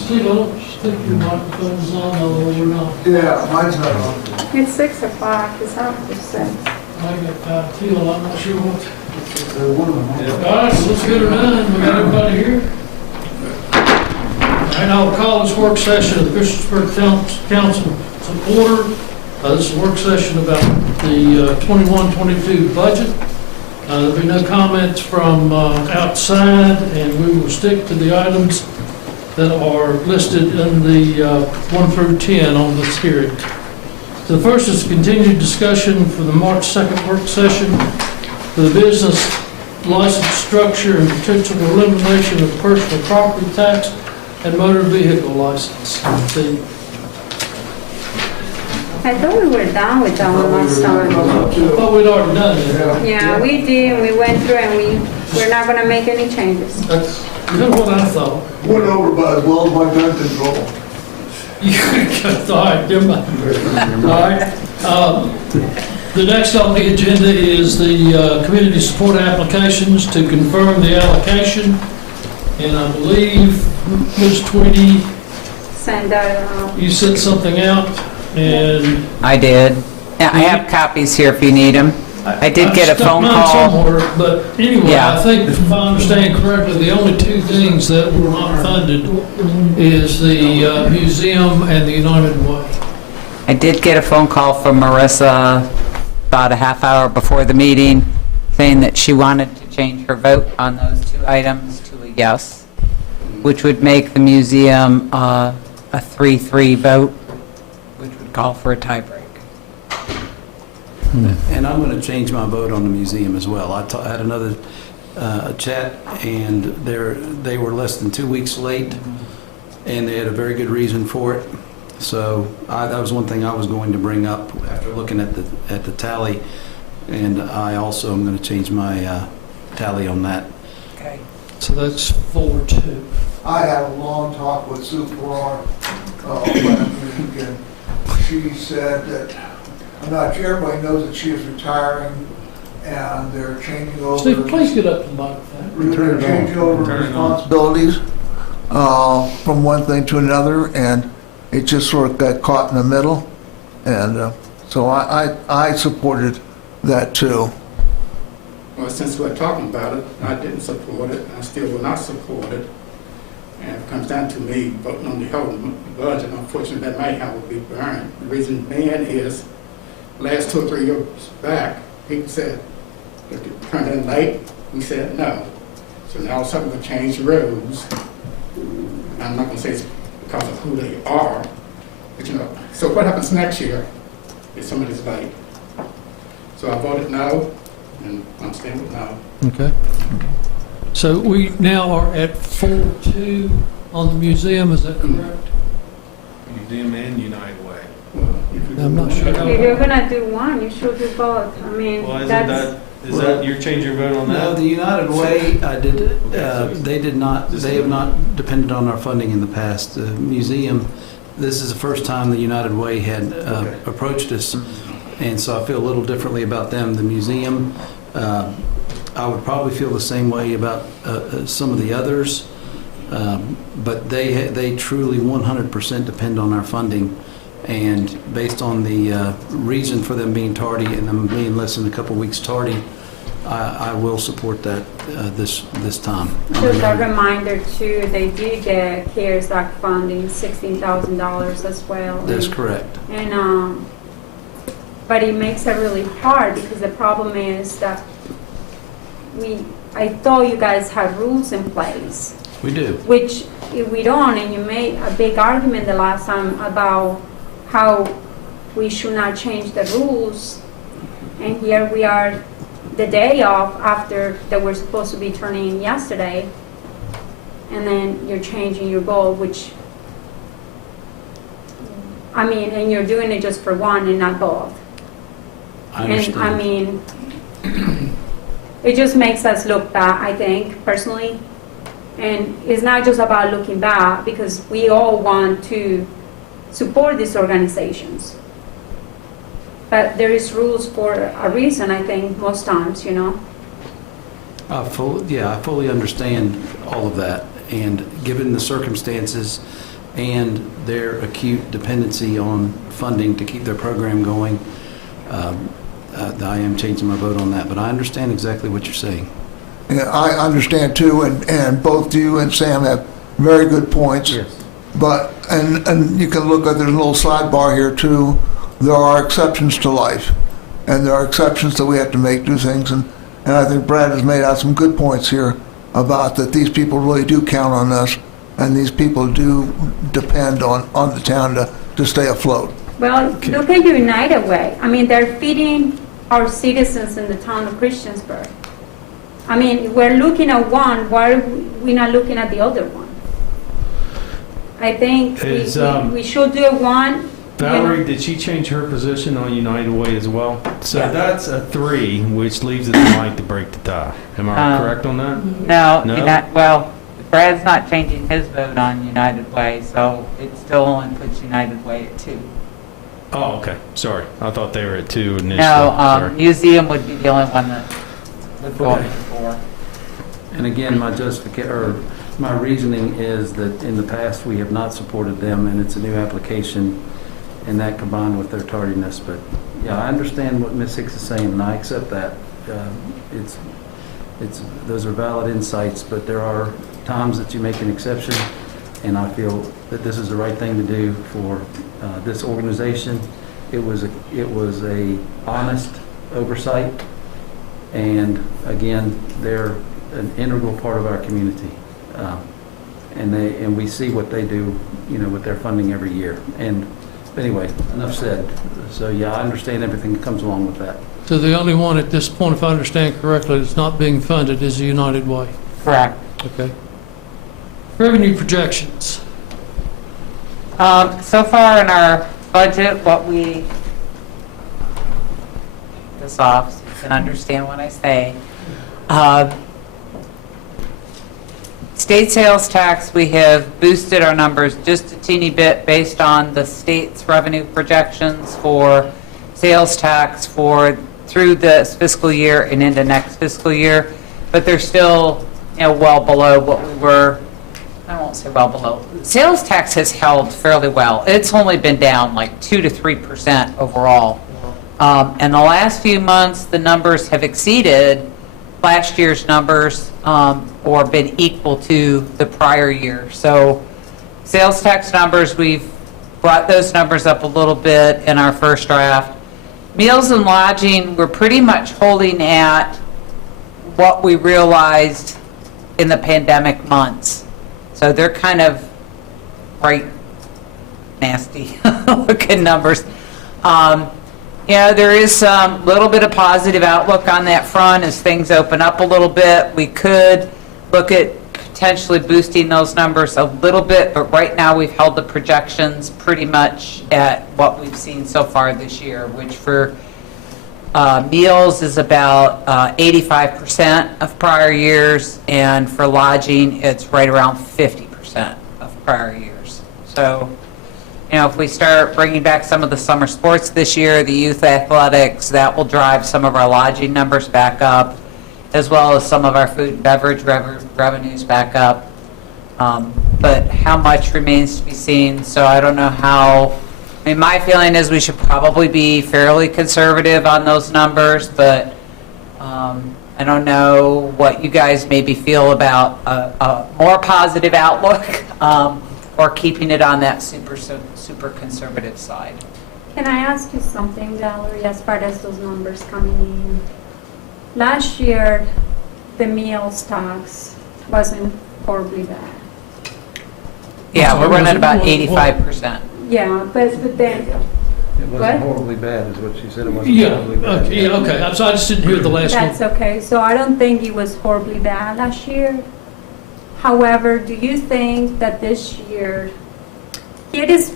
Steve, don't stick your microphones on, although we're not. Yeah, mine's not on. It's 6 o'clock, it's after 6. I got feel, I'm not sure what. One of them. All right, so let's get her done. We got everybody here. And I'll call this work session of the Christiansburg Council to order. This is a work session about the 21-22 budget. There'll be no comments from outside, and we will stick to the items that are listed in the 1 through 10 on this hearing. So the first is continued discussion for the March 2nd work session for the business license structure and potential elimination of personal property tax and motor vehicle license. I thought we were done with that one last time. I thought we'd already done it. Yeah, we did, we went through and we're not gonna make any changes. That's what I thought. Went over by as well as my gun control. All right, never mind. All right. The next on the agenda is the community support applications to confirm the allocation. And I believe, Ms. Tweedy, Send that, you sent something out, and I did. Yeah, I have copies here if you need them. I did get a phone I've stuck mine call. somewhere, but anyway, Yeah. I think if I understand correctly, the only two things that were not funded is the museum and the United Way. I did get a phone call from Marissa about a half hour before the meeting saying that she wanted to change her vote on those two items to a yes, which would make the museum a 3-3 vote, which would call for a tiebreak. And I'm going to change my vote on the museum as well. I had another chat, and they were less than 2 weeks late, and they had a very good reason for it. So that was one thing I was going to bring up after looking at the tally, and I also am going to change my tally on that. Okay. So that's 4-2. I had a long talk with Sue Farrar last week, and she said that, I'm not sure, everybody knows that she is retiring, and they're changing over. Steve, please get up to the microphone. They're changing over responsibilities from one thing to another, and it just sort of got caught in the middle. And so I supported that too. Well, since we're talking about it, I didn't support it, I still will not support it. And if it comes down to me voting on the whole budget, unfortunately, that might have to be burned. The reason being is, last 2 or 3 years back, people said, if it turned in late, we said no. So now something will change the rules. I'm not gonna say it's because of who they are, but so what happens next year if somebody's late? So I voted no, and I'm staying with no. Okay. So we now are at 4-2 on the museum, is that correct? Museum and United Way. Well, if you I'm not sure. if you're gonna do one, you should do both. I mean, Well, that's, is that your change your vote on No, that? the United Way, they have not depended on our funding in the past. The museum, this is the first time the United Way had approached us, and so I feel a little differently about them. The museum, I would probably feel the same way about some of the others, but they truly 100% depend on our funding. And based on the reason for them being tardy and them being less than a couple weeks tardy, I will support that this time. just a reminder too, they did get CARES Act funding, $16,000 as well. That's And- correct. And, but it makes it really hard because the problem is that I thought you guys had rules in place, We do. which if we don't, and you made a big argument the last time about how we should not change the rules, and here we are the day of after that we're supposed to be turning in yesterday, and then you're changing your goal, which, I mean, and you're doing it just for one and not both. I understand. And I mean, it just makes us look bad, I think, personally. And it's not just about looking bad, because we all want to support these organizations. But there is rules for a reason, I think, most times, I fully understand all of that, And given the circumstances and their acute dependency on funding to keep their program going, I am changing my vote on that. But I understand exactly what you're saying. Yeah, I understand too, and both you and Sam have very good points. But, and you can look at, there's a little sidebar here too, there are exceptions to life. And there are exceptions that we have to make, do things, and I think Brad has made out some good points here about that these people really do count on us, and these people do depend on the town to stay afloat. Well, look at United Way. I mean, they're feeding our citizens in the town of Christiansburg. I mean, we're looking at one, why are we not looking at the other one? I think we should do one. Valerie, did she change her position on United Way as well? So Yeah. that's a 3, which leaves it to Mike to break the tie. Am I correct on that? No, No? well, Brad's not changing his vote on United Way, so it still only puts United Way at 2. Oh, okay. Sorry. I thought they were at 2 initially. No, Sorry. museum would be the only one that would go up Okay. to 4. And again, my reasoning is that in the past, we have not supported them, and it's a new application, and that combined with their tardiness. But, yeah, I understand what Ms. Hicks is saying, and I accept that. Those are valid insights, but there are times that you make an exception, and I feel that this is the right thing to do for this organization. It was a honest oversight, and again, they're an integral part of our community. And we see what they do, with their funding every year. And anyway, enough said. So yeah, I understand everything that comes along with that. So the only one at this point, if I understand correctly, that's not being funded is the United Way. Correct. Okay. Revenue projections. So far in our budget, what we, this off so you can understand what I say. State sales tax, we have boosted our numbers just a teeny bit based on the state's revenue projections for sales tax through this fiscal year and into next fiscal year, but they're still, well below what we were. I won't say well below. Sales tax has held fairly well. It's only been down like 2 to 3% overall. And the last few months, the numbers have exceeded last year's numbers or been equal to the prior year. So sales tax numbers, we've brought those numbers up a little bit in our first draft. Meals and lodging, we're pretty much holding at what we realized in the pandemic months. So they're kind of right nasty looking numbers. There is some little bit of positive outlook on that front as things open up a little bit. We could look at potentially boosting those numbers a little bit, but right now we've held the projections pretty much at what we've seen so far this year, which for meals is about 85% of prior years, and for lodging, it's right around 50% of prior years. So, if we start bringing back some of the summer sports this year, the youth athletics, that will drive some of our lodging numbers back up, as well as some of our food and beverage revenues back up. But how much remains to be seen, so I don't know how. My feeling is we should probably be fairly conservative on those numbers, but I don't know what you guys maybe feel about a more positive outlook or keeping it on that super conservative side. Can I ask you something, Valerie, as far as those numbers coming in? Last year, the meals tax wasn't horribly bad. Yeah, we're running about What- 85%. Yeah, but then, It What? wasn't horribly bad, is what she said. It wasn't Yeah, horribly bad. okay, okay. So I just didn't hear the last one. that's okay. So I don't think it was horribly bad last year. However, do you think that this year, here is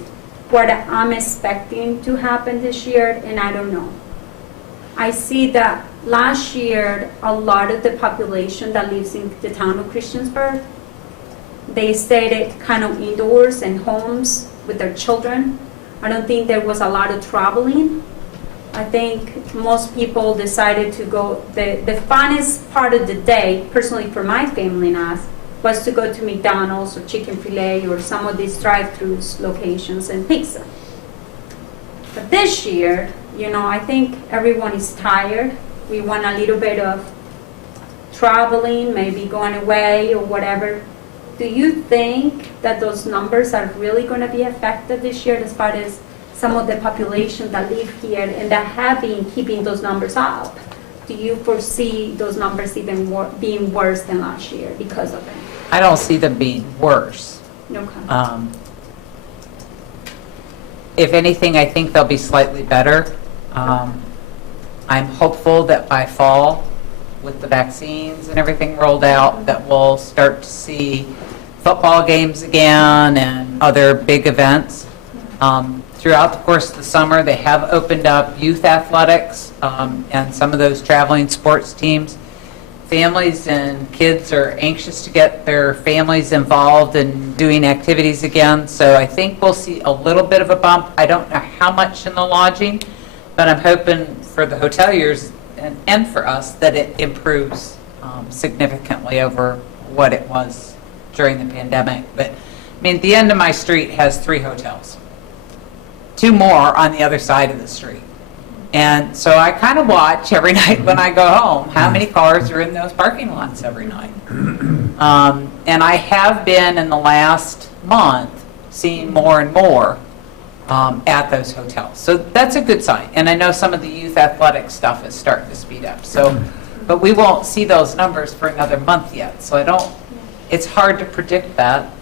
what I'm expecting to happen this year, and I don't know. I see that last year, a lot of the population that lives in the town of Christiansburg, they stayed kind of indoors and homes with their children. I don't think there was a lot of traveling. I think most people decided to go, the funnest part of the day, personally for my family and us, was to go to McDonald's or Chick-fil-A or some of these drive-throughs locations and pizza. But this year, I think everyone is tired. We want a little bit of traveling, maybe going away or whatever. Do you think that those numbers are really going to be affected this year as far as some of the population that live here and that have been keeping those numbers up? Do you foresee those numbers even being worse than last year because of it? I don't see them being worse. Okay. If anything, I think they'll be slightly better. I'm hopeful that by fall, with the vaccines and everything rolled out, that we'll start to see football games again and other big events. Throughout the course of the summer, they have opened up youth athletics and some of those traveling sports teams. Families and kids are anxious to get their families involved in doing activities again, so I think we'll see a little bit of a bump. I don't know how much in the lodging, but I'm hoping for the hoteliers and for us that it improves significantly over what it was during the pandemic. But I mean, the end of my street has 3 hotels, 2 more on the other side of the street. And so I kind of watch every night when I go home how many cars are in those parking lots every night. And I have been in the last month seeing more and more at those hotels. So that's a good sign. And I know some of the youth athletic stuff is starting to speed up. So, but we won't see those numbers for another month yet. So it's hard to predict that.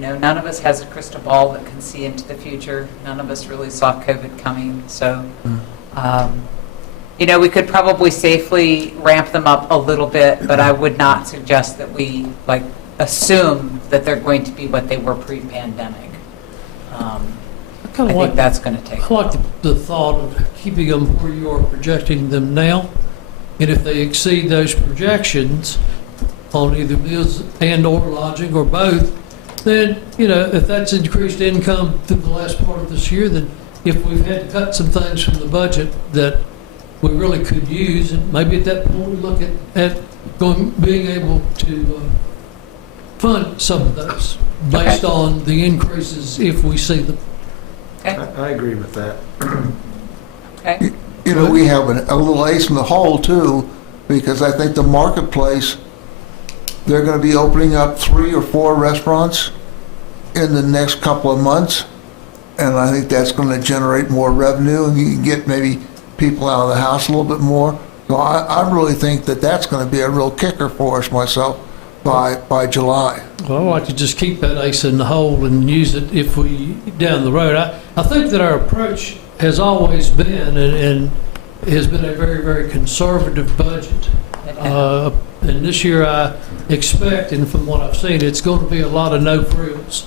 None of us has a crystal ball that can see into the future. None of us really saw COVID coming. So, we could probably safely ramp them up a little bit, but I would not suggest that we assume that they're going to be what they were pre-pandemic. I think that's going to take. I like the thought of keeping them where you are projecting them now, and if they exceed those projections on either meals and or lodging or both, then, if that's increased income through the last part of this year, then if we've had to cut some things from the budget that we really could use, and maybe at that point we look at being able to fund some of those based on the increases if we see them. Okay. I agree with that. Okay. We have a little ace in the hole too, because I think the marketplace, they're going to be opening up 3 or 4 restaurants in the next couple of months, and I think that's going to generate more revenue, and you can get maybe people out of the house a little bit more. So I really think that that's going to be a real kicker for us myself by July. Well, I like to just keep that ace in the hole and use it if we, down the road. I think that our approach has always been and has been a very, very conservative budget. And this year I expect, and from what I've seen, it's going to be a lot of no frills.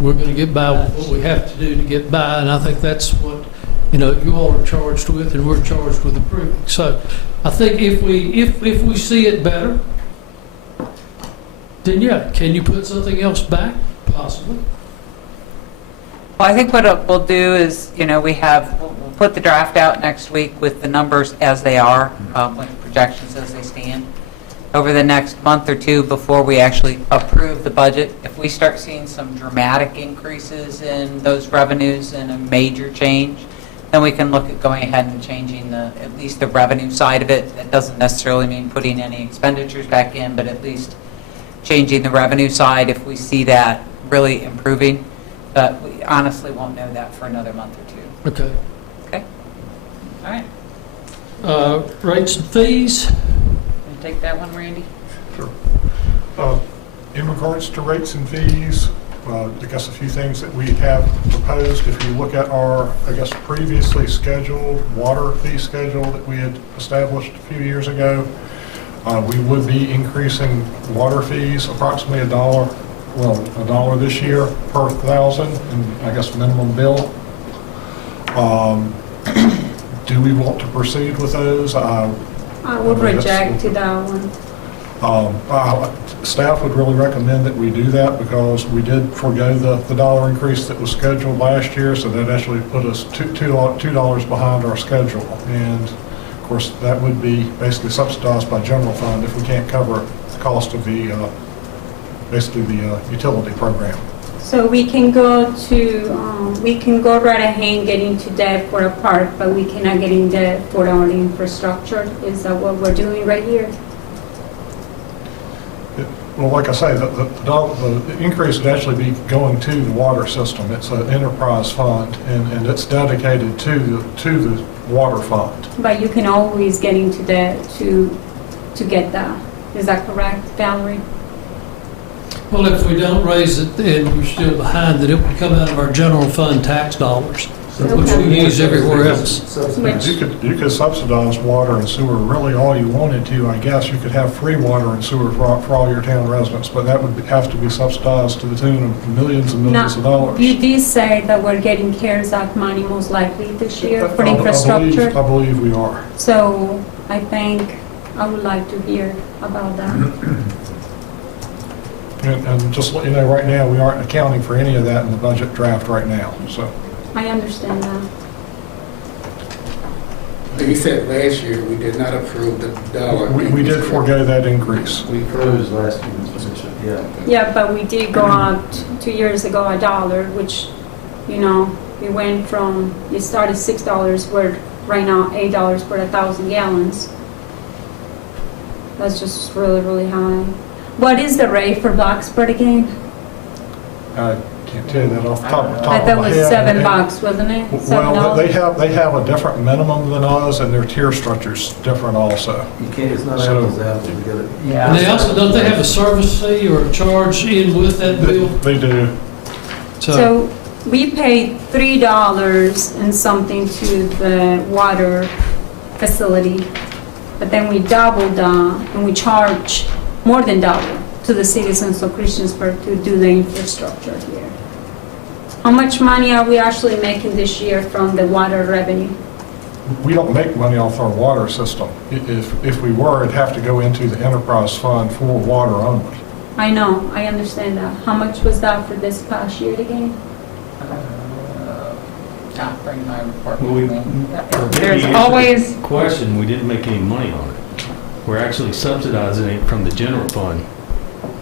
We're going to get by with what we have to do to get by, and I think that's what you all are charged with, and we're charged with approving. So I think if we see it better, then yeah, can you put something else back? Possibly. Well, I think what we'll do is, we'll put the draft out next week with the numbers as they are, with projections as they stand. Over the next month or 2 before we actually approve the budget, if we start seeing some dramatic increases in those revenues and a major change, then we can look at going ahead and changing at least the revenue side of it. That doesn't necessarily mean putting any expenditures back in, but at least changing the revenue side if we see that really improving. But we honestly won't know that for another month or 2. Okay. Okay? All right. Rates and fees. Want to take that one, Randy? Sure. In regards to rates and fees, I guess a few things that we have proposed. If you look at our, previously scheduled water fee schedule that we had established a few years ago, we would be increasing water fees approximately $1 this year per 1,000, and minimum bill. Do we want to proceed with those? I would reject that one. Staff would really recommend that we do that because we did forego the dollar increase that was scheduled last year, so that actually put us $2 behind our schedule. And of course, that would be basically subsidized by general fund if we can't cover the cost of the, basically the utility program. So we can go right ahead and get into debt for a park, but we cannot get in debt for our infrastructure. Is that what we're doing right here? Well, like I say, the increase would actually be going to the water system. It's an enterprise fund, and it's dedicated to the water fund. But you can always get into debt to get that. Is that correct, Valerie? Well, if we don't raise it, then we're still behind, that it would come out of our general fund tax dollars, which we use everywhere else. Which- You could subsidize water and sewer really all you wanted to, I guess. You could have free water and sewer for all your town residents, but that would have to be subsidized to the tune of millions and millions of dollars. You did say that we're getting CARES Act money most likely this year for infrastructure. I believe we are. So I think I would like to hear about that. And just to let you know, right now, we aren't accounting for any of that in the budget draft right now, so. I understand that. You said last year we did not approve the dollar. We did forego that increase. We froze last year's position, yeah. Yeah, but we did go up 2 years ago $1, which, you know, we went from, it started $6, we're right now $8 per 1,000 gallons. That's just really, really high. What is the rate for Blacksburg again? I can't tell you that off the top of my I head. thought it was $7, wasn't it? Well, they $7? have a different minimum than us, and their tier structure's different also. You can't, it's not So- apples to apples, you gotta. Yeah. And they also, don't they have a service fee or a charge in with that bill? They do. So we paid $3 and something to the water facility, but then we doubled and we charge more than double to the citizens of Christiansburg to do the infrastructure here. How much money are we actually making this year from the water revenue? We don't make money off our water system. If we were, it'd have to go into the enterprise fund for water only. I know, I understand that. How much was that for this past year again? Not bring my report Well, we- with me. Maybe There's answer the always, question, we didn't make any money on it. We're actually subsidizing it from the general fund,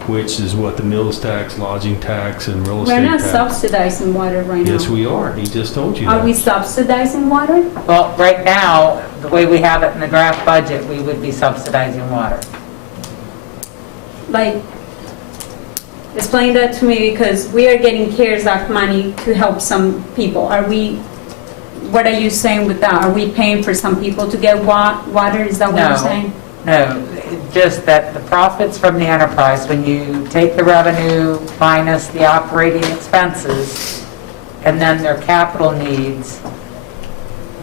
which is what the mills tax, lodging tax, and real We're estate not tax. subsidizing water right now. Yes, we are. He just told you Are we that. subsidizing water? well, right now, the way we have it in the draft budget, we would be subsidizing water. Like, explain that to me, because we are getting CARES Act money to help some people. What are you saying with that? Are we paying for some people to get water? Is that what you're No. saying? No, just that the profits from the enterprise, when you take the revenue minus the operating expenses, and then their capital needs,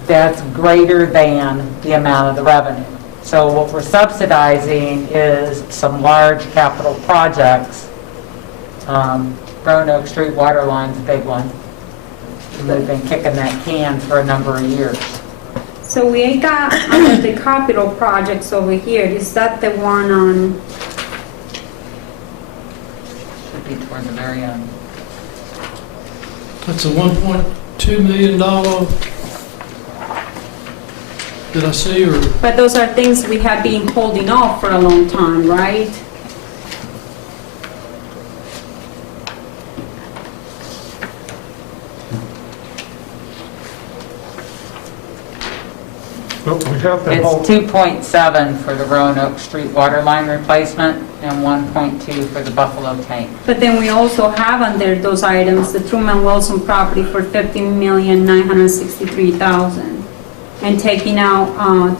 that's greater than the amount of the revenue. So what we're subsidizing is some large capital projects. Roanoke Street water line's a big one. They've been kicking that can for a number of years. So we got under the capital projects over here. Is that the one on, Should be toward the very end. That's a $1.2 million, did I see, or? but those are things we have been holding off for a long time, right? But we have that It's whole, 2.7 for the Roanoke Street water line replacement and 1.2 for the Buffalo tank. But then we also have under those items, the Truman Wilson property for $15,963,000. And taking out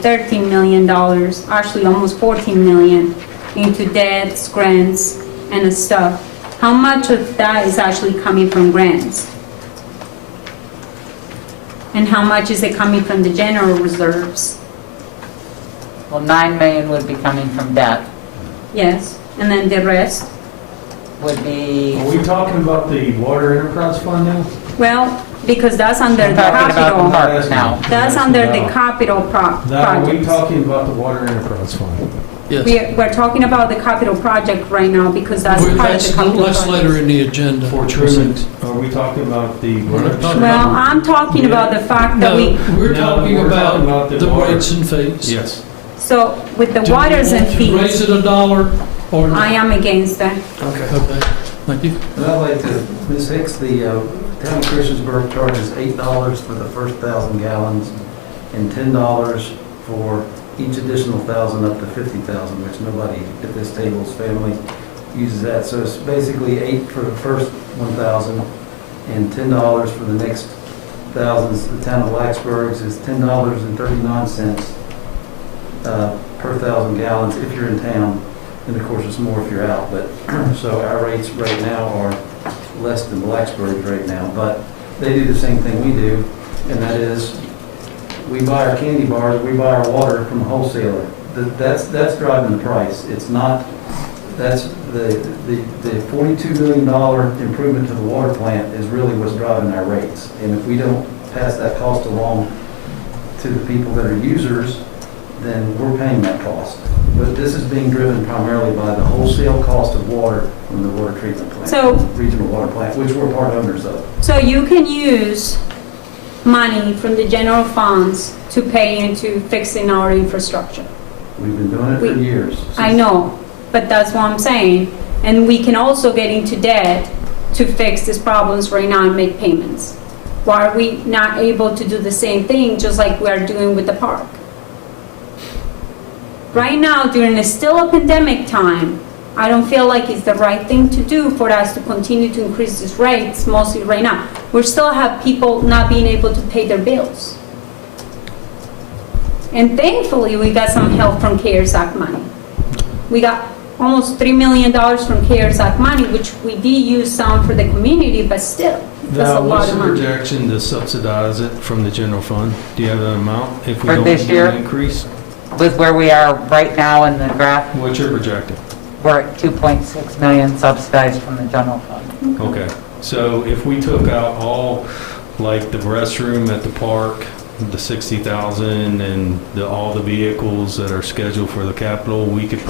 $13 million, actually almost $14 million, into debts, grants, and stuff. How much of that is actually coming from grants? And how much is it coming from the general reserves? Well, 9 million would be coming from debt, Yes, and then the rest? would be, Are we talking about the water enterprise fund now? Well, because that's under we're the talking about the capital. park now. That's under the capital Now, are we projects. talking about the water enterprise fund? Yes. We're talking about the capital project right now because that's Well, part of the capital That's later project. in the agenda. For improvements, are we talking about the? Well, I'm talking about the fact that No, we're No, talking we're talking about about the the water. rates and fees. Yes. so with the Do you waters and want to Raise fees, it $1 or not? I am against that. Okay, thank you. And I'd like to, Ms. Hicks, the town of Christiansburg charges $8 for the first 1,000 gallons and $10 for each additional 1,000 up to 50,000, which nobody at this table's family uses that. So it's basically $8 for the first 1,000 and $10 for the next thousands. The town of Blacksburg's is $10.39 per 1,000 gallons if you're in town. And of course, it's more if you're out, but, so our rates right now are less than Blacksburg's right now, but they do the same thing we do, and that is, we buy our candy bars, we buy our water from a wholesaler. That's driving the price. It's not, that's the $42 million improvement to the water plant is really what's driving our rates. And if we don't pass that cost along to the people that are users, then we're paying that cost. But this is being driven primarily by the wholesale cost of water from the water treatment plant, So- regional water plant, which we're part owners of. So you can use money from the general funds to pay into fixing our infrastructure. We've been doing it for years. I know, but that's what I'm saying. And we can also get into debt to fix these problems right now and make payments. Why are we not able to do the same thing just like we are doing with the park? Right now, during a still a pandemic time, I don't feel like it's the right thing to do for us to continue to increase these rates, mostly right now. We still have people not being able to pay their bills. And thankfully, we got some help from CARES Act money. We got almost $3 million from CARES Act money, which we did use some for the community, but still, that's a Val, lot what's of the money. projection to subsidize it from the general fund? Do you have an amount if we For don't this do year? an increase? With where we are right now in the draft, What's your projected? we're at 2.6 million subsidized from the general fund. Okay, so if we took out all, like the restroom at the park, the 60,000 and all the vehicles that are scheduled for the Capitol, we could do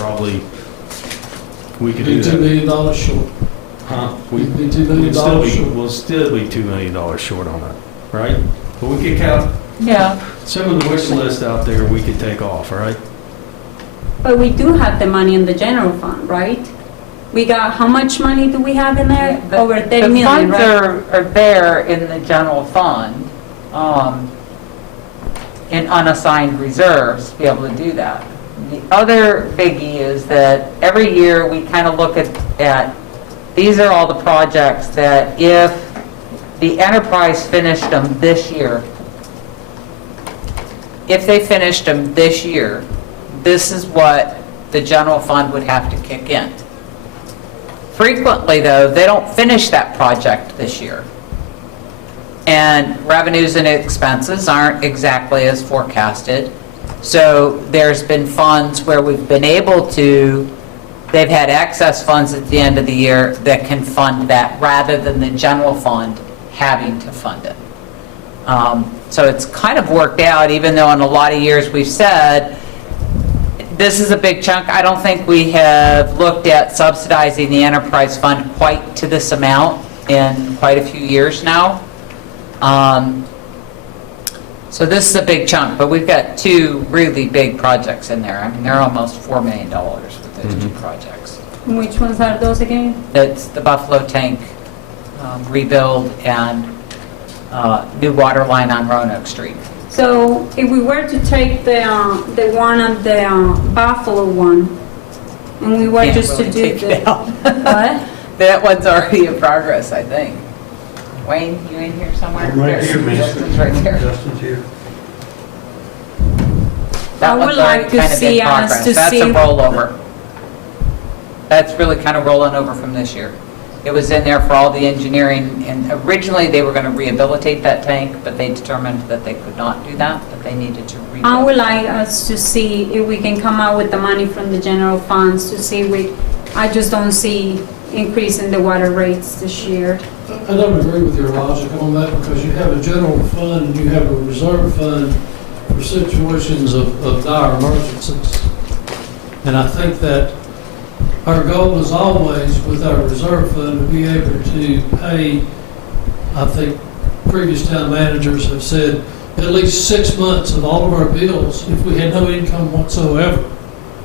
Be $2 that. million short. Huh? We'd be $2 million short. We'll still be $2 million short on that, right? But we could count Yeah. some of the wish list out there we could take off, all right? But we do have the money in the general fund, right? We got, how much money do we have in there? Over 30 million, The funds right? are there in the general fund, in unassigned reserves to be able to do that. The other biggie is that every year we kind of look at, these are all the projects that if the enterprise finished them this year, if they finished them this year, this is what the general fund would have to kick in. Frequently, though, they don't finish that project this year. And revenues and expenses aren't exactly as forecasted. So there's been funds where we've been able to, they've had excess funds at the end of the year that can fund that rather than the general fund having to fund it. So it's kind of worked out, even though in a lot of years we've said, this is a big chunk. I don't think we have looked at subsidizing the enterprise fund quite to this amount in quite a few years now. So this is a big chunk, but we've got two really big projects in there. I mean, they're almost $4 million with those two projects. Which ones are those again? It's the Buffalo Tank rebuild and new water line on Roanoke Street. So if we were to take the one on the Buffalo one, and we were Can't just to really do take the... it out. What? That one's already in progress, I think. Wayne, you in here somewhere? Right here, Mason. Justin's right there. Justin's here. That I would one's like already to kind of see in us progress. to That's see- a rollover. That's really kind of rolling over from this year. It was in there for all the engineering, and originally they were going to rehabilitate that tank, but they determined that they could not do that, that they needed to rebuild. I would like us to see if we can come out with the money from the general funds to see I just don't see increase in the water rates this year. I don't agree with your logic on that because you have a general fund and you have a reserve fund for situations of dire emergencies. And I think that our goal is always, with our reserve fund, to be able to pay, I think previous town managers have said, at least 6 months of all of our bills if we had no income whatsoever.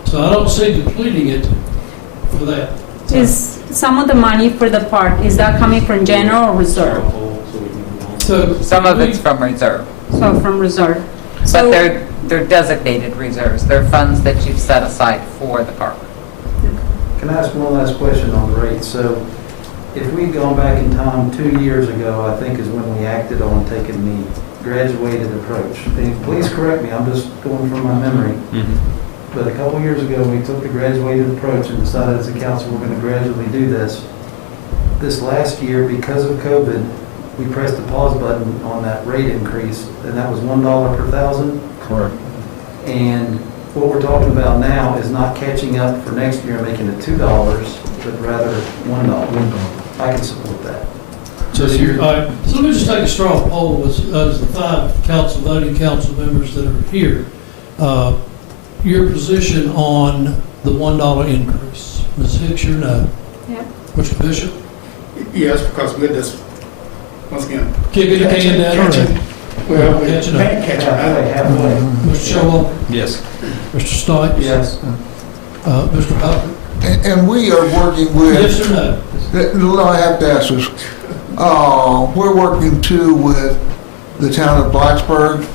So I don't see depleting it for that. Is some of the money for the park, is that coming from general or reserve? So Some of it's from reserve, So from reserve. but So they're designated reserves. They're funds that you've set aside for the park. Can I ask one last question on the rates? So if we'd gone back in time 2 years ago, I think is when we acted on taking the graduated approach. And please correct me, I'm just going from my memory. But a couple years ago, we took the graduated approach and decided as a council we're going to gradually do this. This last year, because of COVID, we pressed the pause button on that rate increase, and that was $1 per thousand. Correct. And what we're talking about now is not catching up for next year, making it $2, but rather $1. I can support that. So you're, all right, so let me just take a straw poll as the 5 voting council members that are here. Your position on the $1 increase. Ms. Hicks, you're no. Yep. Mr. Bishop? Yes, because we're just, once again. Kicking the can down the road. Well, we're Catching up. catching up. Halfway. Mr. Showalter? Yes. Mr. Stipes? Yes. Mr. Hopper? And we are working with. Yes or no? I have to ask this. We're working too with the town of Blacksburg,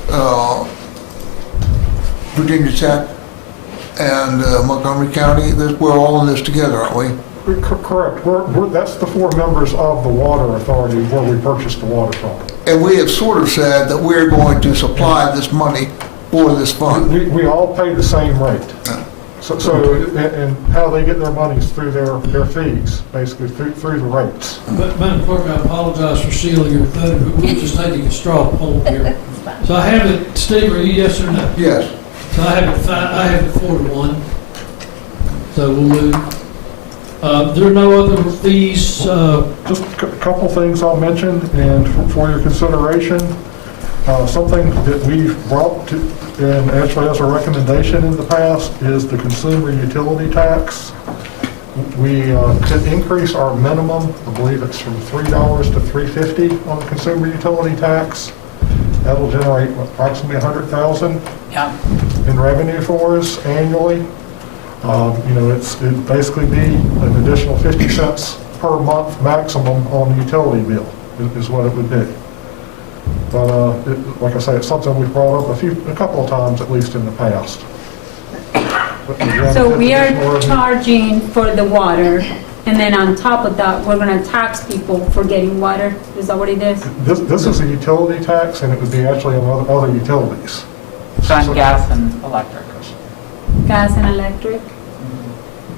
Virginia Tech, and Montgomery County. We're all in this together, aren't we? Correct. That's the 4 members of the water authority where we purchased the water from. And we have sort of said that we're going to supply this money for this fund. We all pay the same rate. So, and how they get their money is through their fees, basically through the rates. But, Madam Clerk, I apologize for stealing your thunder, but we're just taking a straw poll here. So I have it, Steve, are you yes or no? Yes. So I have it 4-1. So we'll move. There are no other fees, Just a couple things I'll mention, and for your consideration, something that we've brought to, and actually as a recommendation in the past, is the consumer utility tax. We could increase our minimum, I believe it's from $3 to $3.50 on the consumer utility tax. That'll generate approximately $100,000 in revenue for us annually. It'd basically be an additional 50 cents per month maximum on the utility bill is what it would be. But like I say, it's something we've brought up a couple of times at least in the past. But again, So we are additional revenue. charging for the water, and then on top of that, we're gonna tax people for getting water? Is that what it is? This is a utility tax, and it would be actually on other utilities. It's on gas and electric. Gas and electric?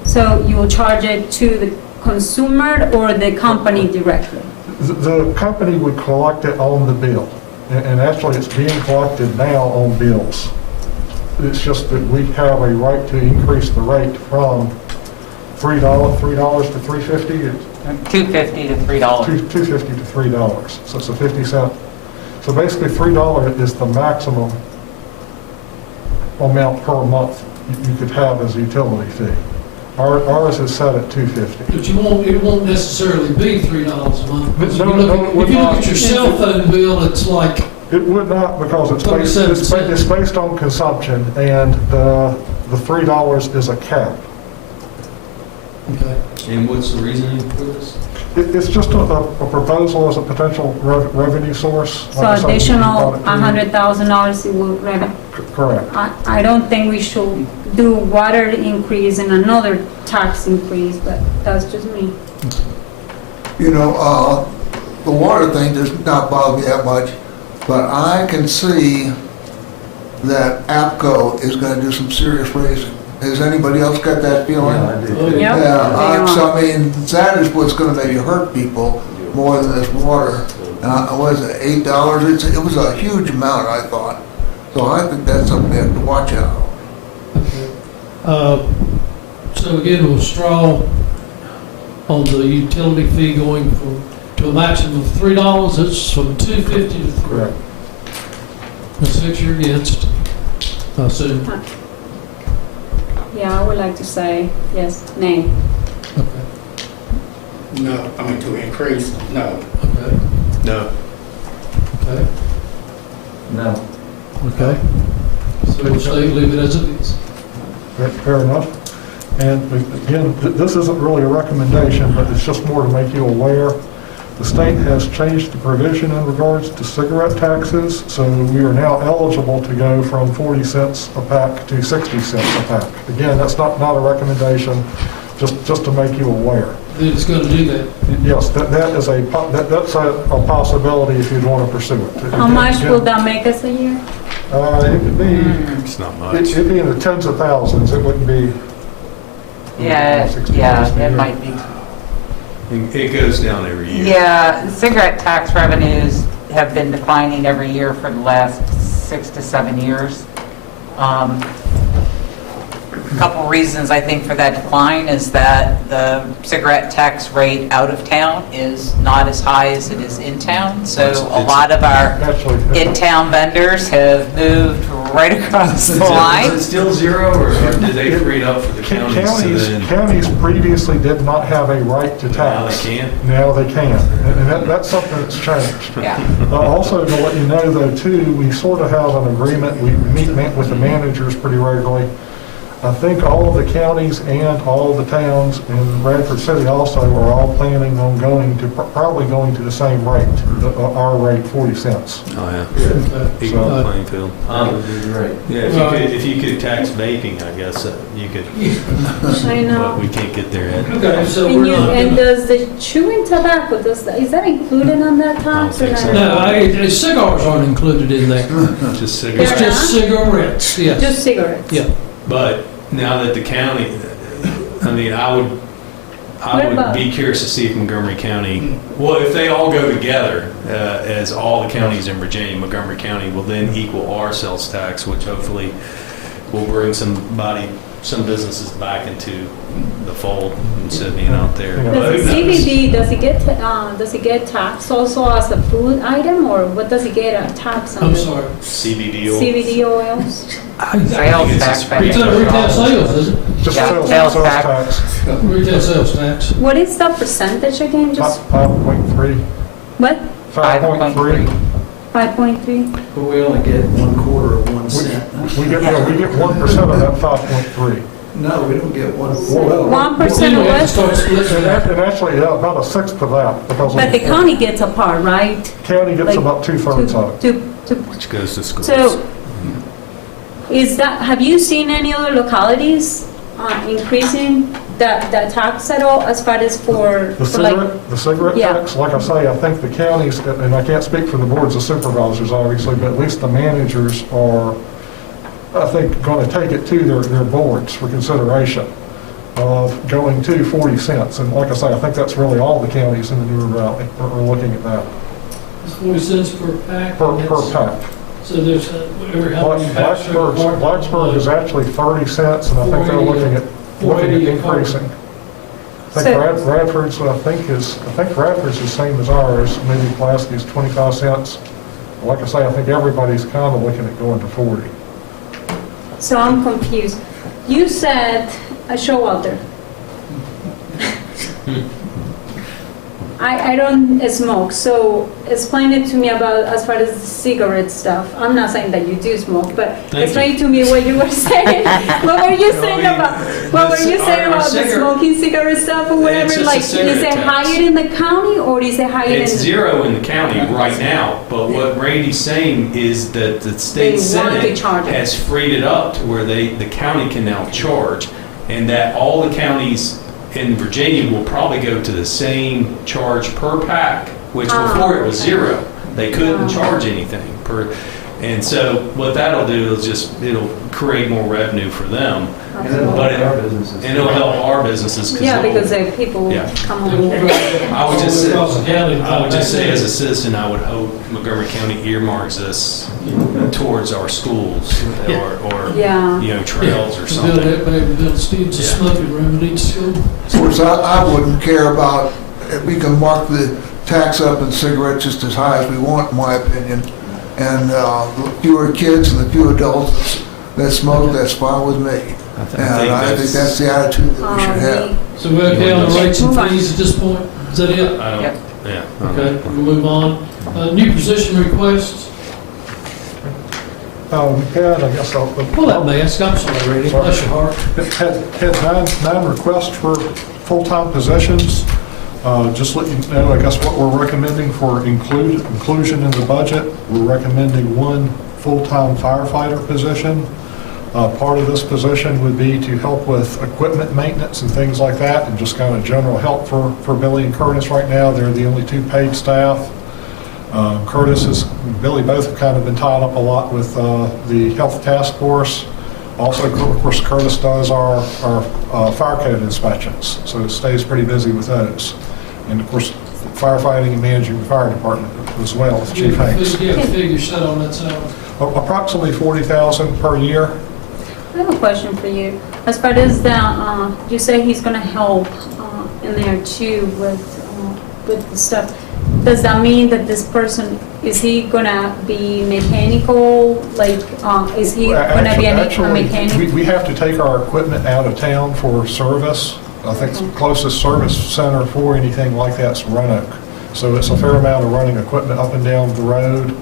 So you will charge it to the consumer or the company directly? The company would collect it on the bill, and actually it's being collected now on bills. It's just that we have a right to increase the rate from $3 to $3.50. $2.50 to $3. $2.50 to $3. So it's a 50 cent. So basically $3 is the maximum amount per month you could have as a utility fee. Ours is set at $2.50. but it won't necessarily be $3 a month. Because No, if you no, it look would at not. your cell phone bill, it's like, It would not, because it's 37 based on consumption, and the $3 is a cap. okay. And what's the reasoning for this? It's just a proposal as a potential revenue source. So Like I said, we additional thought it through. $100,000 it will revenue. Correct. I don't think we should do water increase and another tax increase, but that's just me. The water thing does not bother me that much, but I can see that APCO is going to do some serious raising. Has anybody else got that feeling? Yeah, I do. Oh, too. yeah. Yeah, so I mean, that is what's going to maybe hurt people more than this water. Was it $8? It was a huge amount, I thought. So I think that's something we have to watch out. So again, we'll straw on the utility fee going to a maximum of $3. It's from $2.50 to $3. Correct. Ms. Hicks, you're against, I assume. Yeah, I would like to say yes, nay. No, I mean, to increase, no. Okay, No. okay, No. okay. So we'll say leave it as it is. Fair enough. And again, this isn't really a recommendation, but it's just more to make you aware. The state has changed the provision in regards to cigarette taxes, so we are now eligible to go from 40 cents a pack to 60 cents a pack. Again, that's not a recommendation, just to make you aware. It's going to do that. Yes, that's a possibility if you'd want to pursue it. How much will that make us a year? It could be, It's not much. it'd be in the tens of thousands, it wouldn't be. Yeah, 60 yeah, a year. it might be. It goes down every year. Yeah, cigarette tax revenues have been declining every year for the last 6 to 7 years. A couple reasons, I think, for that decline is that the cigarette tax rate out of town is not as high as it is in town. So a lot of our Actually, in-town vendors have moved right across the Is line. it still zero, or did they free it up for the counties? Counties previously did not have a right to Now tax. they can? Now they can, and that's something that's changed. Yeah. Also, to let you know, though, too, we sort of have an agreement, we meet with the managers pretty regularly. I think all of the counties and all of the towns in Radford City also are all planning on probably going to the same rate, our rate, 40 cents. Oh, yeah. Okay. Equal playing field. That would be great. Yeah, if you could tax vaping, I guess you could, I but know. we can't get there yet. Okay, so And we're you, not and gonna... does the chewing tobacco, is that included on that tax or think so. not? No, cigars aren't included in that. Just It's cigarettes. They're just cigarettes, yes. Just cigarettes? Yeah. But now that the county, I mean, I What would about- be curious to see if Montgomery County, well, if they all go together, as all the counties in Virginia, Montgomery County will then equal our sales tax, which hopefully will bring some businesses back into the fold instead of being out there. Yeah. But Does the who knows? CBD, does it get taxed also as a food item, or what does it get a tax on? I'm sorry. CBD oil. CBD oils? Sales tax. I think. Retail sales, is it? Just Yeah, sales sales tax, Retail sales tax. What is the percentage again, just, 5.3. what, 5.3. 5.3? But we only get 1/4 of 1 cent. We get 1% of that 5.3. No, we don't get 1. 1% of We have to what? start splitting And that. actually, about a sixth of that, because But the county gets a part, right? county gets like, about 2/3 of it. Which goes to schools. So, have you seen any other localities increasing the tax at all as far as for like? The cigarette Yeah. tax, like I say, I think the counties, and I can't speak for the boards of supervisors, obviously, but at least the managers are, I think, going to take it to their boards for consideration of going to 40 cents. And like I say, I think that's really all the counties in the Newer Valley are looking at that, 40 cents per pack. per and that's- pack. So there's, every how many packs? Blacksburg is actually 30 cents, and I think they're looking at 480 a increasing. I think So- Radford's, I think Radford's the same as ours, maybe Pulaski's 25 cents. Like I say, I think everybody's kind of looking at going to 40. So I'm confused. You said, Showalter. I don't smoke, so explain it to me about as far as the cigarette stuff. I'm not saying that you do smoke, but Thank explain to me what you were saying. What were you saying about our the cigarette- smoking cigarette stuff or whatever? just a Like, is cigarette it tax. higher in the county or is it higher in? It's zero in the county right now, but what Randy's saying is that the They state want to senate charge it. has freed it up to where the county can now charge, and that all the counties in Virginia will probably go to the same charge per pack, which Ah, before it was okay. zero. They couldn't Ah. charge anything per, and so what that'll do is it'll create more revenue for them, And it'll But help it- our businesses. and it'll help our businesses. Yeah, they'll- because people Yeah. come They won't over. drive I would just say, across the county to I would just say come as a back citizen, I would hope Montgomery County earmarks this towards our schools or, Yeah. trails or in. Build something. that, maybe build Steve's a Yeah. smoking room at each school. Of course, I wouldn't care about, if we can mark the tax up in cigarettes just as high as we want, in my opinion. And the fewer kids and the fewer adults that smoke, that's fine with me. And I think that's the attitude that we should have. So we're okay on the rates and fees at this point? Is that it? I don't, Yep. yeah. Okay, we'll move on. New position requests. Had, I guess I'll. Pull that mask, I'm sorry, Randy, bless your heart. Had nine requests for full-time positions. Just let you know, I guess, what we're recommending for inclusion in the budget. We're recommending one full-time firefighter position. Part of this position would be to help with equipment maintenance and things like that, and just kind of general help for Billy and Curtis right now. They're the only two paid staff. Billy both have kind of been tied up a lot with the health task force. Also, of course, Curtis does our fire code inspections, so it stays pretty busy with those. And of course, firefighting and managing the fire department as well with Chief Hanks. Do you have a figure set on that salary? Approximately $40,000 per year. I have a question for you. As far as the, you say he's gonna help in there too with the stuff. Does that mean that this person, is he gonna be mechanical? Like, is he gonna be a mechanic? We have to take our equipment out of town for service. I think the closest service center for anything like that's Roanoke. So it's a fair amount of running equipment up and down the road.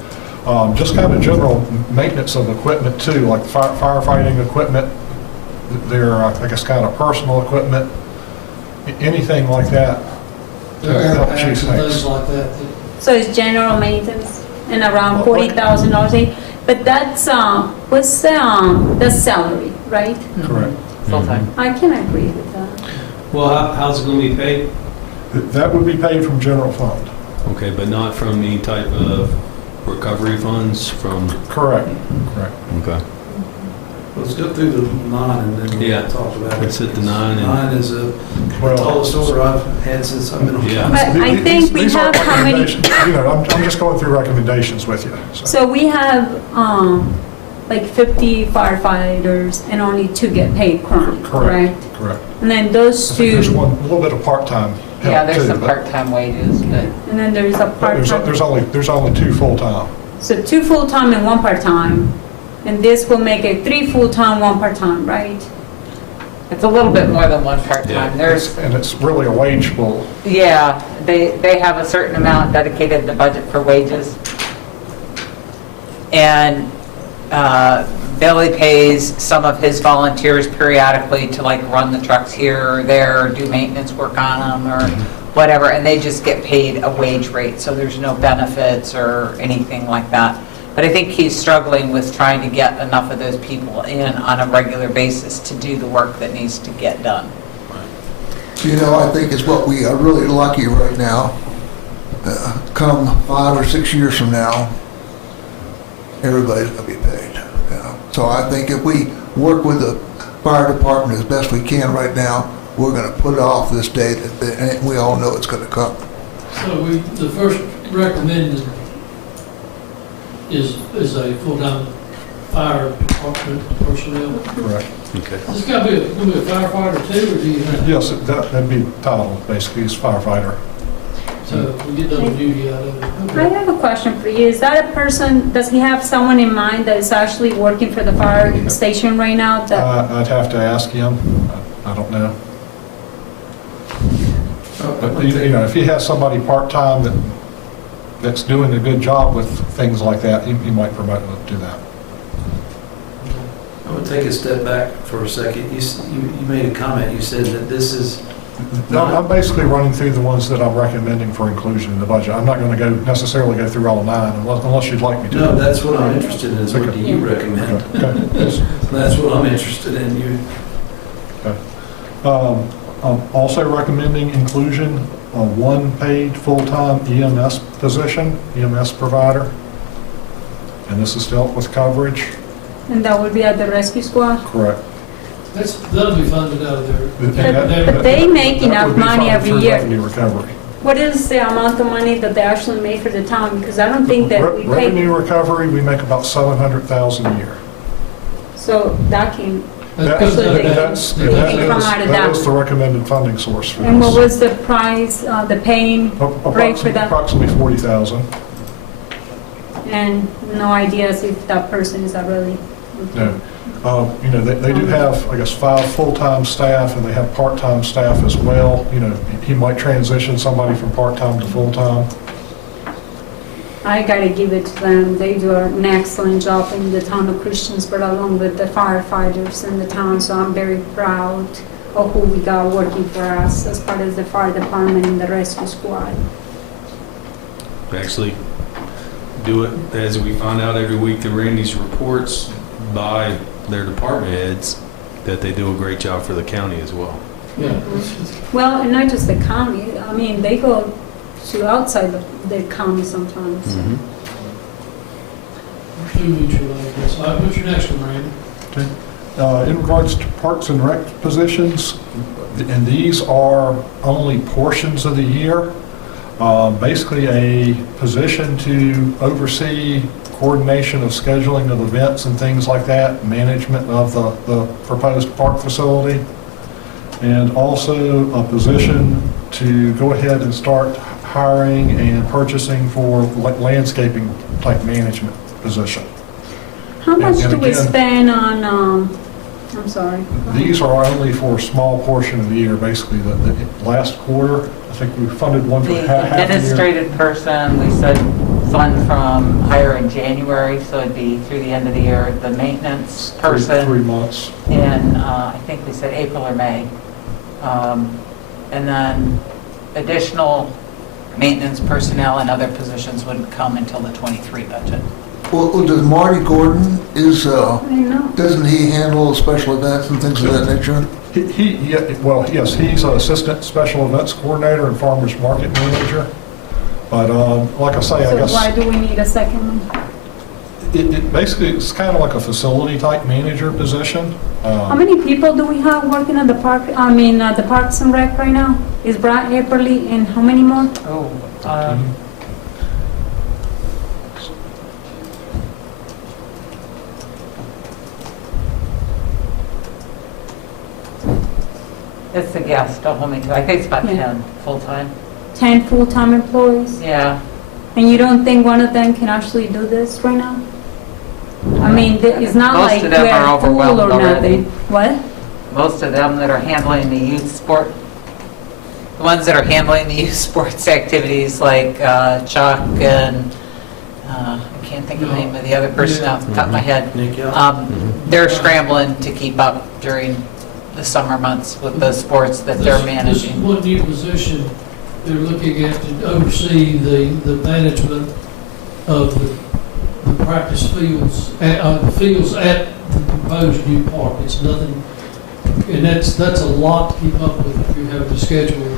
Just kind of general maintenance of equipment too, like firefighting equipment, their, I guess, kind of personal equipment, anything like that. There are air packs and things like that. So it's general maintenance and around $40,000 a year. But that's, what's the salary, right? Correct. Full-time. I can agree with that. Well, how's it going to be paid? That would be paid from general fund. Okay, but not from any type of recovery funds from, Correct. okay. Let's go through the 9 and then Yeah. we'll talk about it. Let's hit the 9 and, 9 is the Well, tallest order I've had since I've been on. Yeah. But I think we These aren't have how many, recommendations. You know, I'm just going through recommendations with you. so we have like 50 firefighters and only 2 get paid currently, correct? Correct. And then those I think there's 2, one, a little bit of part-time help Yeah, there's too, some but part-time wages, but and then there's a part-time. there's only 2 full-time. So 2 full-time and 1 part-time. And this will make it 3 full-time, 1 part-time, right? it's a little bit more than one Yeah. part-time. There's, And it's really a wage pool. yeah, they have a certain amount dedicated to budget for wages. And Billy pays some of his volunteers periodically to like run the trucks here or there, or do maintenance work on them or whatever, and they just get paid a wage rate, so there's no benefits or anything like that. But I think he's struggling with trying to get enough of those people in on a regular basis to do the work that needs to get done. You know, I think it's what we are really lucky right now. Come 5 or 6 years from now, everybody's going to be paid. You know? So I think if we work with the fire department as best we can right now, we're going to put off this day that we all know it's going to come. So the first recommended is a full-time fire department personnel. Correct. okay. Is this gonna be a firefighter too, or do you have? Yes, that'd be titled basically as firefighter. So we get double duty out of it. I Okay. have a question for you. Is that a person, does he have someone in mind that is actually working for the fire station right now? That I'd have to ask him. I don't know. But, you know, if he has somebody part-time that's doing a good job with things like that, he might promote them to that. I would take a step back for a second. You made a comment. You said that this is I'm basically running through the ones that I'm recommending for inclusion in the budget. I'm not going to necessarily go through all 9 unless you'd like me to. No, that's what I'm interested in, is what do you recommend? Okay. That's what I'm interested in. I'm also recommending inclusion of 1 paid full-time EMS position, EMS provider. And this is to help with coverage. and that would be at the rescue squad? Correct. That'll be funded out of there. But they make That enough would be money funded every through year. revenue recovery. What is the amount of money that they actually make for the town? Because I don't think that we pay, Revenue recovery, we make about $700,000 a year. so that can, That's So they- That's- they can come out of that that. is the recommended funding source for and what this. was the price, the paying rate for that? Approximately $40,000. And no ideas if that person is a really, No. You know, they do have, I guess, 5 full-time staff, and they have part-time staff as well. You know, he might transition somebody from part-time to full-time. I gotta give it to them. They do an excellent job in the town of Christiansburg, along with the firefighters in the town, so I'm very proud of who we got working for us as part of the fire department and the rescue squad. We actually do it, as we find out every week through Randy's reports by their department heads, that they do a great job for the county as well. Yeah. Well, and not just the county, I mean, they go to outside the county sometimes. What's your next one, Randy? In regards to Parks and Rec positions, and these are only portions of the year, basically a position to oversee coordination of scheduling of events and things like that, management of the proposed park facility, and also a position to go ahead and start hiring and purchasing for landscaping type management position. How much And do we again- spend on, I'm sorry. These are only for a small portion of the year, basically the last quarter. I think we funded one for The half the year. administrative person, we said fund from hire in January, so it'd be through the end of the year. The maintenance person 3 months. in, I think we said April or May. And then additional maintenance personnel and other positions wouldn't come until the '23 budget. Well, does Marty Gordon, I know. doesn't he handle special events and things of that nature? Yes, he's an assistant special events coordinator and farmers market manager. But like I say, I So guess why do we need a second one? it basically, it's kind of like a facility type manager position. How many people do we have working at the park, the Parks and Rec right now? Is Brad Epperly and how many more? Oh, it's a guess, don't hold me to it. I think it's about Yeah. 10 full-time. 10 full-time employees? Yeah. And you don't think one of them can actually do this right now? I mean, it's not Most like of them we're are full overwhelmed or already. nothing. What? Most of them that are handling the youth sport, the ones that are handling the youth sports activities like Chuck and, I can't think of the name of the other person off the top of my head. Nick, yeah. They're scrambling to keep up during the summer months with the sports that they're This managing. one new position, they're looking at to oversee the management of the practice fields, the fields at the proposed new park. It's nothing, and that's a lot to keep up with if you have to schedule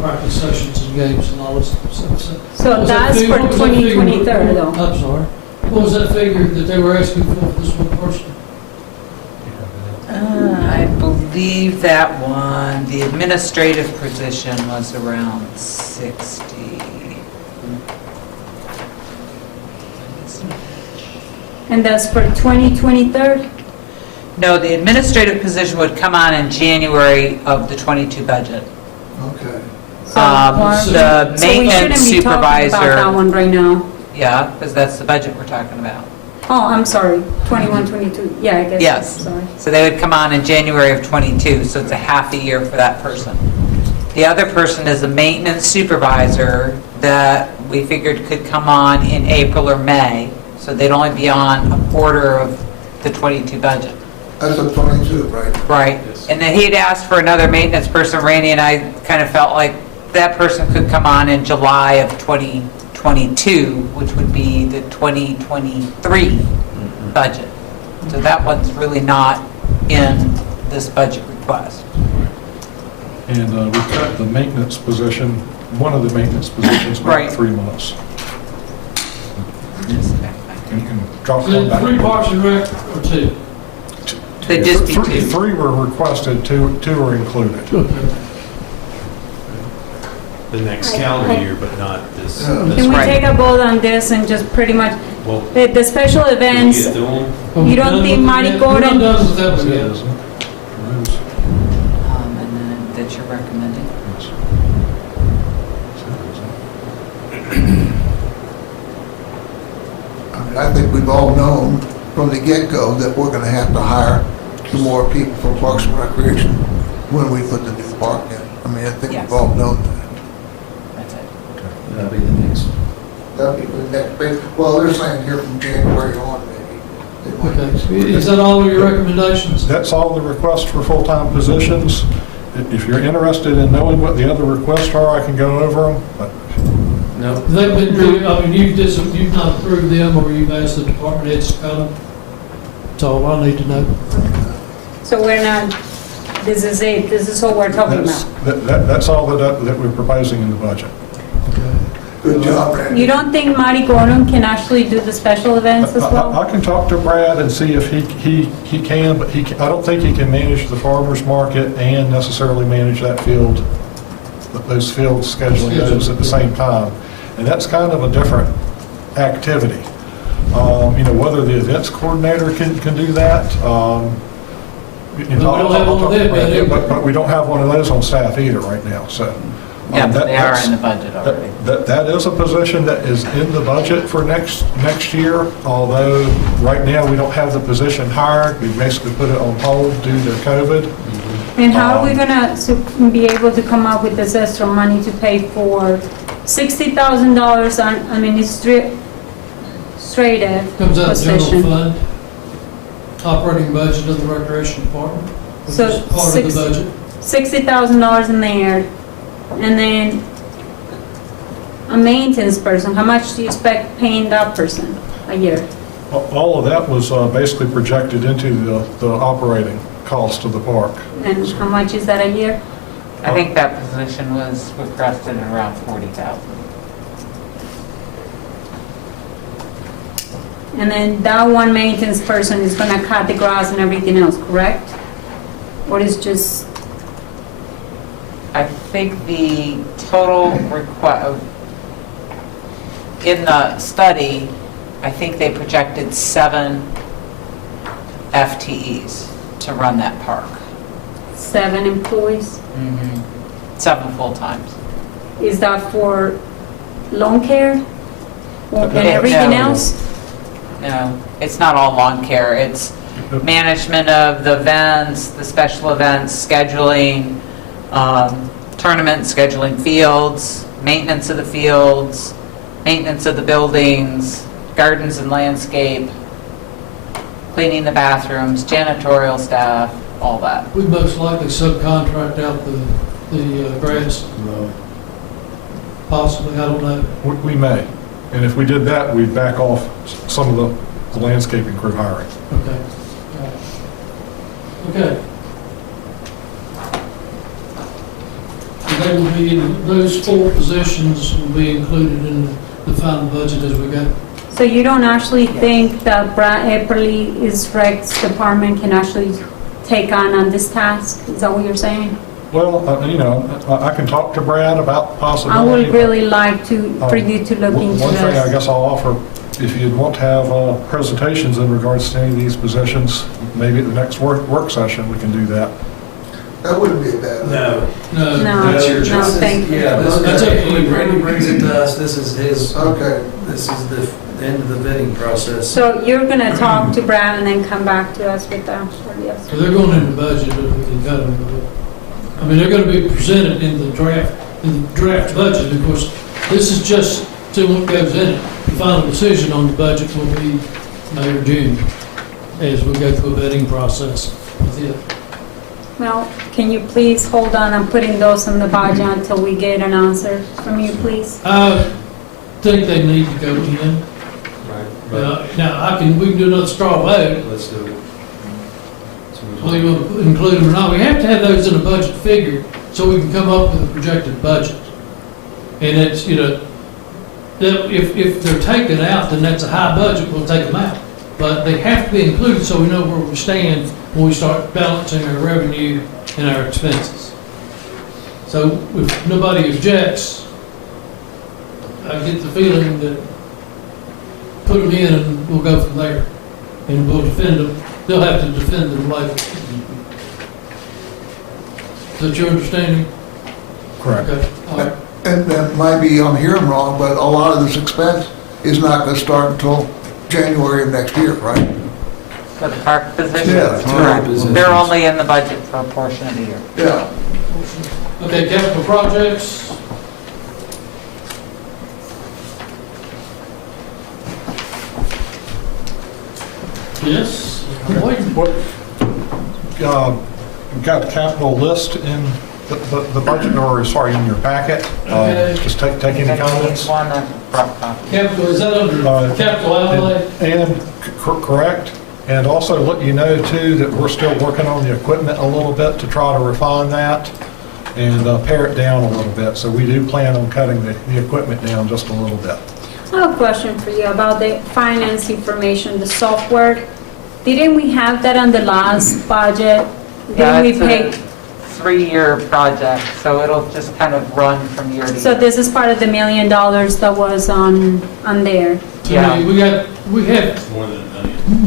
practice sessions and games and all this stuff. So What was that that's figure? for What was that figure? 2023 though. I'm sorry. What was that figure that they were asking for this one person? I believe that one, the administrative position was around 60. And that's for 2023? No, the administrative position would come on in January of the '22 budget. Okay. So The so we shouldn't maintenance be talking about that supervisor, one right now. yeah, because that's the budget we're talking about. Oh, I'm sorry, 21, 22, yeah, I guess. Yes. Sorry. So they would come on in January of '22, so it's a half a year for that person. The other person is a maintenance supervisor that we figured could come on in April or May, so they'd only be on a quarter of the '22 budget. That's a 22, right? Right. And then he'd asked for another maintenance person. Randy and I kind of felt like that person could come on in July of 2022, which would be the 2023 budget. So that one's really not in this budget request. And we cut the maintenance position, one of the maintenance positions, Right. about 3 months. And you can drop Is one it back. 3 Parks and Rec or 2? They'd just be Three- two. 3 were requested, two are included. The next calendar year, but not this. Yeah. this Can we one. take a vote on this and just pretty much, Well, the special can we events, get through them? You don't think Marty We're Gordon- not done with that one yet. And then that you're recommending. I think we've all known from the get-go that we're gonna have to hire some more people for Parks and Recreation when we put the new park in. I mean, I think Yes. we've all known that. That's it. That'll be the next. That'll be the next big, well, they're saying here from January on, maybe. They might do some- Okay, is that all of your recommendations? That's all the requests for full-time positions. If you're interested in knowing what the other requests are, I can go over them. But No. They've been, I mean, you've not approved them, or you've asked the department heads to come? That's all I need to know. So we're not, this is it, this is all we're talking about. That's all that we're proposing in the budget. Good job, Randy. You don't think Marty Gordon can actually do the special events as well? I can talk to Brad and see if he can, but I don't think he can manage the farmer's market and necessarily manage that field, those fields, scheduling those at the same time. And that's kind of a different activity. Whether the events coordinator can do that. We don't have one of them yet, do we? But we don't have one of those on staff either right now, so. Yeah, but they are that's- in the budget already. That is a position that is in the budget for next year, although right now we don't have the position hired. We basically put it on hold due to COVID. And how are we gonna be able to come up with this extra money to pay for $60,000 on administrative Comes out of the general position? fund, operating budget of the recreation department, which So is part of the budget. $60,000 in there, and then a maintenance person, how much do you expect paying that person a year? All of that was basically projected into the operating cost of the park. And how much is that a year? I think that position was requested at around 40,000. And then that one maintenance person is gonna cut the grass and everything else, correct? Or is just, I think the total in the study, I think they projected 7 FTEs to run that park. 7 employees? 7 full-times. Is that for lawn care? And No. everything No. else? No, it's not all lawn care. It's management of the events, the special events, scheduling, tournaments, scheduling fields, maintenance of the fields, maintenance of the buildings, gardens and landscape, cleaning the bathrooms, janitorial staff, all that. We'd most likely subcontract out the grass, possibly, I don't know. We may. And if we did that, we'd back off some of the landscaping crew hiring. Okay. Okay. And they will be, those 4 positions will be included in the final budget as we go. So you don't actually think that Brad Epperly, his Rex department, can actually take on this task? Is that what you're saying? Well, I can talk to Brad about I possibility. would really like for you to look into One thing I this. guess I'll offer, if you'd want to have presentations in regards to any of these positions, maybe at the next work session, we can do that. That wouldn't be a bad idea. No. No. No, That's your no, thank you. Yeah, That's okay. when Randy brings it to us, this is his, Okay. this is the end of the vetting process. So you're gonna talk to Brad and then come back to us with the, or yes? So they're going in the budget, and cut them. I mean, they're going to be presented in the draft budget. Of course, this is just to what goes in it. The final decision on the budget will be May or June as we go through a vetting process with it. Well, can you please hold on, I'm putting those in the budget until we get an answer from you, please? I think they need to go in. Right. Now, we can do another straw vote, Let's do it. whether you want to include them or not. We have to have those in a budget figure so we can come up with a projected budget. And it's, that if they're taken out, then that's a high budget, we'll take them out. But they have to be included so we know where we stand when we start balancing our revenue and our expenses. So if nobody objects, I get the feeling that put them in and we'll go from there. And we'll defend them. They'll have to defend them later. Is that your understanding? Correct. Okay, all right. And that might be, I'm hearing wrong, but a lot of this expense is not going to start until January of next year, right? For the park positions? Yeah, Correct. positions. They're only in the budget for a portion of the year. Yeah. Okay, capital projects. Yes? I'm waiting. What, you've got the capital list in the budget, or sorry, in your packet. Okay. Just take any comments. One rough copy. Capital, is that under capital outlay? And correct, and also let you know too that we're still working on the equipment a little bit to try to refine that and pare it down a little bit. So we do plan on cutting the equipment down just a little bit. I have a question for you about the finance information, the software. Didn't we have that on the last budget? Yeah, Didn't we it's a pay? 3-year project, so it'll just kind of run from year to year. So this is part of the $1 million that was on there. Yeah. We had More than a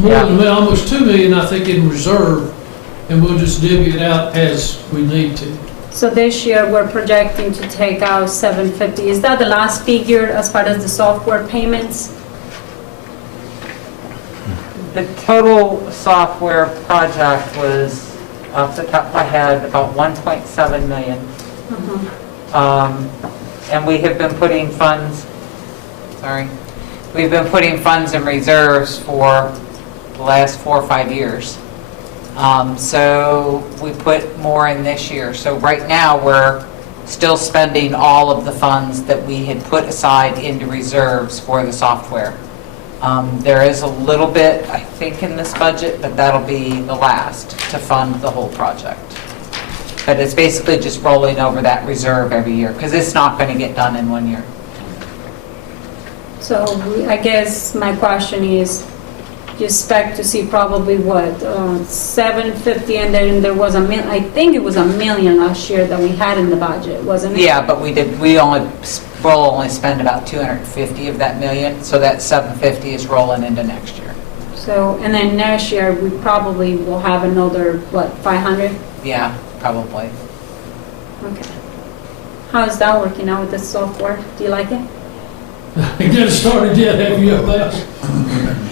million. more than, almost 2 million, I think, in reserve, and we'll just divvy it out as we need to. So this year, we're projecting to take out 750. Is that the last figure as far as the software payments? The total software project was, off the top of my head, about 1.7 million. And we have been putting funds, we've been putting funds in reserves for the last 4 or 5 years. So we put more in this year. So right now, we're still spending all of the funds that we had put aside into reserves for the software. There is a little bit, I think, in this budget, but that'll be the last to fund the whole project. But it's basically just rolling over that reserve every year, because it's not going to get done in 1 year. So I guess my question is, you expect to see probably what, 750, and then there was I think it was $1 million last year that we had in the budget, wasn't it? Yeah, but we'll only spend about 250 of that million, so that 750 is rolling into next year. So, and then next year, we probably will have another, what, 500? Yeah, probably. Okay. How is that working out with the software? Do you like it? Get it started yet, have you?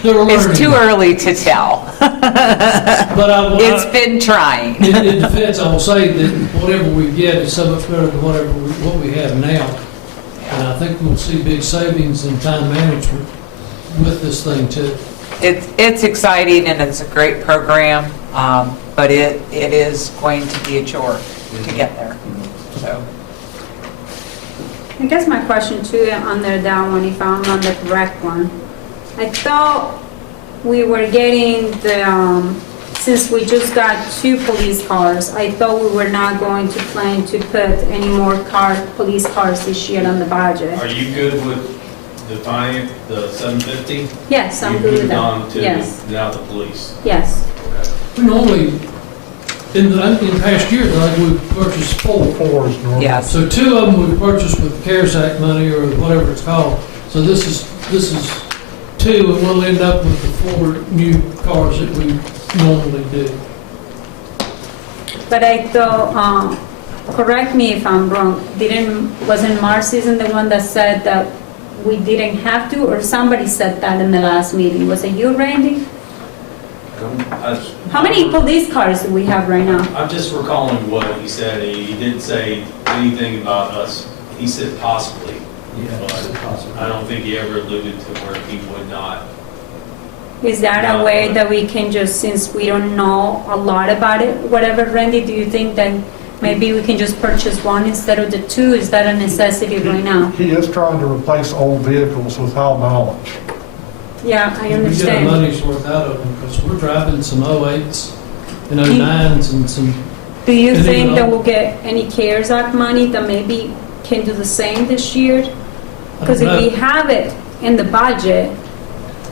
They're learning. It's too early to tell. But It's been trying. in defense, I will say that whatever we get is so much better than what we have now. And I think we'll see big savings in time management with this thing too. It's exciting and it's a great program, but it is going to be a chore to get there. So I guess my question too, under that one, if I'm on the correct one, I thought we were getting the, since we just got 2 police cars, I thought we were not going to plan to put any more police cars this year on the budget. Are you good with defining the 750? Yes, I'm good with that. You moved on to Yes, now the police. yes. We normally, in past years, like we purchased 4. Four is normal. yes, So 2 of them we purchased with CARES Act money or whatever it's called. So this is 2, and we'll end up with the 4 new cars that we normally do. But I thought, correct me if I'm wrong, wasn't Marcy's the one that said that we didn't have to, or somebody said that in the last meeting? Was it you, Randy? How many police cars do we have right now? I'm just recalling what he said. He didn't say anything about us. He said possibly, but I don't think he ever alluded to where he would not. Is that a way that we can just, since we don't know a lot about it, whatever, Randy, do you think that maybe we can just purchase 1 instead of the 2? Is that a necessity right now? He is trying to replace old vehicles with high mileage. Yeah, I We get our understand. money's worth out of them because we're driving some 08s and 09s and some, Do you And think even that though- we'll get any CARES Act money that maybe can do the same this year? I Because don't if we know. have it in the budget,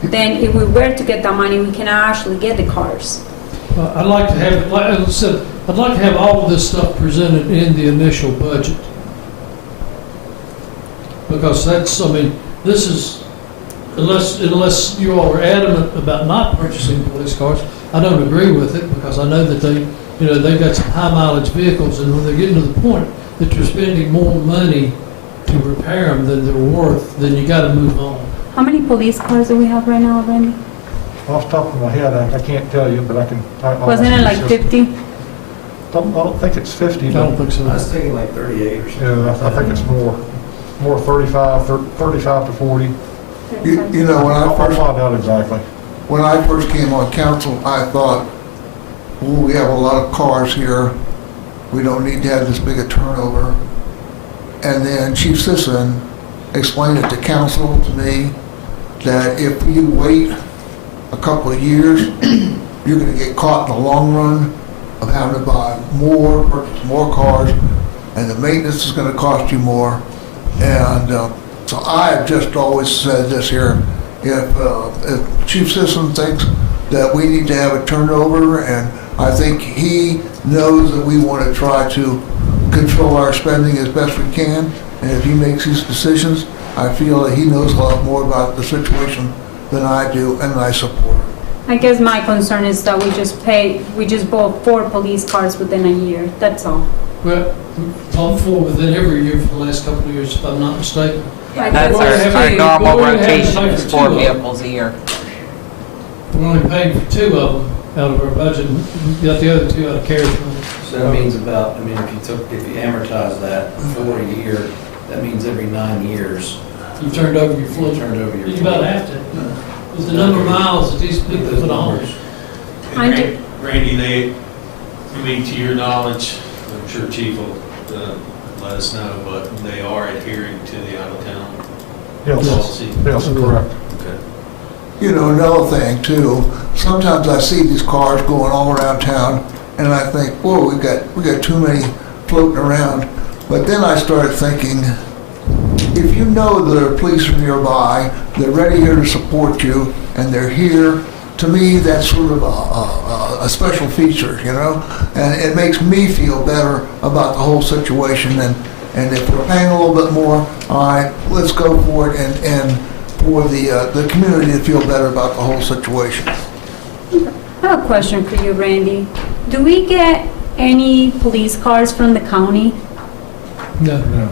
then if we were to get that money, we can actually get the cars. I'd like to have, like I said, I'd like to have all of this stuff presented in the initial budget. Because that's, I mean, this is, unless you all are adamant about not purchasing police cars, I don't agree with it because I know that they've got some high mileage vehicles, and when they're getting to the point that you're spending more money to repair them than they're worth, then you got to move on. How many police cars do we have right now, Randy? Off the top of my head, I can't tell you, but I can. Wasn't it like 50? I don't think it's 50. I don't think I so. was thinking like 38 or something. Yeah, I think it's more 35 to 40. You know, I'll find out exactly. when I first came on council, I thought, well, we have a lot of cars here. We don't need to have this big a turnover. And then Chief Sisson explained it to council, to me, that if you wait a couple of years, you're going to get caught in the long run of having to buy more, purchase more cars, and the maintenance is going to cost you more. And so I have just always said this here, if Chief Sisson thinks that we need to have a turnover, and I think he knows that we want to try to control our spending as best we can, and if he makes these decisions, I feel that he knows a lot more about the situation than I do, and I support it. I guess my concern is that we just bought 4 police cars within a year, that's all. Well, all 4 within every year for the last couple of years, if I'm not mistaken. That's our normal rotation is 4 vehicles a year. We're only paying for 2 of them out of our budget. We got the other 2 out of carriage money. So that means about, I mean, if you amortize that for a year, that means every 9 years, You turned over your you fleet. turned over your. You about have to. With the number of miles that these people put on. I Randy, I mean, to your knowledge, I'm sure Chief will let us know, but they are adhering to the out-of-town Yes, policy. yes, correct. Okay. You know, another thing too, sometimes I see these cars going all around town, and I think, whoa, we got too many floating around. But then I started thinking, if you know the police are nearby, they're ready here to support you, and they're here, to me, that's sort of a special feature, you know? And it makes me feel better about the whole situation, and if we're paying a little bit more, all right, let's go for it, and for the community to feel better about the whole situation. I have a question for you, Randy. Do we get any police cars from the county? No.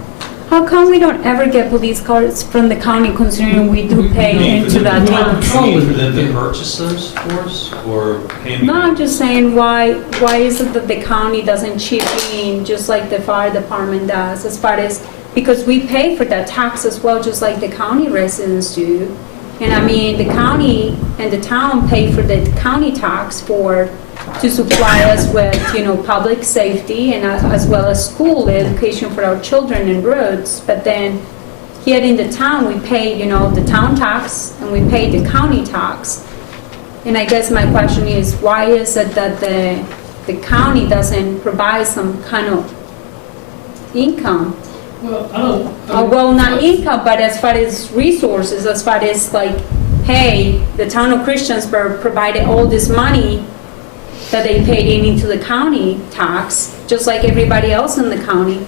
How come we don't ever get police cars from the county considering we do pay into that You tax? mean for them to purchase those for us, or hand me? No, I'm just saying, why is it that the county doesn't chip in just like the fire department does, as far as, because we pay for that tax as well, just like the county residents do. And I mean, the county and the town pay for the county tax to supply us with, public safety and as well as school education for our children and roads. But then here in the town, we pay, the town tax and we pay the county tax. And I guess my question is, why is it that the county doesn't provide some kind of income? Well, I don't. Well, not income, but as far as resources, as far as like, hey, the town of Christiansburg provided all this money that they paid into the county tax, just like everybody else in the county.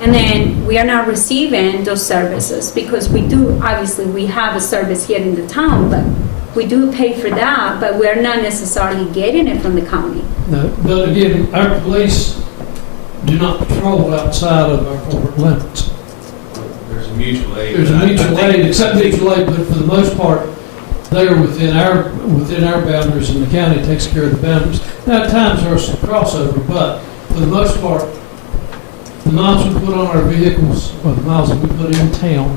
And then we are not receiving those services because we have a service here in the town, but we do pay for that, but we're not necessarily getting it from the county. No, but again, our police do not patrol outside of our corporate limits. There's a mutual aid. There's a but I mutual think- aid, except mutual aid, but for the most part, they are within our boundaries, and the county takes care of the boundaries. Now, at times there's some crossover, but for the most part, the miles we put on our vehicles, or the miles that we put in town.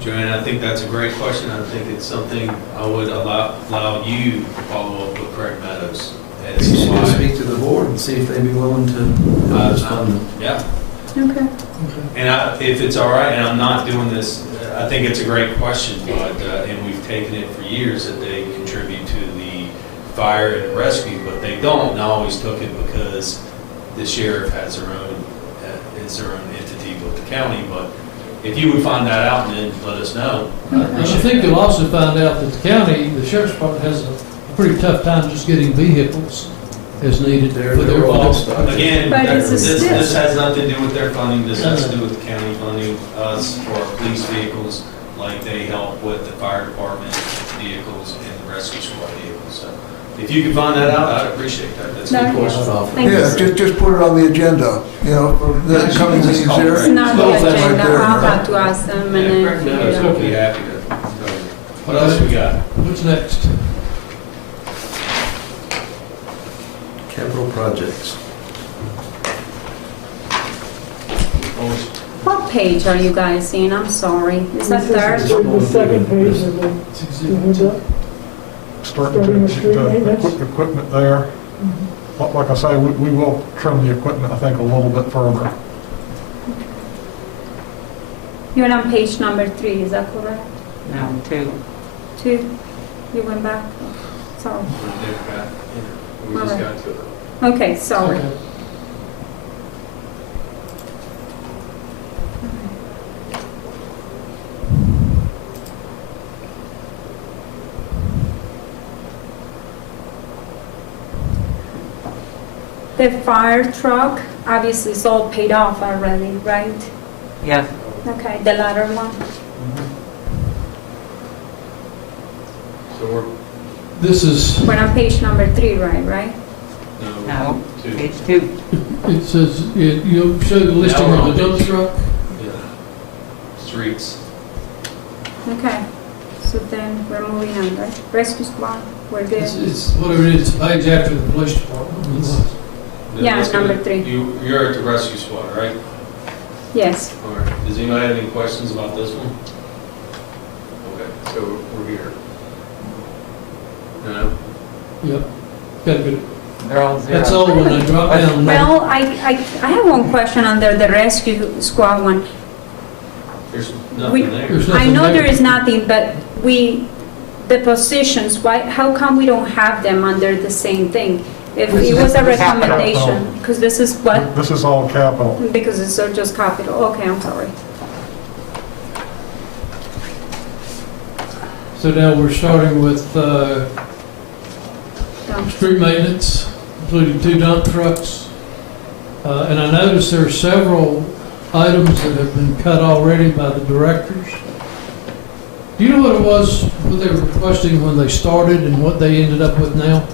Joanne, I think that's a great question. I think it's something I would allow you to follow up with Craig Meadows. You should speak to the board and see if they'd be willing to fund them. Yeah, Okay. and if it's all right, and I'm not doing this, I think it's a great question, but, and we've taken it for years that they contribute to the fire and rescue, but they don't, and I always took it because the sheriff has their own, is their own entity with the county, but if you would find that out and then let us know. I think you'll also find out that the county, the sheriff's department has a pretty tough time just getting vehicles as needed for their calls. Again, But it's a this has nothing to do with their funding, this has to do with the county funding us for our police vehicles, like they help with the fire department vehicles and the rescue squad vehicles. So if you could find that out, I'd appreciate that. That's a No, good question. Thank Yeah, you. just put it on the agenda, for the coming meetings there. It's not the Right agenda, there. I'll have to ask them and then Yeah, figure Craig it Meadows out. will be happy to. What else we got? What's next? Capital projects. What page are you guys in? I'm sorry. Is that third? The second page of the, Starting to equip equipment there. Like I say, we will trim the equipment, I think, a little bit further. You're on page number 3, is that correct? No, 2. 2? You went back? Sorry. We just got to it. Okay, sorry. Okay. The fire truck, obviously, is all paid off already, right? Yes. Okay, the latter one? So we're, This is, We're on page number 3, right? No, two. page 2. it says, you'll show the listing Now we're of the on dump page- truck. Yeah. Streets. Okay, so then we're moving on, right? Rescue squad, we're It's, good. it's whatever it is, it's a page after the police department. Then Yeah, let's go number to- 3. You're at the rescue squad, right? Yes. All right. Does anybody have any questions about this one? Okay, so we're here. No? Yep, got a good, They're all 0. that's all when I drop down. Well, I have one question under the rescue squad one. There's We- nothing there. There's I nothing know there. there is nothing, but the positions, how come we don't have them under the same thing? If This it is was a capital. recommendation, because this is what? This is all capital. Because it's just capital. Okay, I'm sorry. So now we're starting with Dump. street maintenance, including 2 dump trucks. And I noticed there are several items that have been cut already by the directors. Do you know what it was, what they were requesting when they started and what they ended up with now?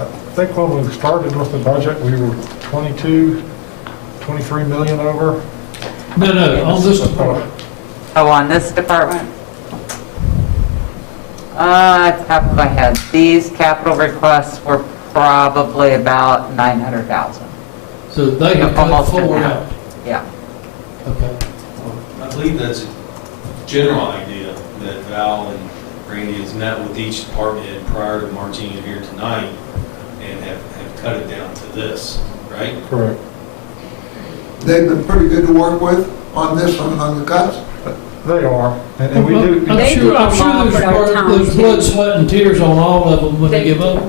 I think when we started with the budget, we were 23 million over. No, on this department. Oh, on this department? Top of my head, these capital requests were probably about 900,000. So they have cut Almost 4 in half. out. Yeah. Okay. I believe that's a general idea that Val and Randy has met with each department head prior to marching in here tonight and have cut it down to this, right? Correct. They've been pretty good to work with on this, on the cuts. They are, and we do. I'm They do a lot sure for our town, there's too. blood, sweat, and tears on all of them when they give up.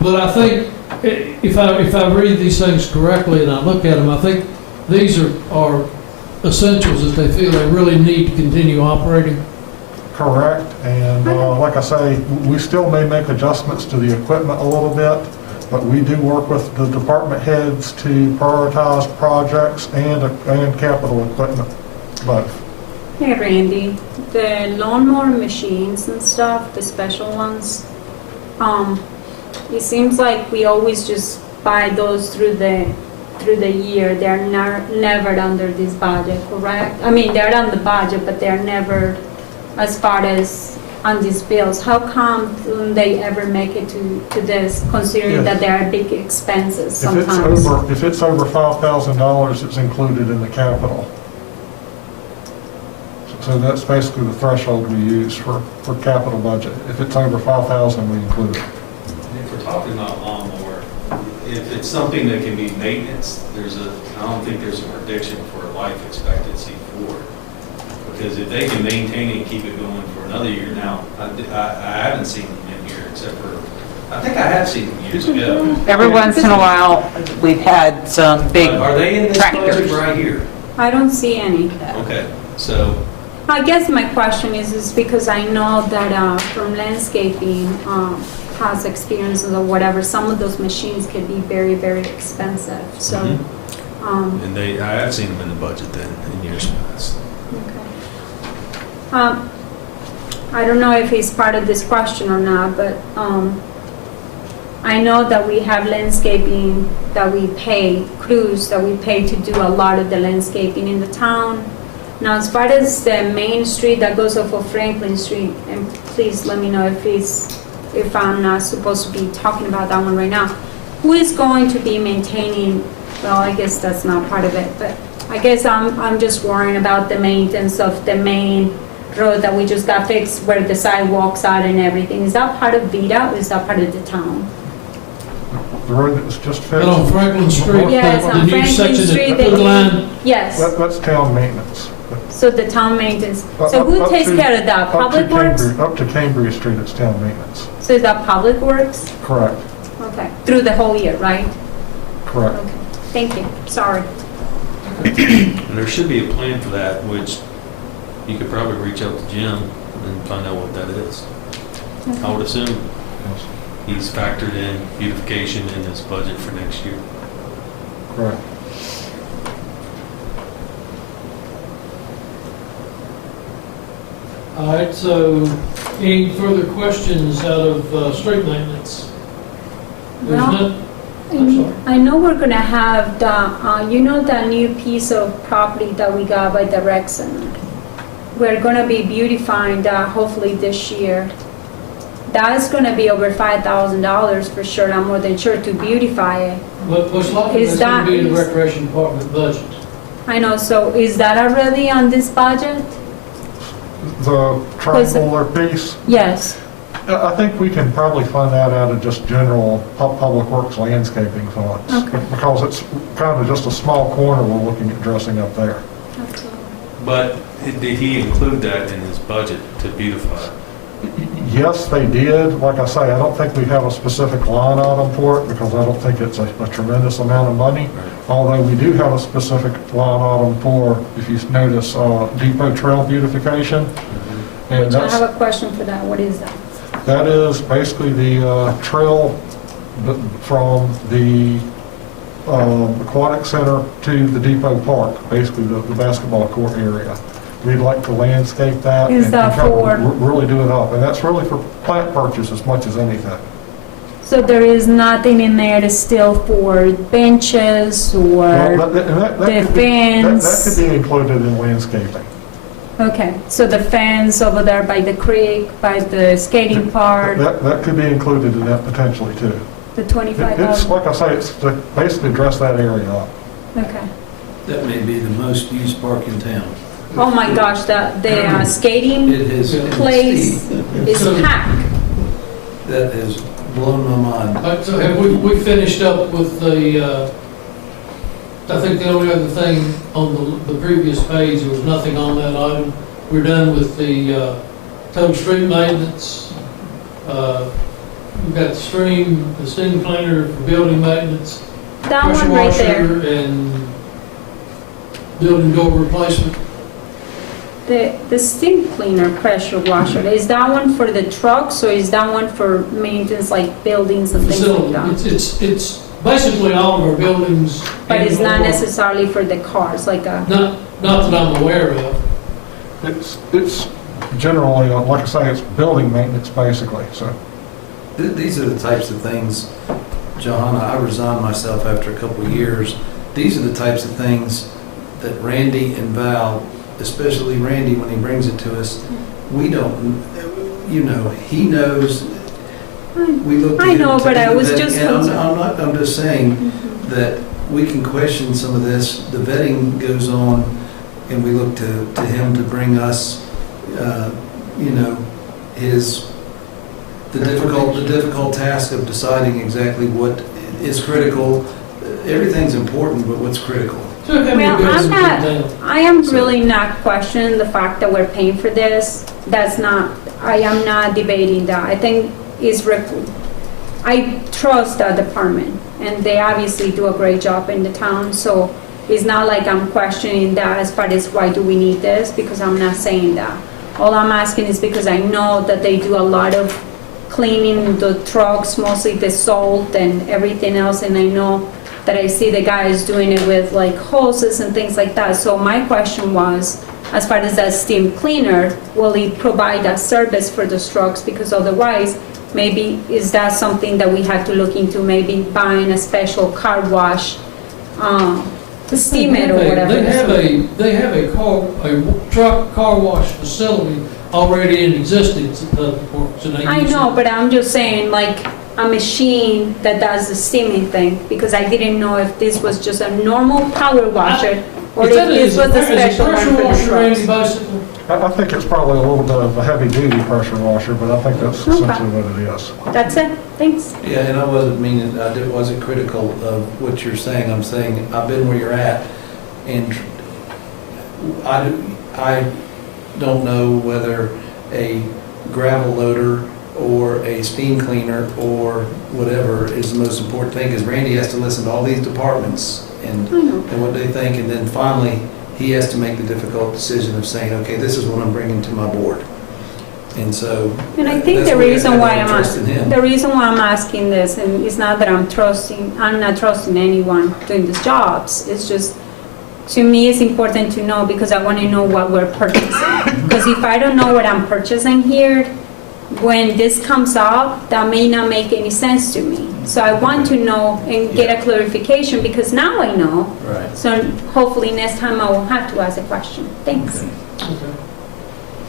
But I think, if I read these things correctly and I look at them, I think these are essentials that they feel they really need to continue operating. Correct, and like I say, we still may make adjustments to the equipment a little bit, but we do work with the department heads to prioritize projects and capital equipment, both. Hey Randy, the lawnmower machines and stuff, the special ones, it seems like we always just buy those through the year. They're never under this budget, correct? I mean, they're on the budget, but they're never as far as on these bills. How come don't they ever make it to this, considering that there are big expenses sometimes? If it's over $5,000, it's included in the capital. So that's basically the threshold we use for capital budget. If it's over 5,000, we include it. If we're talking about lawnmower, if it's something that can be maintenance, I don't think there's a prediction for a life expectancy for it. Because if they can maintain it and keep it going for another year now, I haven't seen them in here except for, I think I have seen them years ago. Every once in a while, we've had some big Are they in this budget tractors. right here? I don't see any. Okay, so, I guess my question is because I know that from landscaping, past experiences or whatever, some of those machines can be very, very expensive, so. Mhm. and I have seen them in the budget then, in years past. Okay. I don't know if it's part of this question or not, but I know that we have landscaping that we pay, crews that we pay to do a lot of the landscaping in the town. Now, as far as the main street that goes off of Franklin Street, and please let me know if I'm not supposed to be talking about that one right now. who is going to be maintaining, well, I guess that's not part of it, but I guess I'm just worrying about the maintenance of the main road that we just got fixed where the sidewalks are and everything. Is that part of VDOT or is that part of the town? The road that was just But on fixed, Franklin Street, Yes, the on new Franklin section Street, that the put new- line, Yes, that's town maintenance. so the town maintenance. So who Up takes to- care of that? up to Public Works? Cambria- Up to Cambria Street, it's town maintenance. So is that Public Works? Correct, Okay, through the whole year, right? correct. Okay, thank you, sorry. And there should be a plan for that, which you could probably reach out to Jim and find out what that is. I would assume Yes, he's factored in beautification in his budget for next year. correct. all right, so any further questions out of street maintenance? There's Well, none? I'm sorry. I know we're gonna have the, you know, that new piece of property that we got by the rec center. We're gonna be beautifying that hopefully this year. That's gonna be over $5,000 for sure, I'm more than sure, to beautify it. But most likely Is that's going to be that- the recreation department budget. I know, so is that already on this budget? The triangular piece, Yes, I think we can probably fund that out of just general public works landscaping funds. Okay. Because it's kind of just a small corner we're looking at dressing up there. But did he include that in his budget to beautify? Yes, they did. Like I say, I don't think we have a specific line item for it because I don't think it's a tremendous amount of money. Although we do have a specific line item for, if you notice, Depot Trail beautification. And which I that's, have a question for that, what is that? that is basically the trail from the aquatic center to the Depot Park, basically the basketball court area. We'd like to landscape that. Is and that kind of for- really do it up. And that's really for plant purchase as much as anything. So there is nothing in there to still for benches Well, or, that the could be- that fence. could be included in landscaping. okay, so the fence over there by the creek, by the skating park, That could be included in that potentially too. the It's, 25,000? like I say, it's to basically dress that area up. Okay. That may be the most used park in town. Oh my gosh, the skating It is. place is packed. That has blown my mind. All right, so have we finished up with the, I think the only other thing on the previous page, there was nothing on that item. We're done with the total street maintenance. We've got the steam cleaner for building maintenance. That pressure one right there. washer and building door replacement. The steam cleaner pressure washer, is that one for the trucks or is that one for maintenance like buildings and things like Facility. that? It's basically all of our buildings. But it's not and- necessarily for the cars, like a, Not that I'm aware of. It's generally, like I say, it's building maintenance basically, so. These are the types of things, John, I resigned myself after a couple of years. These are the types of things that Randy and Val, especially Randy when he brings it to us, we don't, you know, he knows. We look to I him know, to but do I was that, just and concerned. I'm just saying that we can question some of this. The vetting goes on, and we look to him to bring us, you know, the difficult task of deciding exactly what is critical. Everything's important, but what's critical? So how many Well, buildings I'm are not, down? I am really not questioning the fact that we're paying for this. That's not, I am not debating that. I think I trust that department, and they obviously do a great job in the town, so it's not like I'm questioning that as far as why do we need this, because I'm not saying that. All I'm asking is because I know that they do a lot of cleaning the trucks, mostly the salt and everything else, and I know that I see the guys doing it with like hoses and things like that. So my question was, as far as that steam cleaner, will it provide that service for the trucks? Because otherwise, maybe is that something that we have to look into, maybe buying a special car wash, to steam it or whatever. They have a truck car wash facility already in existence at the ports. I know, but I'm just saying, like, a machine that does the steaming thing, because I didn't know if this was just a normal power washer or if this was a special one for the washer, Randy, trucks. basically? I think it's probably a little bit of a heavy-duty pressure washer, but I think that's Okay. essentially what it is. That's it, thanks. Yeah, and I wasn't meaning, wasn't critical of what you're saying. I'm saying, I've been where you're at, and I don't know whether a gravel loader or a steam cleaner or whatever is the most important thing, because Randy has to listen to all these departments and what they think, and then finally, he has to make the difficult decision of saying, okay, this is what I'm bringing to my board. And so. And I think that's the where reason I why have trust in him. the reason why I'm asking this, and it's not that I'm not trusting anyone doing these jobs, it's just, to me, it's important to know because I want to know what we're purchasing. Because if I don't know what I'm purchasing here, when this comes up, that may not make any sense to me. So I want to know and get a clarification because now I know. Right. So hopefully next time I won't have to ask a question. Thanks. Okay.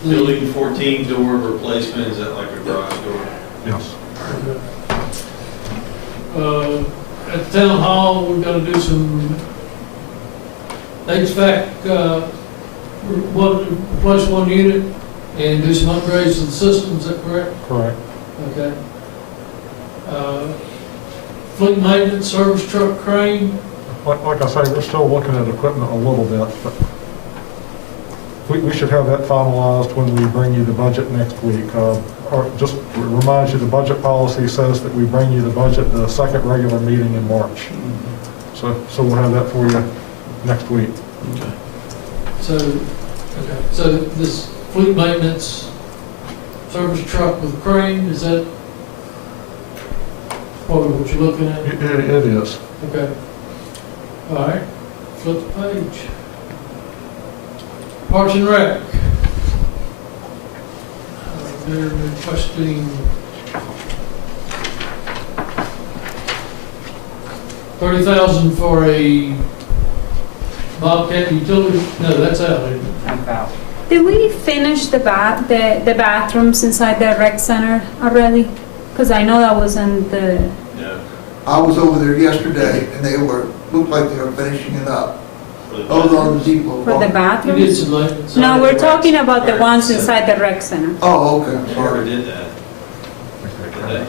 Building 14 door replacement, is that like a garage door? Yes. At the town hall, we're gonna do some HVAC, replace one unit and do some upgrades to the system, is that correct? Correct. Okay. Fleet maintenance, service truck, crane, Like I say, we're still looking at equipment a little bit, but we should have that finalized when we bring you the budget next week. Or just remind you, the budget policy says that we bring you the budget the second regular meeting in March. So we'll have that for you next week. Okay. so this fleet maintenance, service truck with crane, is that probably what you're looking at? It is. Okay. All right, flip the page. Parks and Rec. They're requesting $30,000 for a Bobcat utility. No, that's out. Isn't it? About. Did we finish the bathrooms inside the rec center already? Because I know that was in the, No. I was over there yesterday, and looked like they were finishing it up. Over on the depot. for the You did bathrooms? some maintenance. No, we're talking about the ones inside the rec center. Oh, okay, Never sorry. did that. Did they? No,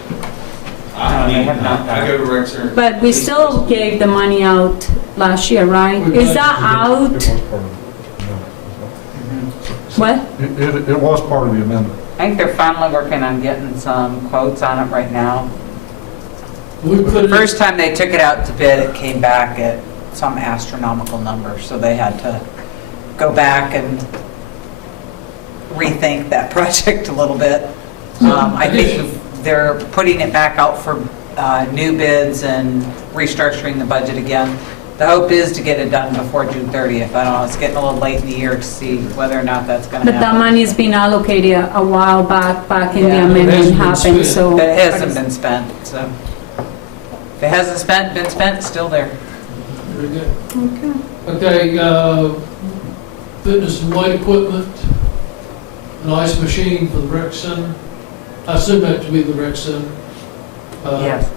I they mean, have not I go to rec center. But we still gave the money out last year, right? Is that It out? was part of What? it was part of the amendment. I think they're finally working on getting some quotes on it right now. We put it, First time they took it out to bid, it came back at some astronomical number, so they had to go back and rethink that project a little bit. I think they're putting it back out for new bids and restructuring the budget again. The hope is to get it done before June 30th. I don't know, it's getting a little late in the year to see whether or not that's going to But that happen. money's been allocated a while back in the Yeah, it amendment hasn't been happened, spent. so. But it hasn't been spent, so. If it hasn't been spent, it's still there. very good. Okay. Okay, fitness and weight equipment, an ice machine for the rec center. I assume that to be the rec center. Yes.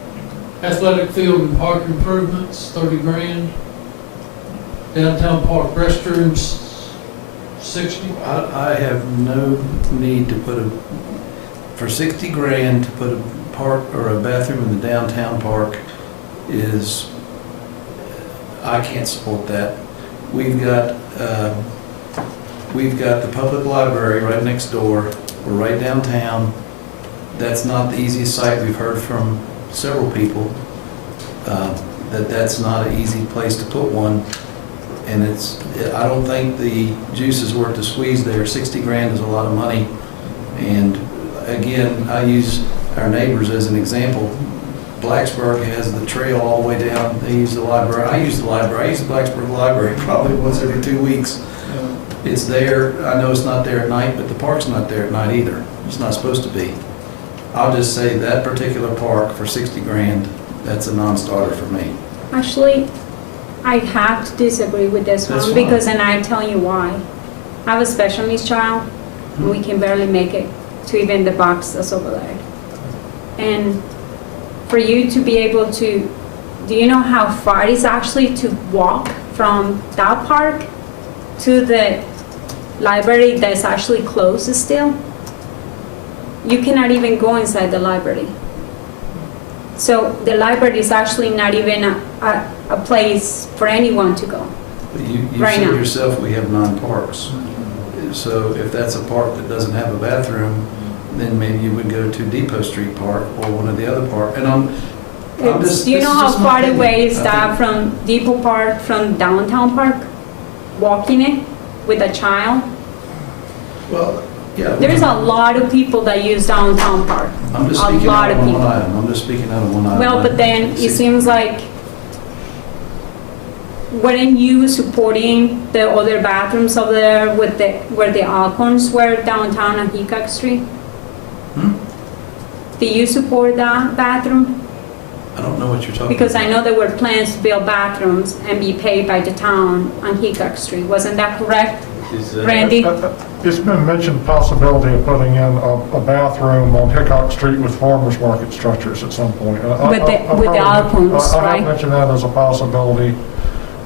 Athletic field and park improvements, 30 grand. Downtown park restrooms, 60. I have no need to for 60 grand to put a park or a bathroom in the downtown park is, I can't support that. We've got the public library right next door, we're right downtown. That's not the easiest site. We've heard from several people that's not an easy place to put one. And I don't think the juice is worth the squeeze there. 60 grand is a lot of money. And again, I use our neighbors as an example. Blacksburg has the trail all the way down. They use the library. I use the library. I use the Blacksburg Library probably once every 2 weeks. It's there. I know it's not there at night, but the park's not there at night either. It's not supposed to be. I'll just say that particular park for 60 grand, that's a non-starter for me. Actually, I have to disagree with this That's one fine. because, and I tell you why. I have a special needs child, and we can barely make it to even the box that's over there. And for you to be able to, do you know how far it is actually to walk from that park to the library that's actually closed still? You cannot even go inside the library. So the library is actually not even a place for anyone to go. But you Right said now. yourself, we have 9 parks. So if that's a park that doesn't have a bathroom, then maybe you would go to Depot Street Park or one of the other parks. And I'm just. Do you this know is how just my far opinion. away is I that think- from Depot Park, from downtown park? Walking it with a child? Well, yeah. There's a lot of people that use downtown park. I'm just a speaking lot out of of one people. item. I'm just speaking out of one item. Well, but then it seems like, weren't you supporting the other bathrooms over there with the, where the Alcorns were downtown on Hickok Street? Hmm? Do you support that bathroom? I don't know what you're talking about. Because I know there were plans to build bathrooms and be paid by the town on Hickok Street. Wasn't that correct, Randy? It's been mentioned possibility of putting in a bathroom on Hickok Street with farmers market structures at some point. With the Alcorns, I right? have mentioned that as a possibility.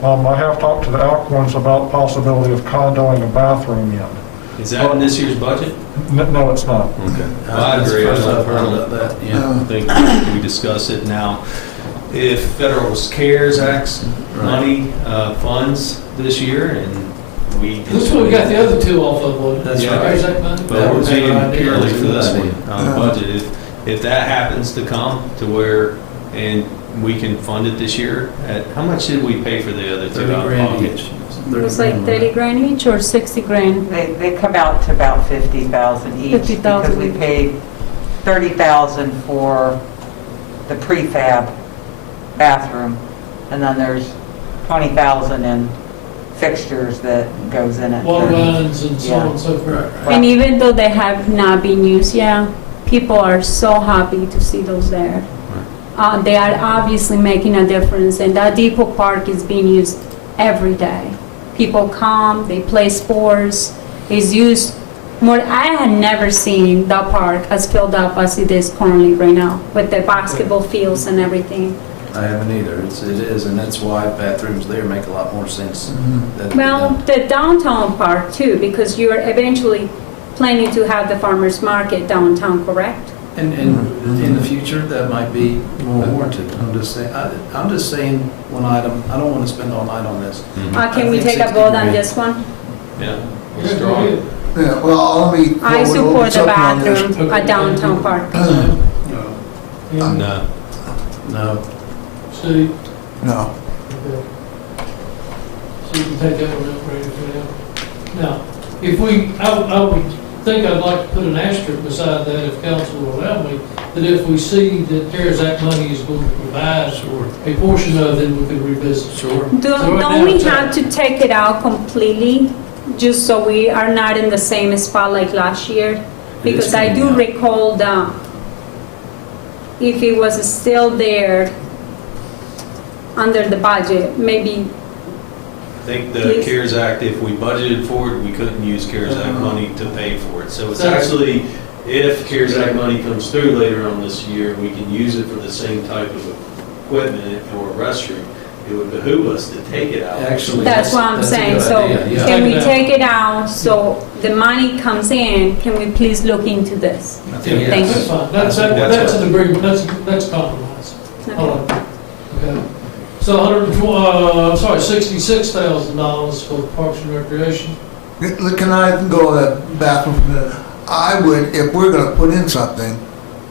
I have talked to the Alcorns about possibility of condoing a bathroom in. Is that in this year's budget? No, it's not. Okay. I That's the agree. first I I've heard don't about that, yeah. think we discuss it now. If federal CARES Act money funds this year and we. This one, we got the other two off of, wasn't it? That's Yeah. right. Is that money? But we're being idea. purely for this That's a good one on the budget. If that happens to come to where, and we can fund it this year, how much did we pay for the other two? 30 out of grand pocket? each. It was like 30 grand each or 60 grand? They come out to about 50,000 each. 50,000 Because we each. paid 30,000 for the prefab bathroom, and then there's 20,000 in fixtures that goes in it. Water lines and so on and so forth. Right. And even though they have not been used yet, people are so happy to see those there. They are obviously making a difference, and that Depot Park is being used every day. People come, they play sports, it's used more. I had never seen that park as filled up as it is currently right now, with the basketball fields and everything. I haven't either. It is, and that's why bathrooms there make a lot more sense. than- Well, the downtown park too, because you're eventually planning to have the farmer's market downtown, correct? And in the future, that might be more warranted. I'm just saying one item. I don't want to spend all night on this. Mhm. Can we I think take a 60 vote on grand. this one? Yeah. Yeah, go Strong. ahead. Yeah, well, let me. I support the something on this. bathroom at downtown park. Yeah. No. No. Steve? No. Okay. So you can take that one up, Randy, for now. Now, if we, I would think I'd like to put an asterisk beside that, if council will allow me, that if we see that CARES Act money is going to provide a portion of it, we could revisit. Sure. Don't we have to take it out completely, just so we are not in the same spot like last year? Because I do recall that if it was still there under the budget, maybe, I think the Please. CARES Act, if we budgeted for it, we couldn't use CARES Act money to pay for it. So it's That's- actually, if CARES Act money comes through later on this year, we can use it for the same type of equipment for a restroom. It would behoove us to take it out. Actually, that's what I'm that's a saying. good So idea, yeah. can we Take it out. take it out so the money comes in? Can we please look into this? I think Yeah. Thank yes. That's fine. That's an agreement, that's compromise. I like that. Okay. So $66,000 for Parks and Recreation. Can I go to that bathroom for a minute? I would, if we're gonna put in something,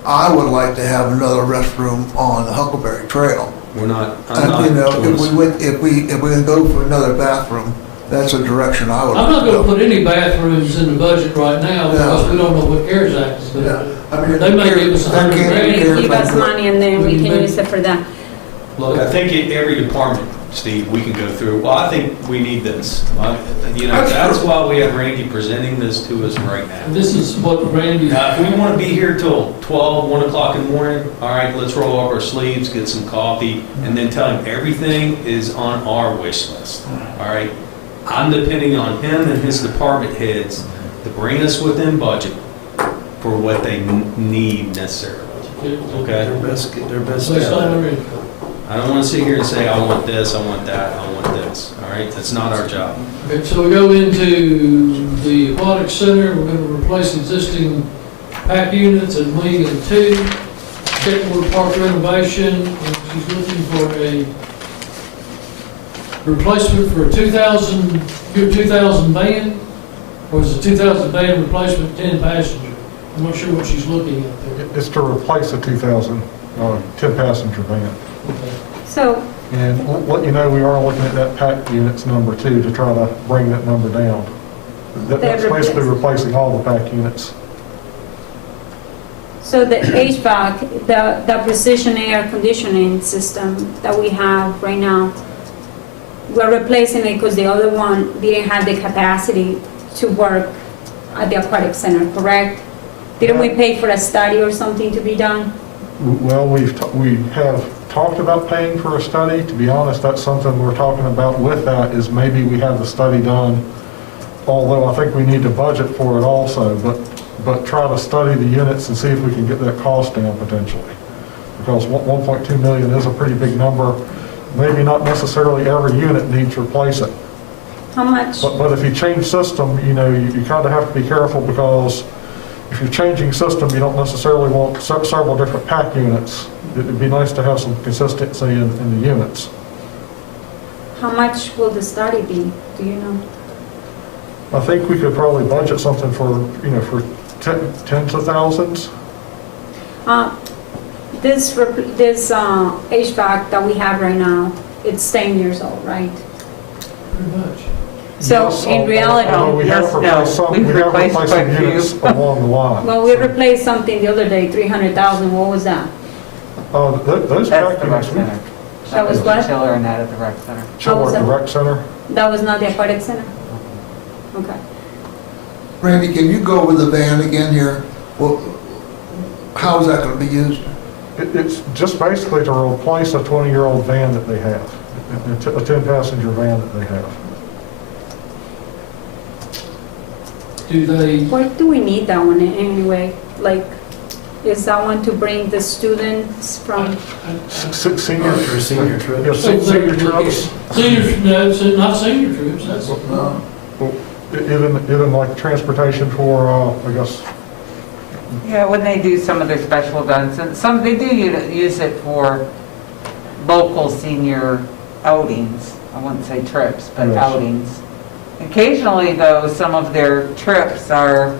I would like to have another restroom on the Huckleberry Trail. We're not, I'm not. You know, doing if we this. went, if we're gonna go for another bathroom, that's a direction I would I'm like not to gonna go. put any bathrooms in the budget right now because we don't know what CARES Act is gonna do. I mean, They may give us that $100 can't grand. be Give carried us back. money and then we can use it for that. Look, I think in every department, Steve, we can go through, well, I think we need this. You know, that's why we have Randy presenting this to us right now. And this is what Randy, Now, if we want to be here till 12, 1 o'clock in the morning, all right, let's roll up our sleeves, get some coffee, and then tell him everything is on our wish list, all right? I'm depending on him and his department heads to bring us within budget for what they need necessarily. Okay. Their best Based on step. their income. I don't want to sit here and say, I want this, I want that, I want this, all right? That's not our job. Okay, so we go into the aquatic center, we're gonna replace existing pack units at wing and 2. Checkerboard Park renovation, and she's looking for a replacement for a 2000 van, or is it 2000 van replacement 10 passenger? I'm not sure what she's looking at there. It's to replace a 2000 10-passenger van. Okay. So, And let you know, we are looking at that pack units number 2 to try to bring that number down. That's basically replacing all the pack units. so the HVAC, the precision air conditioning system that we have right now, we're replacing it because the other one didn't have the capacity to work at the aquatic center, correct? Didn't we pay for a study or something to be done? Well, we have talked about paying for a study. To be honest, that's something we're talking about with that, is maybe we have the study done, although I think we need to budget for it also, but try to study the units and see if we can get that cost down potentially. Because 1.2 million is a pretty big number. Maybe not necessarily every unit needs replacing. How much? But if you change system, you kind of have to be careful, because if you're changing system, you don't necessarily want several different pack units. It'd be nice to have some consistency in the units. How much will the study be? Do you know? I think we could probably budget something for tens of thousands. This HVAC that we have right now, it's 10 years old, right? Pretty much. So Yes, in reality, although we have Yes, no. replaced some, We've we have replaced replaced quite some a few. units along the line. well, we replaced something the other day, 300,000. What was that? Those That's pack the rec units, center. That was what? Chiller and that at the rec center. chill at the rec center. That was not the aquatic center? Okay. Randy, can you go over the van again here? Well, how is that going to be used? It's just basically to replace a 20-year-old van that they have, a 10-passenger van that they have. Do they, Why do we need that one anyway? Like, is that one to bring the students from, Senior, For senior trip. yeah, senior trips, senior, no, so not senior trips, that's, No. even like transportation for, I guess, Yeah, when they do some of their special events, and some, they do use it for local senior outings. I wouldn't say trips, but Yes. outings. Occasionally, though, some of their trips are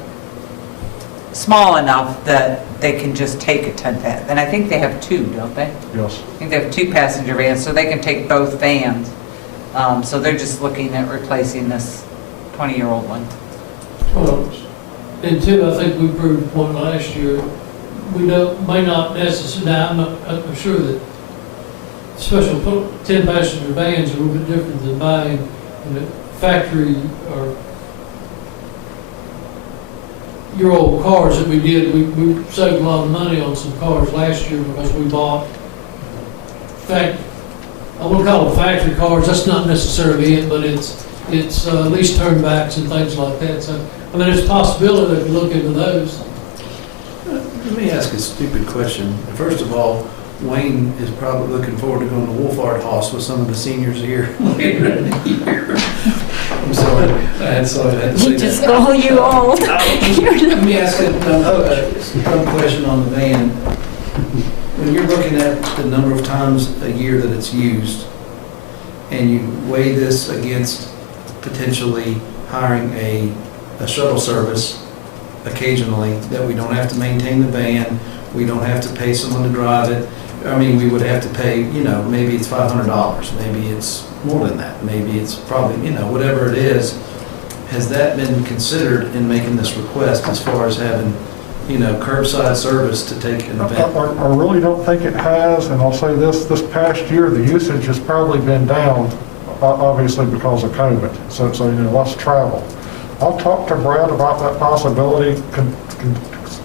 small enough that they can just take a 10-pass. And I think they have 2, don't they? yes. I think they have 2 passenger vans, so they can take both vans. So they're just looking at replacing this 20-year-old one. well, and 2, I think we proved one last year. We may not necessarily, now, I'm sure that special 10-passenger vans are a little bit different than buying, factory or year-old cars that we did. We saved a lot of money on some cars last year because we bought, I wouldn't call them factory cars, that's not necessarily it, but it's lease turnbacks and things like that. So, I mean, there's a possibility that we look into those. Let me ask a stupid question. First of all, Wayne is probably looking forward to going to Wolfart House with some of the seniors here later in the year. I'm sorry, I had to say he just that. call you old? Let me ask a dumb question on the van. When you're looking at the number of times a year that it's used, and you weigh this against potentially hiring a shuttle service occasionally, that we don't have to maintain the van, we don't have to pay someone to drive it. I mean, we would have to pay, maybe it's $500, maybe it's more than that, maybe it's probably, whatever it is. Has that been considered in making this request as far as having, curbside service to take an event? I really don't think it has, and I'll say this past year, the usage has probably been down, obviously because of COVID, so less travel. I'll talk to Brad about that possibility,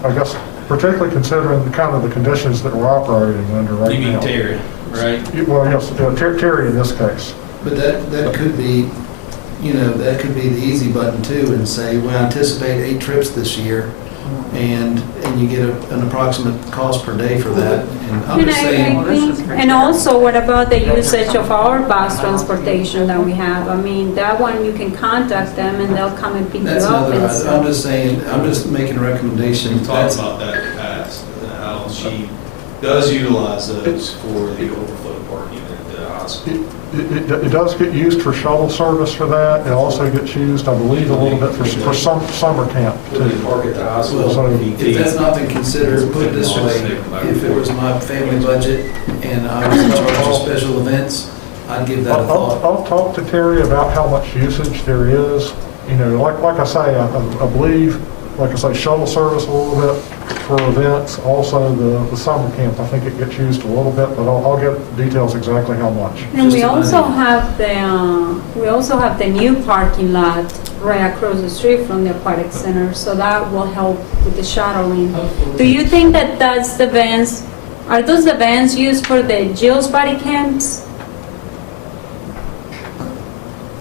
I guess, particularly considering the conditions that we're operating under right You now. mean Terry, right? Well, yes, Terry in this case. But that could be, that could be the easy button too, and say, we anticipate 8 trips this year. and you get an approximate cost per day for that. And I'm And just saying, I think, and also, what about the usage of our bus transportation that we have? I mean, that one, you can contact them and they'll come and pick you that's up another, and I'm stuff. just saying, I'm just making a recommendation. We talked about that in the past, how she does utilize those for the overflow parking at the hospital. It does get used for shuttle service for that. It also gets used, I believe, a little bit for summer camp When they too. park at the hospital. Well, if that's not been considered, put it this way, if it was my family budget and I was in charge of special events, I'd give that a thought. I'll talk to Terry about how much usage there is. You know, like I say, I believe, like I say, shuttle service a little bit for events. Also, the summer camp, I think it gets used a little bit, but I'll get details exactly how much. And we Just also about have the new parking lot right across the street from the aquatic center, so that will help with the shuttling. Do you think that that's the vans, are those the vans used for the Jill's body camps?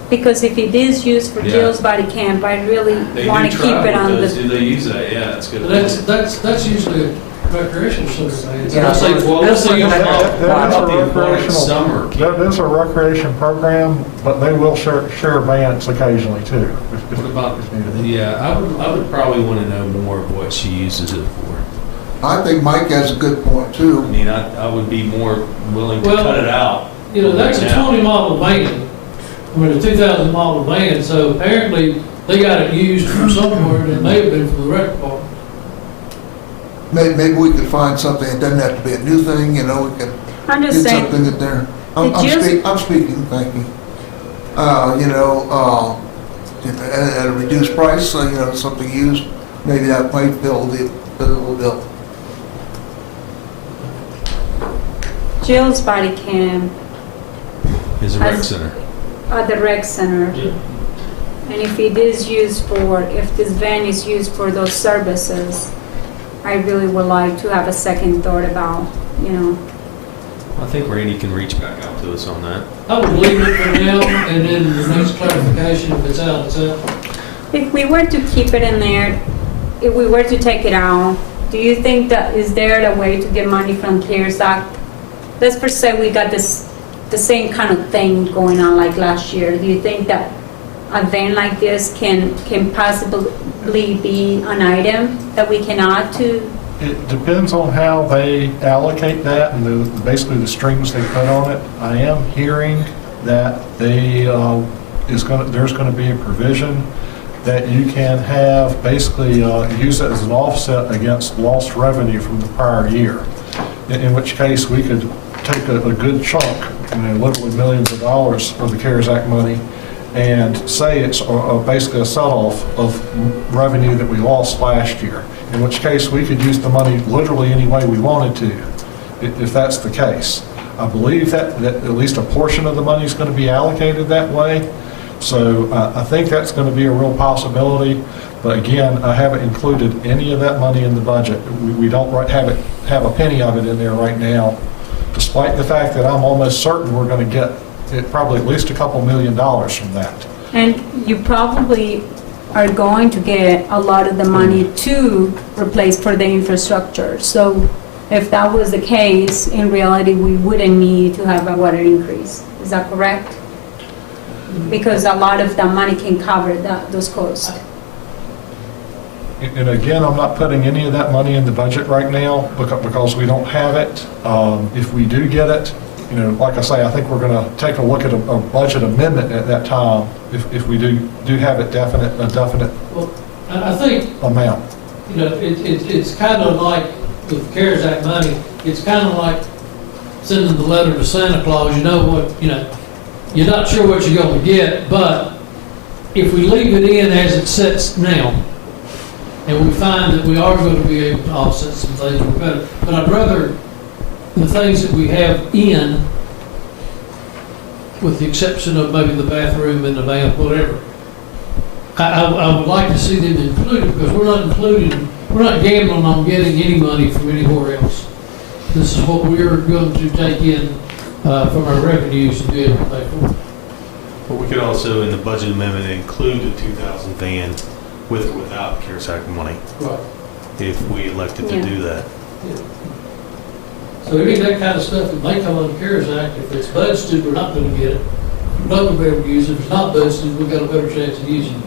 Because if it is used for Yeah. Jill's body camp, I really They want do to keep it travel on with those. the, Do they use that? Yeah, that's good. That's usually a recreational center. Yeah. Let's say, well, let's say you That is a recreational summer recreational, that is a recreation program, but they will share vans occasionally too. if- What about, if needed. yeah, I would probably want to know more of what she uses it for. I think Mike has a good point I too. mean, I would be more willing to Well, cut it out. You know, that's a right now. 20 model van, I mean, a 2000 model van, so apparently they got it used from somewhere, and it may have been from the rec department. Maybe we could find something, it doesn't have to be a new thing, you know, we can I'm get just saying, something that they're, The Jill's- I'm speaking, thank you. At a reduced price, something used, maybe that might fill the bill. Jill's body camp Is a rec As- center. at the rec center. Yeah. And if it is used for, if this van is used for those services, I really would like to have a second thought about, I think Randy can reach back out to us on that. I would leave it for now, and then the next clarification, if it's out, it's out. if we were to keep it in there, if we were to take it out, do you think that, is there a way to get money from CARES Act? Let's per se we got the same kind of thing going on like last year. Do you think that a van like this can possibly be an item that we can add to? It depends on how they allocate that and basically the strings they put on it. I am hearing that there's going to be a provision that you can have, basically use it as an offset against lost revenue from the prior year. In which case we could take a good chunk, literally millions of dollars of the CARES Act money, and say it's basically a set-off of revenue that we lost last year. In which case, we could use the money literally any way we wanted to, if that's the case. I believe that at least a portion of the money is going to be allocated that way. So I think that's going to be a real possibility. But again, I haven't included any of that money in the budget. We don't have a penny of it in there right now, despite the fact that I'm almost certain we're going to get probably at least a couple $1 million from that. And you probably are going to get a lot of the money to replace for the infrastructure. So if that was the case, in reality, we wouldn't need to have a water increase. Is that correct? Because a lot of that money can cover those costs. And again, I'm not putting any of that money in the budget right now because we don't have it. If we do get it, like I say, I think we're going to take a look at a budget amendment at that time if we do have a definite Well, I think, amount. it's kind of like with the CARES Act money, it's kind of like sending the letter to Santa Claus. You know what, you're not sure what you're going to get, but if we leave it in as it sits now, and we find that we are going to be able to offset some things, we're better. But I'd rather the things that we have in, with the exception of maybe the bathroom and the van, whatever, I would like to see them included, because we're not gambling on getting any money from anywhere else. This is what we're going to take in from our revenues and be able to pay for. But we could also, in the budget amendment, include a 2,000 van with or without CARES Act money. Right. if we elected to Yeah. do that. So any of that kind of stuff, it may come under CARES Act. If it's budgeted, we're not going to get it. We're not going to be able to use it. If it's not budgeted, we've got a better chance of using it.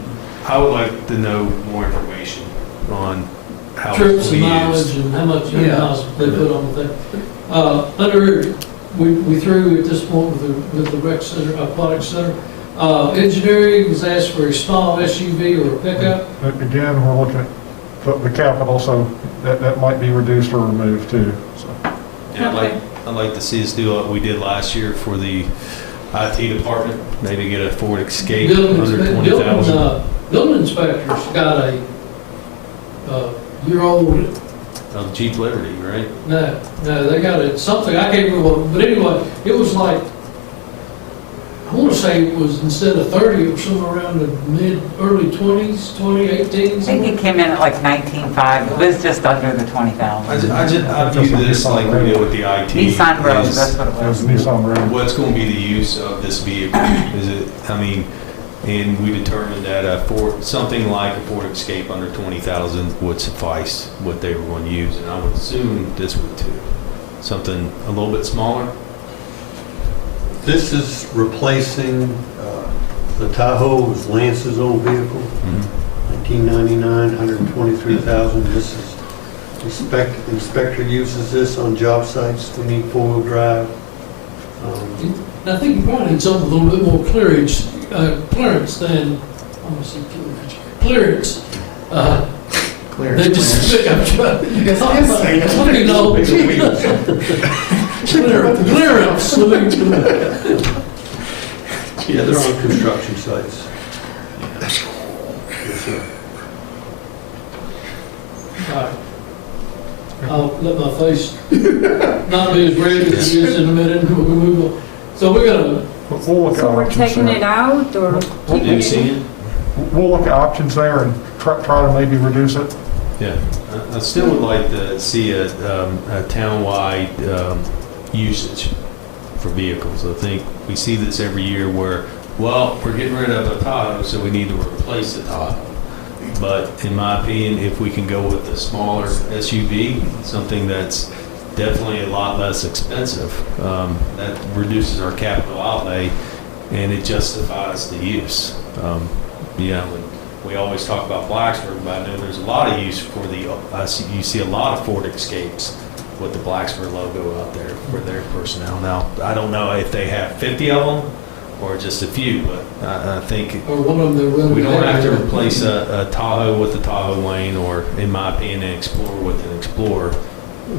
I would like to know more information on how Trips it's and being mileage used. and how much Yeah. miles they put on the thing. Under, we threw at this point with the rec center, aquatic center. Engineering has asked for a small SUV or a pickup. Again, we're looking at the capital, so that might be reduced or removed too, so. Yeah, I'd like to see us do what we did last year for the IT department, maybe get a Ford Escape under 20,000. Building inspector's got a year-old, Jeep Liberty, right? no, they got it, something, I can't remember what, but anyway, it was like, I want to say it was instead of 30, it was somewhere around the early 20s, 2018. I think it came in at like 19.5. It was just under the 20,000. I view this like we did with the IT. Nissan Rogue, is that's what it It was was. Nissan Rogue. What's going to be the use of this vehicle? Is it, I mean, and we determined that something like a Ford Escape under 20,000 would suffice what they were going to use, and I would assume this would too. Something a little bit smaller. This is replacing the Tahoe, was Lance's old vehicle, 1999, 123,000. This is, inspector uses this on job sites. We need four-wheel drive. I think you probably need something with a little bit more clearance than, I want to say clearance. They just pick up truck. You know, clearance. Yeah, they're on construction sites. Yes, sir. All right. I'll let my face not be as red as it is in a minute, and we'll move on. So we're gonna, We'll look at So we're options taking it there. out or Have keeping you it seen in? it? We'll look at options there and try to maybe reduce it. Yeah. I still would like to see a town-wide usage for vehicles. I think we see this every year where, well, we're getting rid of a Tahoe, so we need to replace the Tahoe. But in my opinion, if we can go with a smaller SUV, something that's definitely a lot less expensive, that reduces our capital outlay and it justifies the use. We always talk about Blacksburg, but I know there's a lot of use for you see a lot of Ford Escapes with the Blacksburg logo out there for their personnel. Now, I don't know if they have 50 of them or just a few, but I think or one of them they're running. we don't have to replace a Tahoe with a Tahoe Wayne, or in my opinion, an Explorer with an Explorer.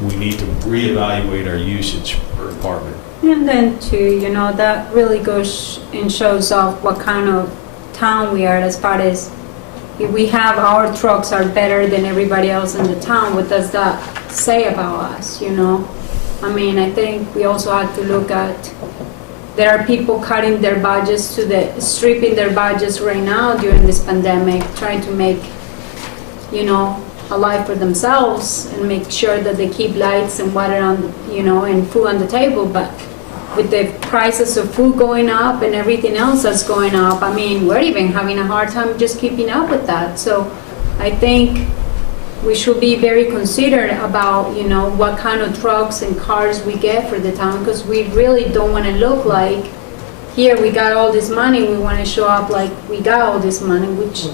We need to reevaluate our usage per department. And then too, that really goes and shows off what kind of town we are, as far as if we have our trucks are better than everybody else in the town, what does that say about us, I mean, I think we also have to look at, there are people cutting their budgets stripping their budgets right now during this pandemic, trying to make, a life for themselves and make sure that they keep lights and water on, and food on the table. But with the prices of food going up and everything else that's going up, I mean, we're even having a hard time just keeping up with that. So I think we should be very considerate about, what kind of trucks and cars we get for the town, because we really don't want to look like, here we got all this money, we want to show up like we got all this money, which,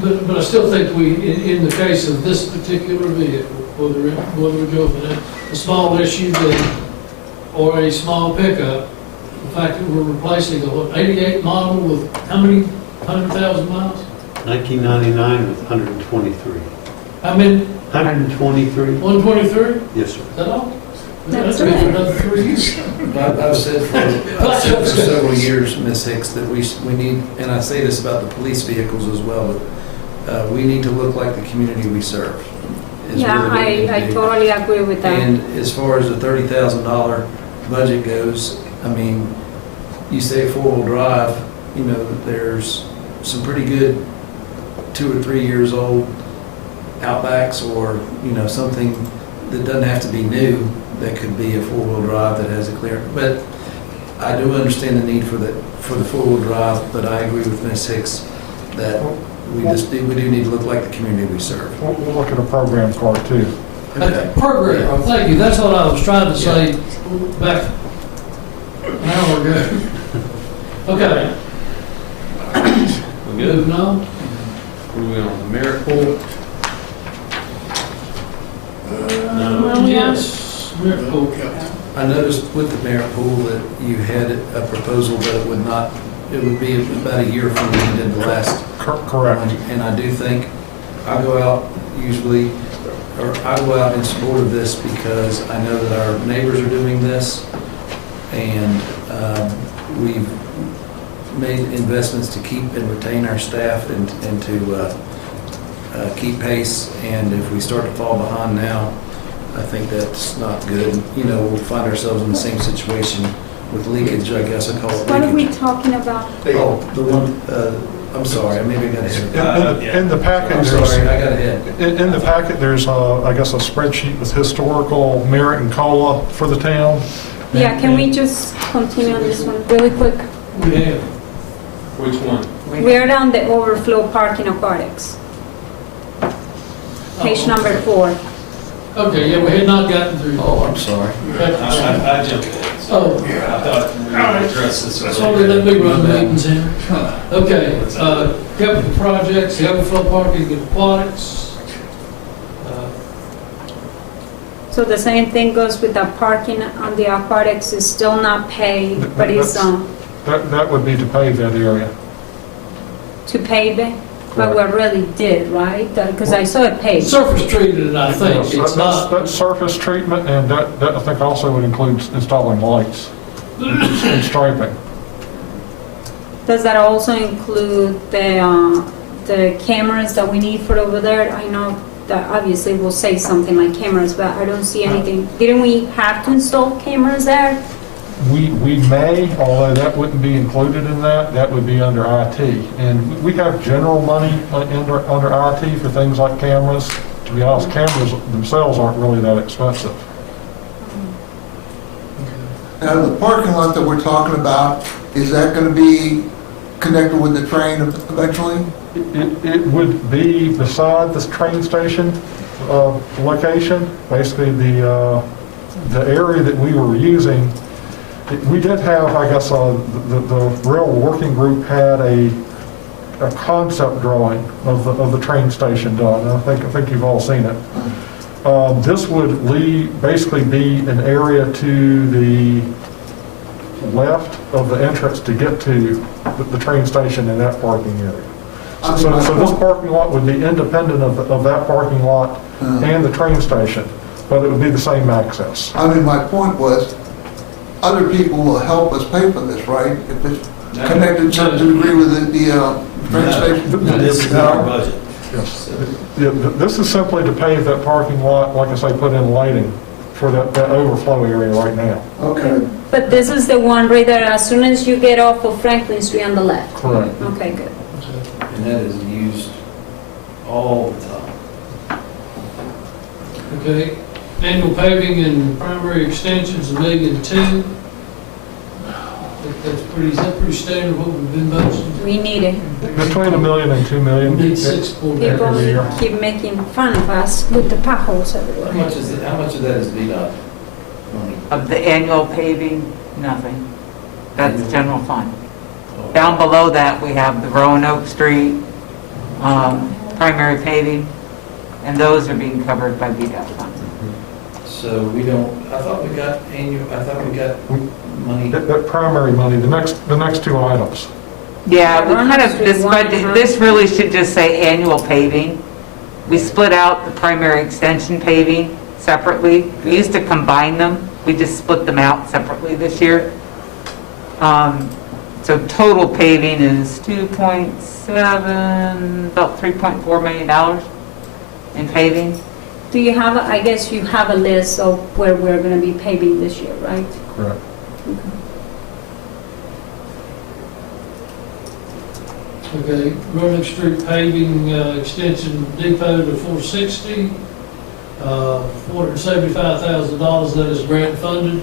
But I still think in the case of this particular vehicle, whether we go for a small SUV or a small pickup, the fact that we're replacing a 88 model with how many 100,000 miles? 1999 with 123. How many? 123? 123? Yes, sir. Is that all? That's good for right. another 3 years. I've said for several years, Ms. Hicks, that we need, and I say this about the police vehicles as well, but we need to look like the community we serve. is Yeah, really what we need to I do. totally agree with that. And as far as the $30,000 budget goes, I mean, you say four-wheel drive, there's some pretty good 2 or 3 years old Outbacks or, something that doesn't have to be new, that could be a four-wheel drive that has a clearance. But I do understand the need for the four-wheel drive, but I agree with Ms. Hicks that we do need to look like the community we serve. We'll look at a program card too. Okay. Program, thank you, that's what I was trying to say back an hour ago. Okay. We good? Moving on. Moving on, the merit pool. No. Yes, merit pool. I noticed with the merit pool that you had a proposal, but it would be about a year from when you did the last Correct. one. And I do think, I go out usually, or I go out in support of this because I know that our neighbors are doing this, and we've made investments to keep and retain our staff and to keep pace, and if we start to fall behind now, I think that's not good. You know, we'll find ourselves in the same situation with leakage, I guess I call it What are we leakage. talking about? Oh, the one, I'm sorry, maybe I got ahead. In the packet, I'm there's, sorry, I got ahead. in the packet, there's, I guess, a spreadsheet with historical merit and COLA for the town. Yeah, can we just continue on this one really quick? We have. Which one? We're on the overflow parking aquatics. Page number 4. Okay, yeah, we had not gotten through. Oh, I'm sorry. I jumped in. Oh. I thought we were going to address this. That's why we let me run the meetings in. Okay, capital projects, the overflow parking, the aquatics. So the same thing goes with the parking on the aquatics is still not paid, but it's That would be to pave that area. to pave it, but we really did, right? Because I saw it paved. Surface treated, I think, Yes, it's not. That's surface treatment, and that I think also would include installing lights and striping. Does that also include the cameras that we need for over there? I know that obviously we'll say something like cameras, but I don't see anything. Didn't we have to install cameras there? We may, although that wouldn't be included in that, that would be under IT. And we have general money under IT for things like cameras. To be honest, cameras themselves aren't really that expensive. Now, the parking lot that we're talking about, is that going to be connected with the train eventually? It would be beside this train station location. Basically, the area that we were using, we did have, I guess, the rail working group had a concept drawing of the train station done. I think you've all seen it. This would basically be an area to the left of the entrance to get to the train station in that parking area. So this parking lot would be independent of that parking lot and the train station, but it would be the same access. I mean, my point was, other people will help us pay for this, right? If it's connected to a degree with the train station? This is our budget. Yes. Yeah, this is simply to pave that parking lot, like I say, put in lighting for that overflow area right now. Okay. But this is the one right there, as soon as you get off of Franklin Street on the left? Correct. Okay, good. And that is used all the time. Okay, annual paving and primary extensions, $1.2 million. I think that's pretty, is that pretty standard what we've been budgeting? We need it. Between $1 million and $2 million. We need 6 more. Every year. People keep making fun of us with the potholes How everywhere. much of that is VDOT money? Of the annual paving, nothing. That's general fund. Down below that, we have the Roanoke Street, primary paving, and those are being covered by VDOT funds. So we don't, I thought we got money. That primary money, the next two items. Yeah, we kind of, Roanoke this Street, budget, 100. this really should just say annual paving. We split out the primary extension paving separately. We used to combine them. We just split them out separately this year. So total paving is 2.7, about $3.4 million in paving. Do you have, I guess you have a list of where we're going to be paving this year, right? Correct. Okay, Roanoke Street paving extension depot to 460, $475,000, that is grant funded.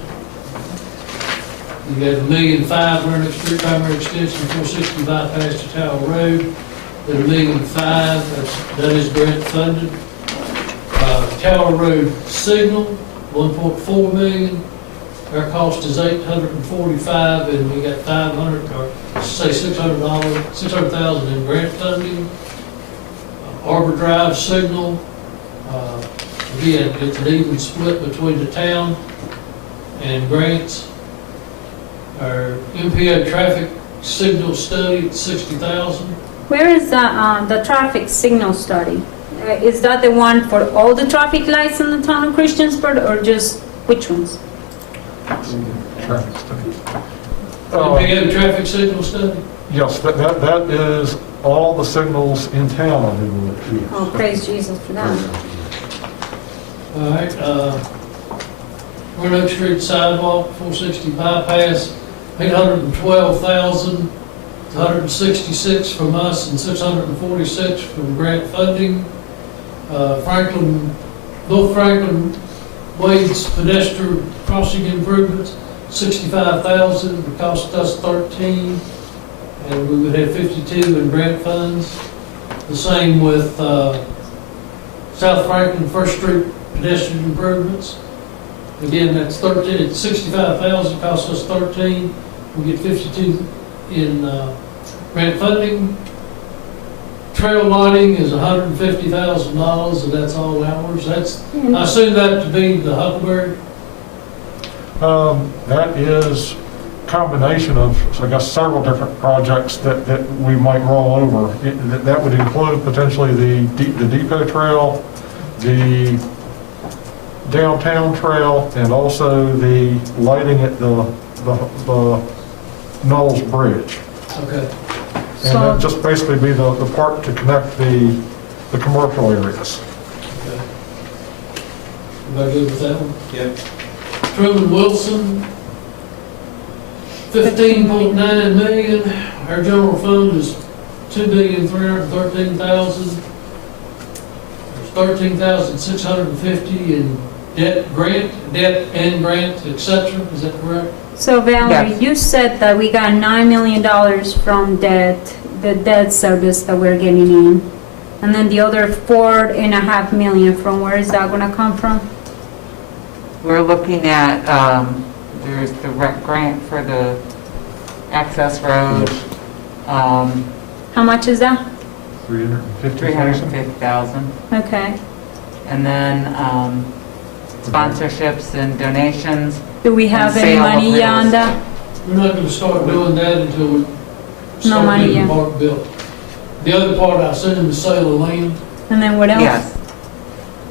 You got $1.5 million Roanoke Street primary extension, 460 bypass to Tower Road, at $1.5 million. That is grant funded. Tower Road Signal, $1.4 million. Our cost is $845, and we got $600,000 in grant funding. Arbor Drive Signal, again, it's an even split between the town and grants. Our MPO traffic signal study at $60,000. Where is the traffic signal study? Is that the one for all the traffic lights in the town of Christiansburg, or just which ones? Traffic study. MPO traffic signal study? Yes, that is all the signals in town, I do believe. Oh, praise Jesus for that. All right, Roanoke Street sidewalk, 460 bypass, $812,000, $166 from us and $646 from grant funding. North Franklin Wade's pedestrian crossing improvements, $65,000, it cost us $13, and we would have $52 in grant funds. The same with South Franklin First Street pedestrian improvements. Again, that's $65,000, costs us $13. We get $52 in grant funding. Trail lighting is $150,000, and that's all ours. I assume that to be the Huckleberry. That is a combination of, I guess, several different projects that we might roll over. That would include potentially the Depot Trail, the downtown trail, and also the lighting at the Knowles Bridge. Okay. And that just basically be the part to connect the commercial areas. Okay. Everybody good with that one? Yep. Truman Wilson, $15.9 million. Our general fund is $2,313,000. There's $13,650 in debt and grant, etc. Is that correct? So Valerie, Yes. you said that we got $9 million from the debt service that we're getting in. And then the other $4.5 million, from where is that gonna come from? We're looking at, there's the rec grant for the access road, How much is that? $350,000. $350,000. Okay. And then sponsorships and donations. Do we have And any sale of money real on that? We're not gonna start doing that until we No start money getting yet. the park built. The other part, I assume, is sale of land. And then what else? Yes.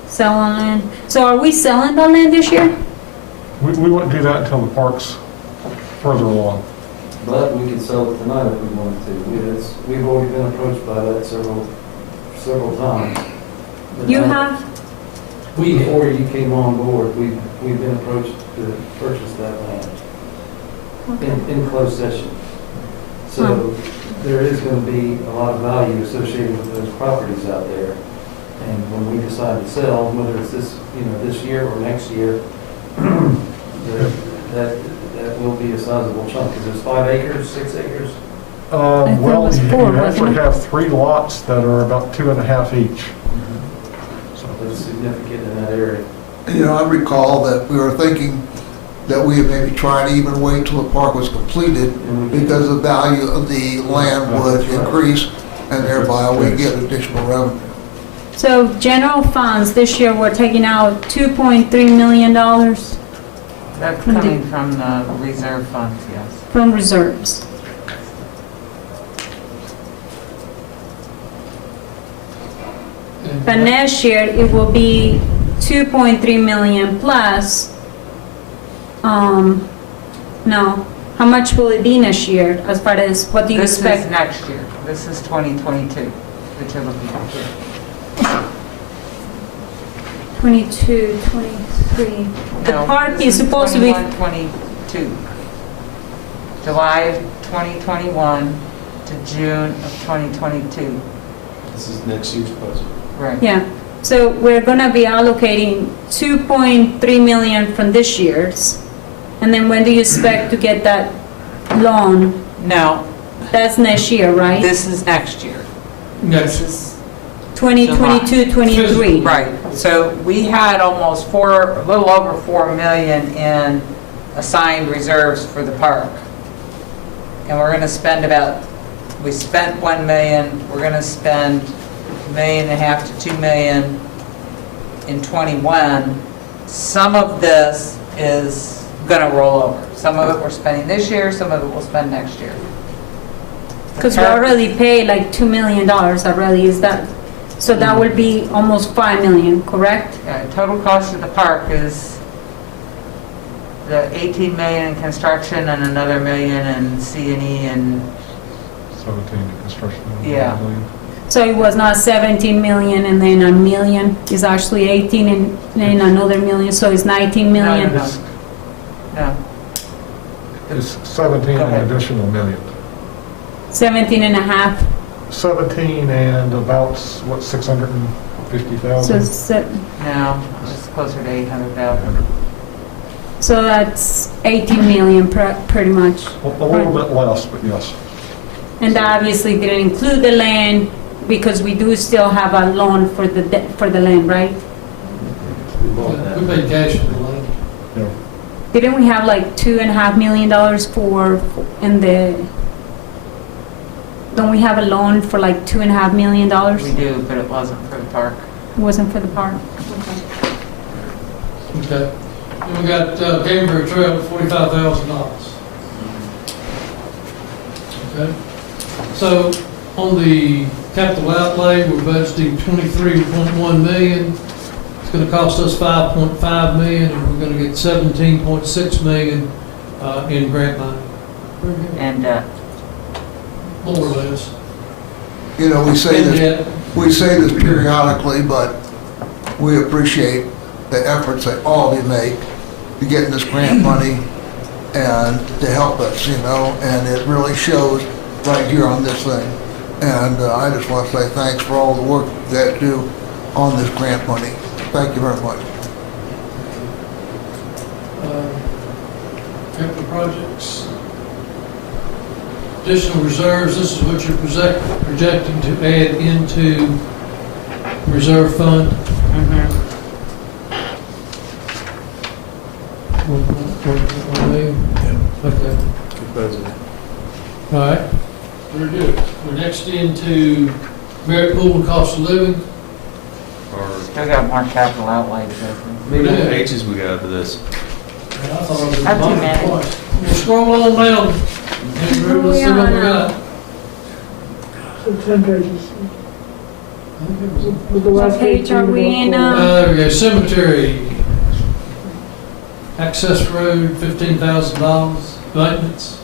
Sell on land. So are we selling the land this year? We wouldn't do that until the park's further along. But we could sell it tonight if we wanted to. We've already been approached by that several times. But You now, have? Before you came on board, we've been approached to purchase that land in closed session. So there is going to be a lot of value associated with those properties out there. And when we decide to sell, whether it's this year or next year, that will be a sizable chunk. Is it 5 acres, 6 acres? Well, it was you 4, wasn't actually it? have 3 lots that are about 2.5 each. So that's significant in that area. You know, I recall that we were thinking that we would maybe try and even wait till the park was completed because the value of the land would increase and thereby we get additional revenue. So general funds, this year we're taking out $2.3 million That's coming from the reserve funds, yes. from reserves. But next year, it will be 2.3 million plus, no, how much will it be next year as far as, what do you This is expect? next year. This is 2022 that you're looking at here. 22, 23. The No, park this is supposed to be, 21, 22. July of 2021 to June of 2022. This is next year's budget. Right. yeah. So we're gonna be allocating 2.3 million from this year's. And then when do you expect to get that loan? No, That's next year, right? this is next year. This is 2022, 23. Right, so we had almost a little over 4 million in assigned reserves for the park. And we're gonna spend we spent 1 million, we're gonna spend $1.5 million to 2 million in 21. Some of this is gonna roll over. Some of it we're spending this year, some of it we'll spend next year. Because we already paid like $2 million already, is that, so that would be almost 5 million, correct? Total cost of the park is the 18 million in construction and another million in C&E and, 17 in construction. Yeah. So it was not 17 million and then a million, it's actually 18 and then another million, so it's 19 million? no. It's 17 Go ahead. an additional million. 17 and a half, 17 and about, what, so 650,000? No, it's closer to 800,000. so that's 18 million pretty much. A little bit less, but yes. And that obviously didn't include the land, because we do still have a loan for the land, right? We paid cash for the land. Yeah. Didn't we have like $2.5 million don't we have a loan for like $2.5 million? We do, but it wasn't for the park. It wasn't for the park? Okay. Then we got Cambridge Trail, $45,000. Okay. So on the capital outlay, we're budgeting 23.1 million. It's going to cost us 5.5 million, and we're going to get 17.6 million in grant money. And More or less. You know, we say And this, yet, we say this periodically, but we appreciate the efforts that all of you make to get this grant money and to help us, you know, and it really shows right here on this thing. And I just want to say thanks for all the work you guys do on this grant money. Thank you very much. Capital projects. Additional reserves, this is what you're projecting to add into reserve fund. mhm. 1 million? Okay. All right, very good. We're next into merit pool and cost of living. Still got more capital outlay, doesn't We How do. many pages we got for this? I thought it was Not too a many. twice. We'll scroll on down. Andrew, let's see what we got. So 10 pages. I think it was- With the last What page are we in? There we go, cemetery. Access road, $15,000, maintenance.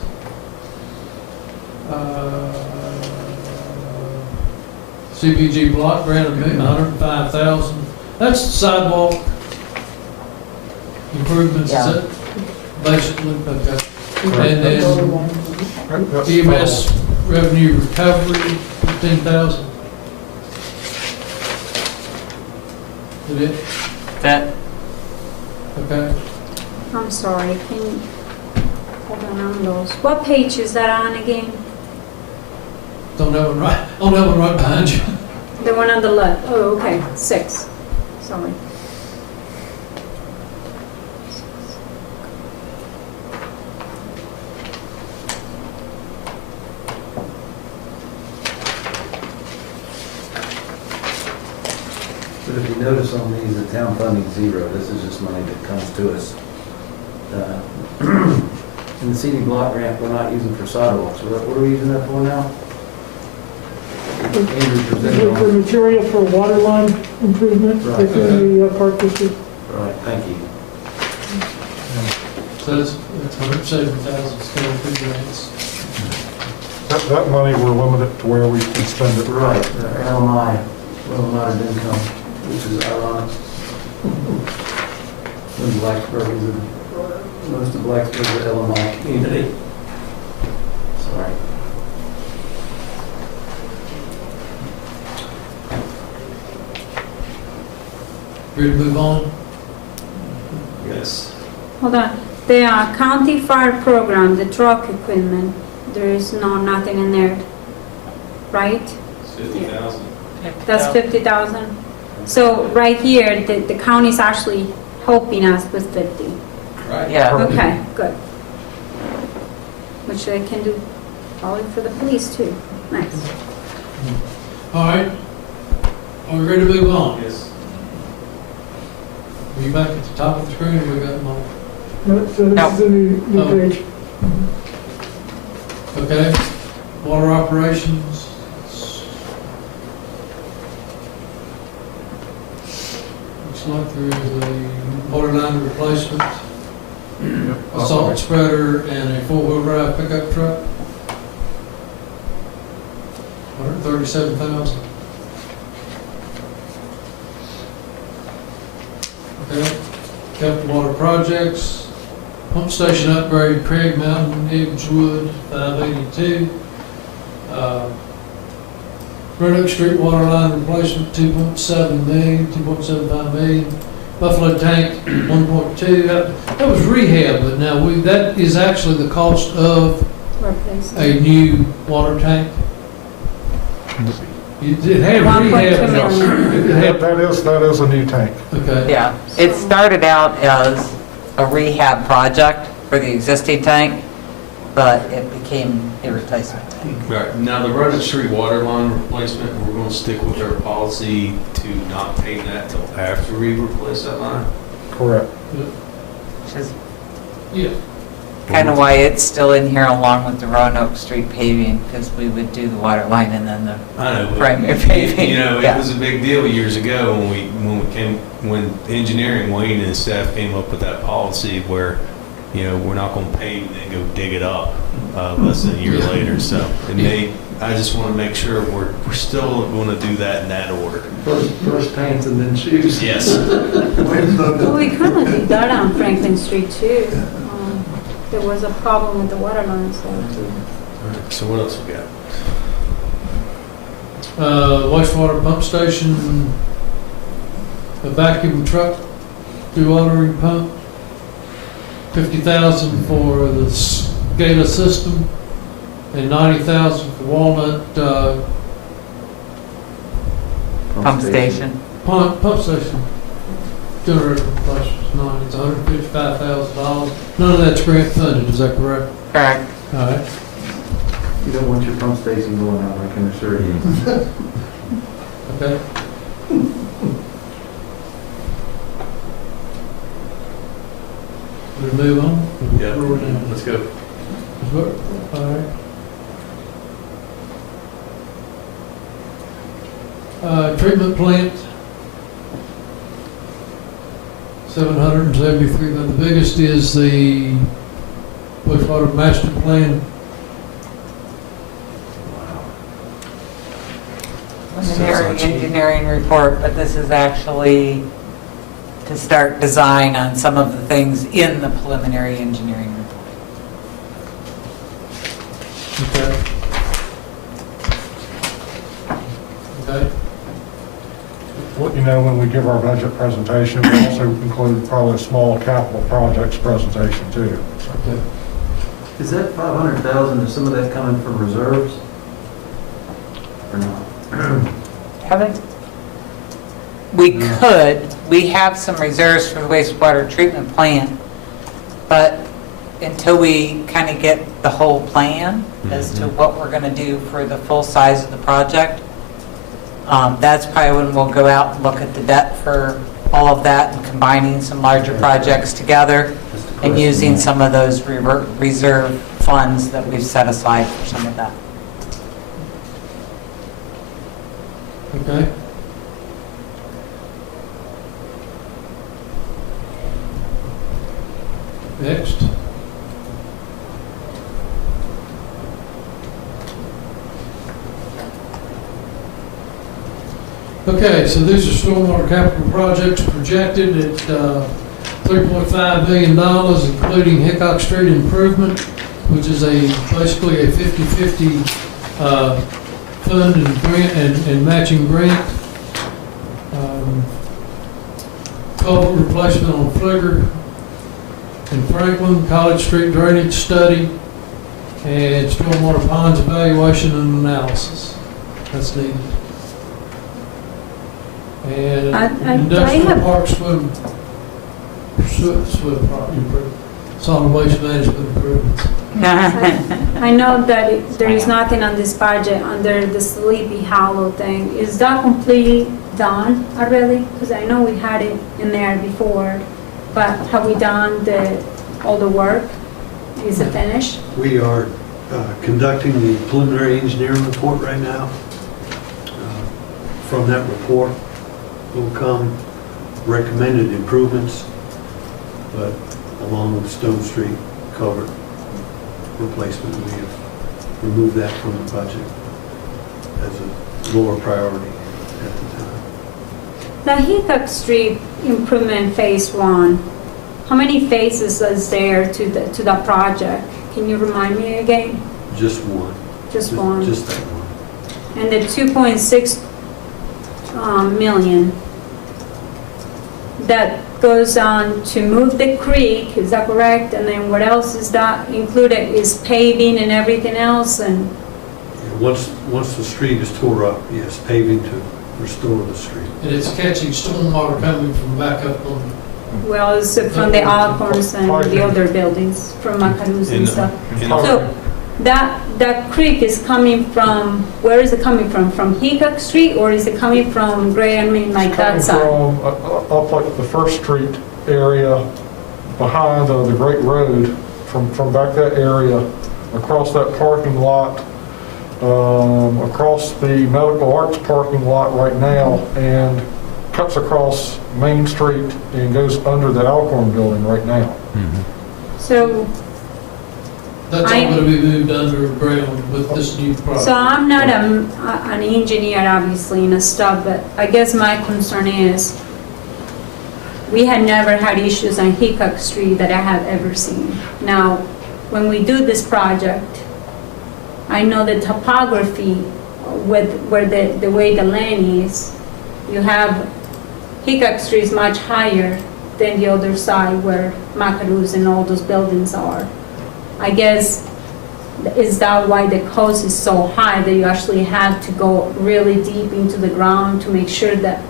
CBG block grant, $105,000. That's sidewalk improvements, is Yeah. it? Basically, okay. And then That's EMS revenue recovery, 15,000. Did it? That, Okay. I'm sorry, can you, hold on those. What page is that on again? Don't have one right behind you. The one on the left, oh, okay, 6, sorry. But if you notice on these, the town funding zero, this is just money that comes to us. In the CD block grant, we're not using for sidewalks, what are we using that for now? Andrew presented For on. material for water line improvement Right. within the park district. Right, thank you. So it's 170,000 still big grants. That money, we're limited to where we can spend it. Right, the LMI, low amount of income, which is ironic. When Blacksburg is, most of Blacksburg is an LMI community. Sorry. Ready to move on? Yes. Hold on, the county fire program, the truck equipment, there is nothing in there, right? It's 50,000. That's 50,000. So right here, the county's actually helping us with 50. Right. Yeah. Okay, good. Which they can do probably for the police too. Nice. All right. Are we ready to move on? Yes. Are you back at the top of the screen, or we got them all? No, so No. this is a new Oh. page. Okay. Water operations. Looks like there is a water line replacement, a salt spreader, and a four-wheel drive pickup truck. 137,000. Okay. Capital water projects, pump station upgrade, Craig Mountain, Edgewood, 582. Roanoke Street water line replacement, 2.7 million, 2.75 million. Buffalo tank, 1.2. That was rehab, but now that is actually the cost of Replacing. a new water tank. It had 1.2 rehab. million. It had, That is a new tank. okay. Yeah, it started out as a rehab project for the existing tank, but it became a replacement tank. Right. Now, the Roanoke Street water line replacement, we're going to stick with our policy to not pay that till after we replace that line. Correct. Which is Yeah. kind of why it's still in here along with the Roanoke Street paving, because we would do the water line and then the I know, but, primary paving. you know, Yeah. it was a big deal years ago when engineering, Wayne and his staff came up with that policy where, you know, we're not going to pave and then go dig it up less than a year later. So I just want to make sure we're still going to do that in that order. First pants and then shoes. Yes. Well, we kind of did that on Franklin Street too. There was a problem with the water lines there too. So what else we got? Wastewater pump station, a vacuum truck, dewatering pump, 50,000 for the SCADA system, and 90,000 for Walnut Pump station. pump station. Generator replacement, it's $155,000. None of that's grant funded, is that correct? Correct. All right. You don't want your pump station going out, I can assure you. Okay. We move on? Yeah. Where we now? Let's go. All right. Treatment plant, 773, but the biggest is the wastewater master plan. Preliminary engineering report, but this is actually to start design on some of the things in the preliminary engineering report. Okay. Okay. Well, you know, when we give our budget presentation, we also include probably a small capital projects presentation too. Okay. Is that 500,000, is some of that coming from reserves? Or not? We have some reserves for the wastewater treatment plant, but until we kind of get the whole plan as to what we're going to do for the full size of the project, that's probably when we'll go out and look at the debt for all of that and combining some larger projects together and using some of those reserve funds that we've set aside for some of that. Okay. Next. Okay, so these are stormwater capital projects projected at $3.5 million, including Hickok Street improvement, which is basically a 50/50 fund and grant and matching grant. Culvert replacement on Fligger and Franklin, College Street drainage study, and stormwater ponds evaluation and analysis. That's needed. And I industrial have- park swim property improvement, solid waste management improvements. I know that there is nothing on this budget under the Sleepy Hollow thing. Is that completely done already? Because I know we had it in there before, but have we done all the work? Is it finished? We are conducting the preliminary engineering report right now. From that report will come recommended improvements, but along with Stone Street culvert replacement, we have removed that from the budget as a lower priority at the time. The Hickok Street improvement phase 1, how many phases is there to the project? Can you remind me again? Just one. Just one. Just that one. And the 2.6 million that goes on to move the creek, is that correct? And then what else is that included? Is paving and everything else? And Once the street is tore up, yes, paving to restore the street. And it's catching stormwater coming from back up on, well, it's from the Alcorns and the other buildings, from Macaroons and stuff. So that creek is coming from, where is it coming from? From Hickok Street, or is it coming from Gray, I mean, like that side? Coming from up like the First Street area behind the Great Road, from back that area, across that parking lot, across the Medical Arts parking lot right now, and cuts across Main Street and goes under the Alcorn building right now. So that's all going to be moved underground with this new project. So I'm not an engineer, obviously, and stuff, but I guess my concern is, we had never had issues on Hickok Street that I have ever seen. Now, when we do this project, I know the topography with where the way the land is, you have Hickok Street is much higher than the other side where Macaroons and all those buildings are. I guess, is that why the cost is so high, that you actually have to go really deep into the ground to make sure that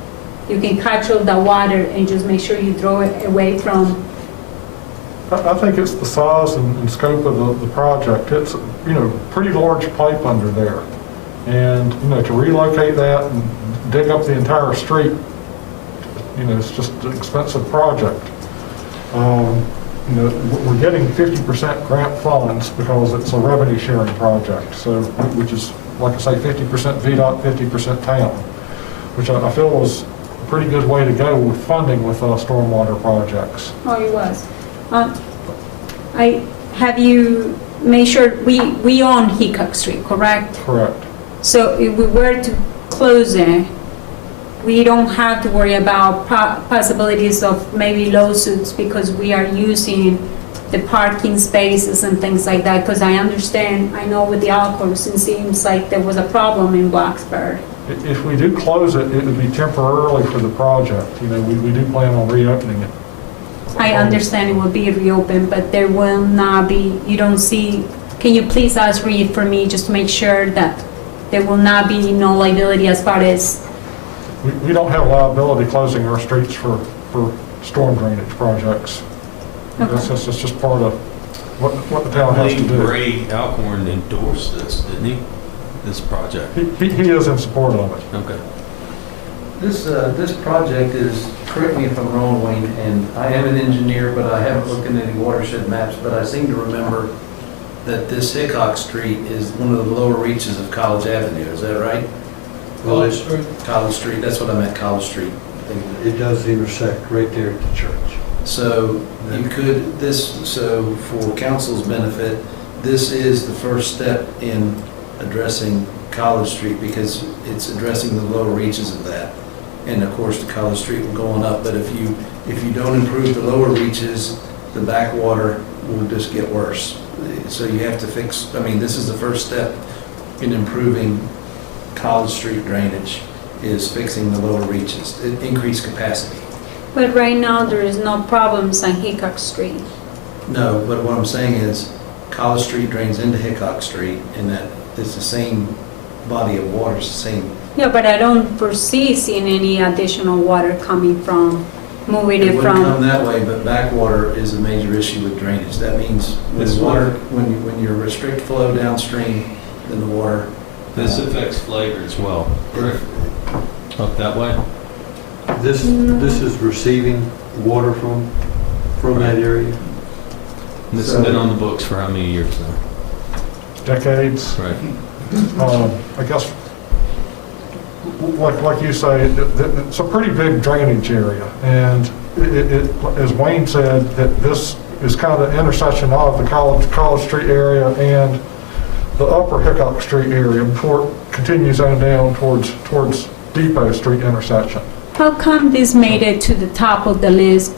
you can catch all the water and just make sure you throw it away from? I think it's the size and scope of the project. It's, pretty large pipe under there. And, to relocate that and dig up the entire street, it's just an expensive project. We're getting 50% grant funds because it's a revenue sharing project. So, which is, like I say, 50% VDOT, 50% town, which I feel was a pretty good way to go with funding with stormwater projects. Oh, it was. Have you made sure, we own Hickok Street, correct? Correct. So if we were to close it, we don't have to worry about possibilities of maybe lawsuits because we are using the parking spaces and things like that. Because I know with the Alcorns, it seems like there was a problem in Blacksburg. If we do close it, it would be temporarily for the project. We do plan on reopening it. I understand it will be reopened, but there will not be, you don't see, can you please ask Reed for me just to make sure that there will not be no liability as far as... We don't have liability closing our streets for storm drainage projects. Okay. That's just part of what the town has to do. Ray Alcorn endorsed this, didn't he? This project? He is in support of it. Okay. This project is, correct me if I'm wrong, Wayne, and I am an engineer, but I haven't looked at any watershed maps, but I seem to remember that this Hickok Street is one of the lower reaches of College Avenue, is that right? College Street. College Street, that's what I meant, College Street. It does intersect right there at the church. So you could, so for council's benefit, this is the first step in addressing College Street because it's addressing the lower reaches of that. And of course, the College Street will go on up, but if you don't improve the lower reaches, the backwater will just get worse. So you have to fix, this is the first step in improving College Street drainage, is fixing the lower reaches, increase capacity. But right now, there is no problems on Hickok Street. No, but what I'm saying is College Street drains into Hickok Street, and that it's the same body of water, it's the same Yeah, but I don't foresee seeing any additional water coming from, moving It it wouldn't come from. that way, but backwater is a major issue with drainage. That means This when water, when you restrict flow downstream, then the water. This affects flavor as well. Up that way? This is receiving water from that area? This has been on the books for how many years now? Decades. Right. I guess, like you say, it's a pretty big drainage area. And as Wayne said, that this is kind of the intersection of the College Street area and the upper Hickok Street area before it continues on down towards Depot Street intersection. How come this made it to the top of the list,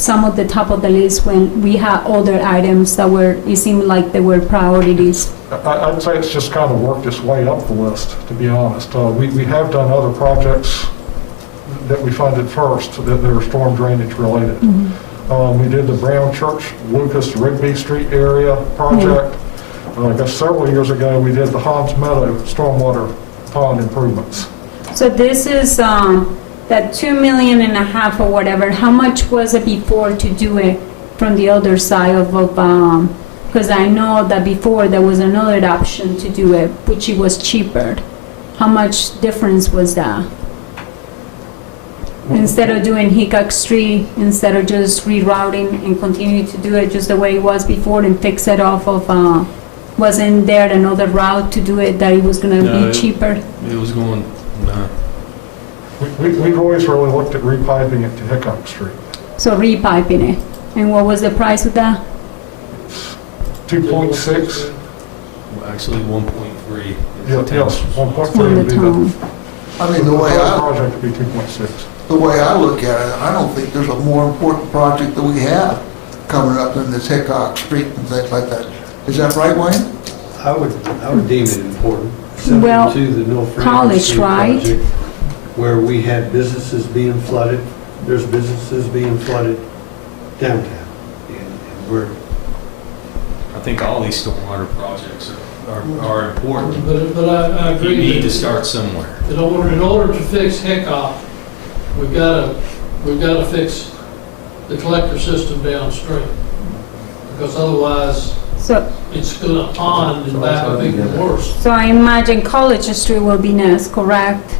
some of the top of the list when we had other items that were, it seemed like they were priorities? I'd say it's just kind of worked its way up the list, to be honest. We have done other projects that we funded first that are storm drainage related. We did the Brown Church, Lucas, Rigby Street area project. I guess several years ago, we did the Hans Meadow stormwater pond improvements. So this is that 2.5 million or whatever. How much was it before to do it from the other side of because I know that before there was another option to do it, which it was cheaper. How much difference was that? Instead of doing Hickok Street, instead of just rerouting and continue to do it just the way it was before and fix it off of, wasn't there another route to do it that it was gonna No, be cheaper? It was going, no. We've always really looked at repiping it to Hickok Street. So repiping it. And what was the price of that? 2.6. Actually, 1.3. Yes, 1.3 On would the be town. I mean, the way I, project would be 2.6. the way I look at it, I don't think there's a more important project that we have coming up than this Hickok Street and things like that. Is that right, Wayne? I would deem it important, Well, similar to the North Franklin college, Street right? project, where we had businesses being flooded. There's businesses being flooded downtown. And we're, I think all these stormwater projects are important. But I You agree. need that to start somewhere. In order to fix Hickok, we've got to fix the collector system downstream. Because otherwise, So, it's going to pond and back up even worse. so I imagine College Street will be next, correct?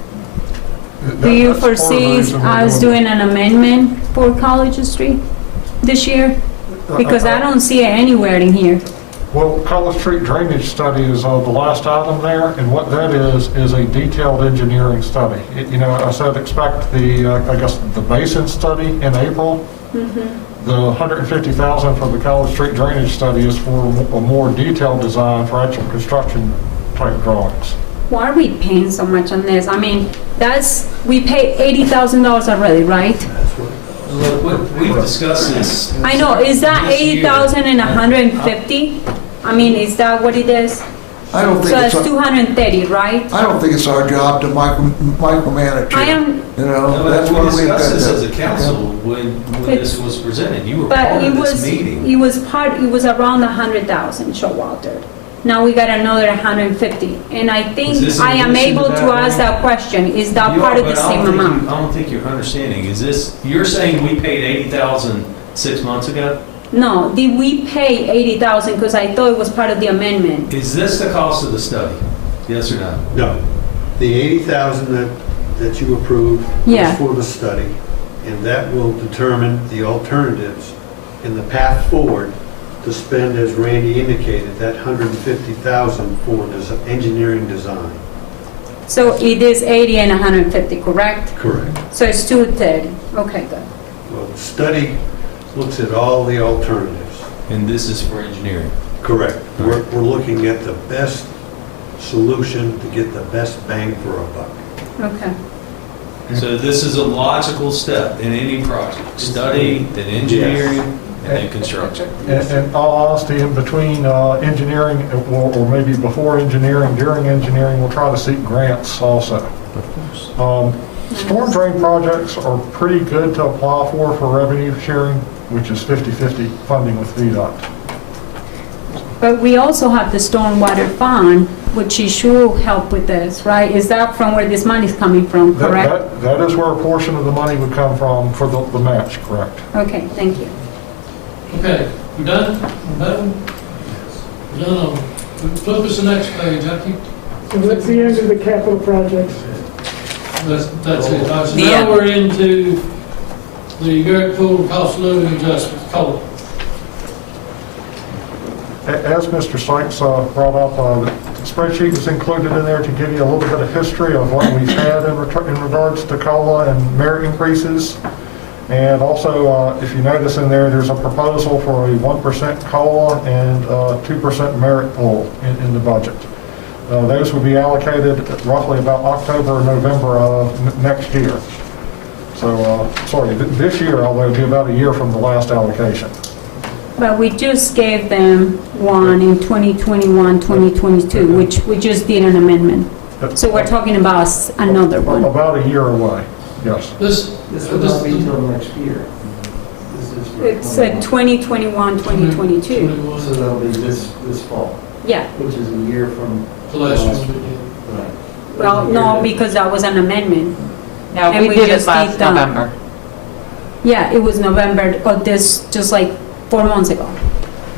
Do you That's part of the foresee reason we're us doing an amendment for College Street this year? Because I don't see it anywhere in here. Well, College Street drainage study is the last item there, and what that is a detailed engineering study. You know, I said expect I guess, the basin study in April. The $150,000 for the College Street drainage study is for a more detailed design for actual construction type drawings. Why are we paying so much on this? I mean, we paid $80,000 already, right? that's what, Look, we've discussed this. I know, is that This year. 80,000 and 150? I mean, is that what it is? I don't So think that's it's, 230, right? I don't think it's our job to micromanage I it. am, You know, No, that's we what we've got discussed this as a to. council when this was presented. You were but part it of this was, meeting. it was around 100,000, Showalter. Now we got another 150. And I Is think this in I am addition to able that, to ask Wayne? that question. Is that You part are, of the but I same don't think amount? I don't think you're understanding. Is this, you're saying we paid 80,000 6 months ago? No, did we pay 80,000 because I thought it was part of the amendment? Is this the cost of the study? Yes or no? no. The 80,000 that you approved Yeah. was for the study, and that will determine the alternatives and the path forward to spend, as Randy indicated, that 150,000 for this engineering design. So it is 80 and 150, correct? Correct. So it's 230. Okay, good. Well, the study looks at all the alternatives. And this is for engineering. Correct. We're looking at the best solution to get the best bang for a buck. Okay. So this is a logical step in any project. Study, then engineering, and then construction. And in all honesty, in between engineering, or maybe before engineering, during engineering, we'll try to seek grants also. Storm drain projects are pretty good to apply for revenue sharing, which is 50-50 funding with VDOT. But we also have the stormwater fund, which you should help with this, right? Is that from where this money is coming from, correct? That is where a portion of the money would come from for the match, correct? Okay, thank you. Okay, we done? We're done? We're done. Flip us the next page. I keep, So that's the end of the capital projects. that's it. All right, so The now end. we're into the Garrett Pool cost of living adjustment. COLA. As Mr. Sykes brought up, the spreadsheet was included in there to give you a little bit of history of what we've had in regards to COLA and merit increases. And also, if you notice in there's a proposal for a 1% COLA and 2% merit pool in the budget. Those would be allocated roughly about October or November of next year. So, sorry, this year, although it'd be about a year from the last allocation. But we just gave them one in 2021, 2022, which we just did an amendment. So we're talking about another one. About a year away, yes. This will not be until next year. This is for It's 2021, 2022. So that'll be this fall, Yeah, which is a year from The last last one. year. Right. well, no, because that was an amendment. No, And we we did it just last did that. November. Yeah, it was November of this, just like 4 months ago.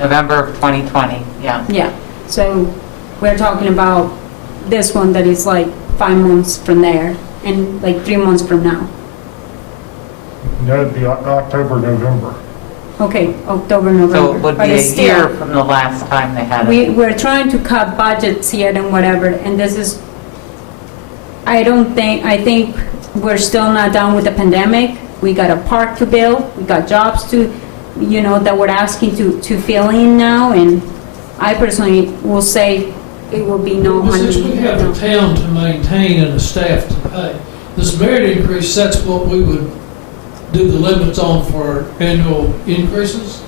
November of 2020, yeah. Yeah, so we're talking about this one that is like 5 months from there and like 3 months from now. No, it'd be October, November. Okay, October, So November. it would But be a it's year still, from the last time they had it. we're trying to cut budgets here and whatever, and this is, I think we're still not done with the pandemic. We got a park to build, we got jobs to, that we're asking to fill in now, and I personally will say it will be no Since we have a money. town to maintain and a staff to pay, this merit increase, that's what we would do the limits on for annual increases?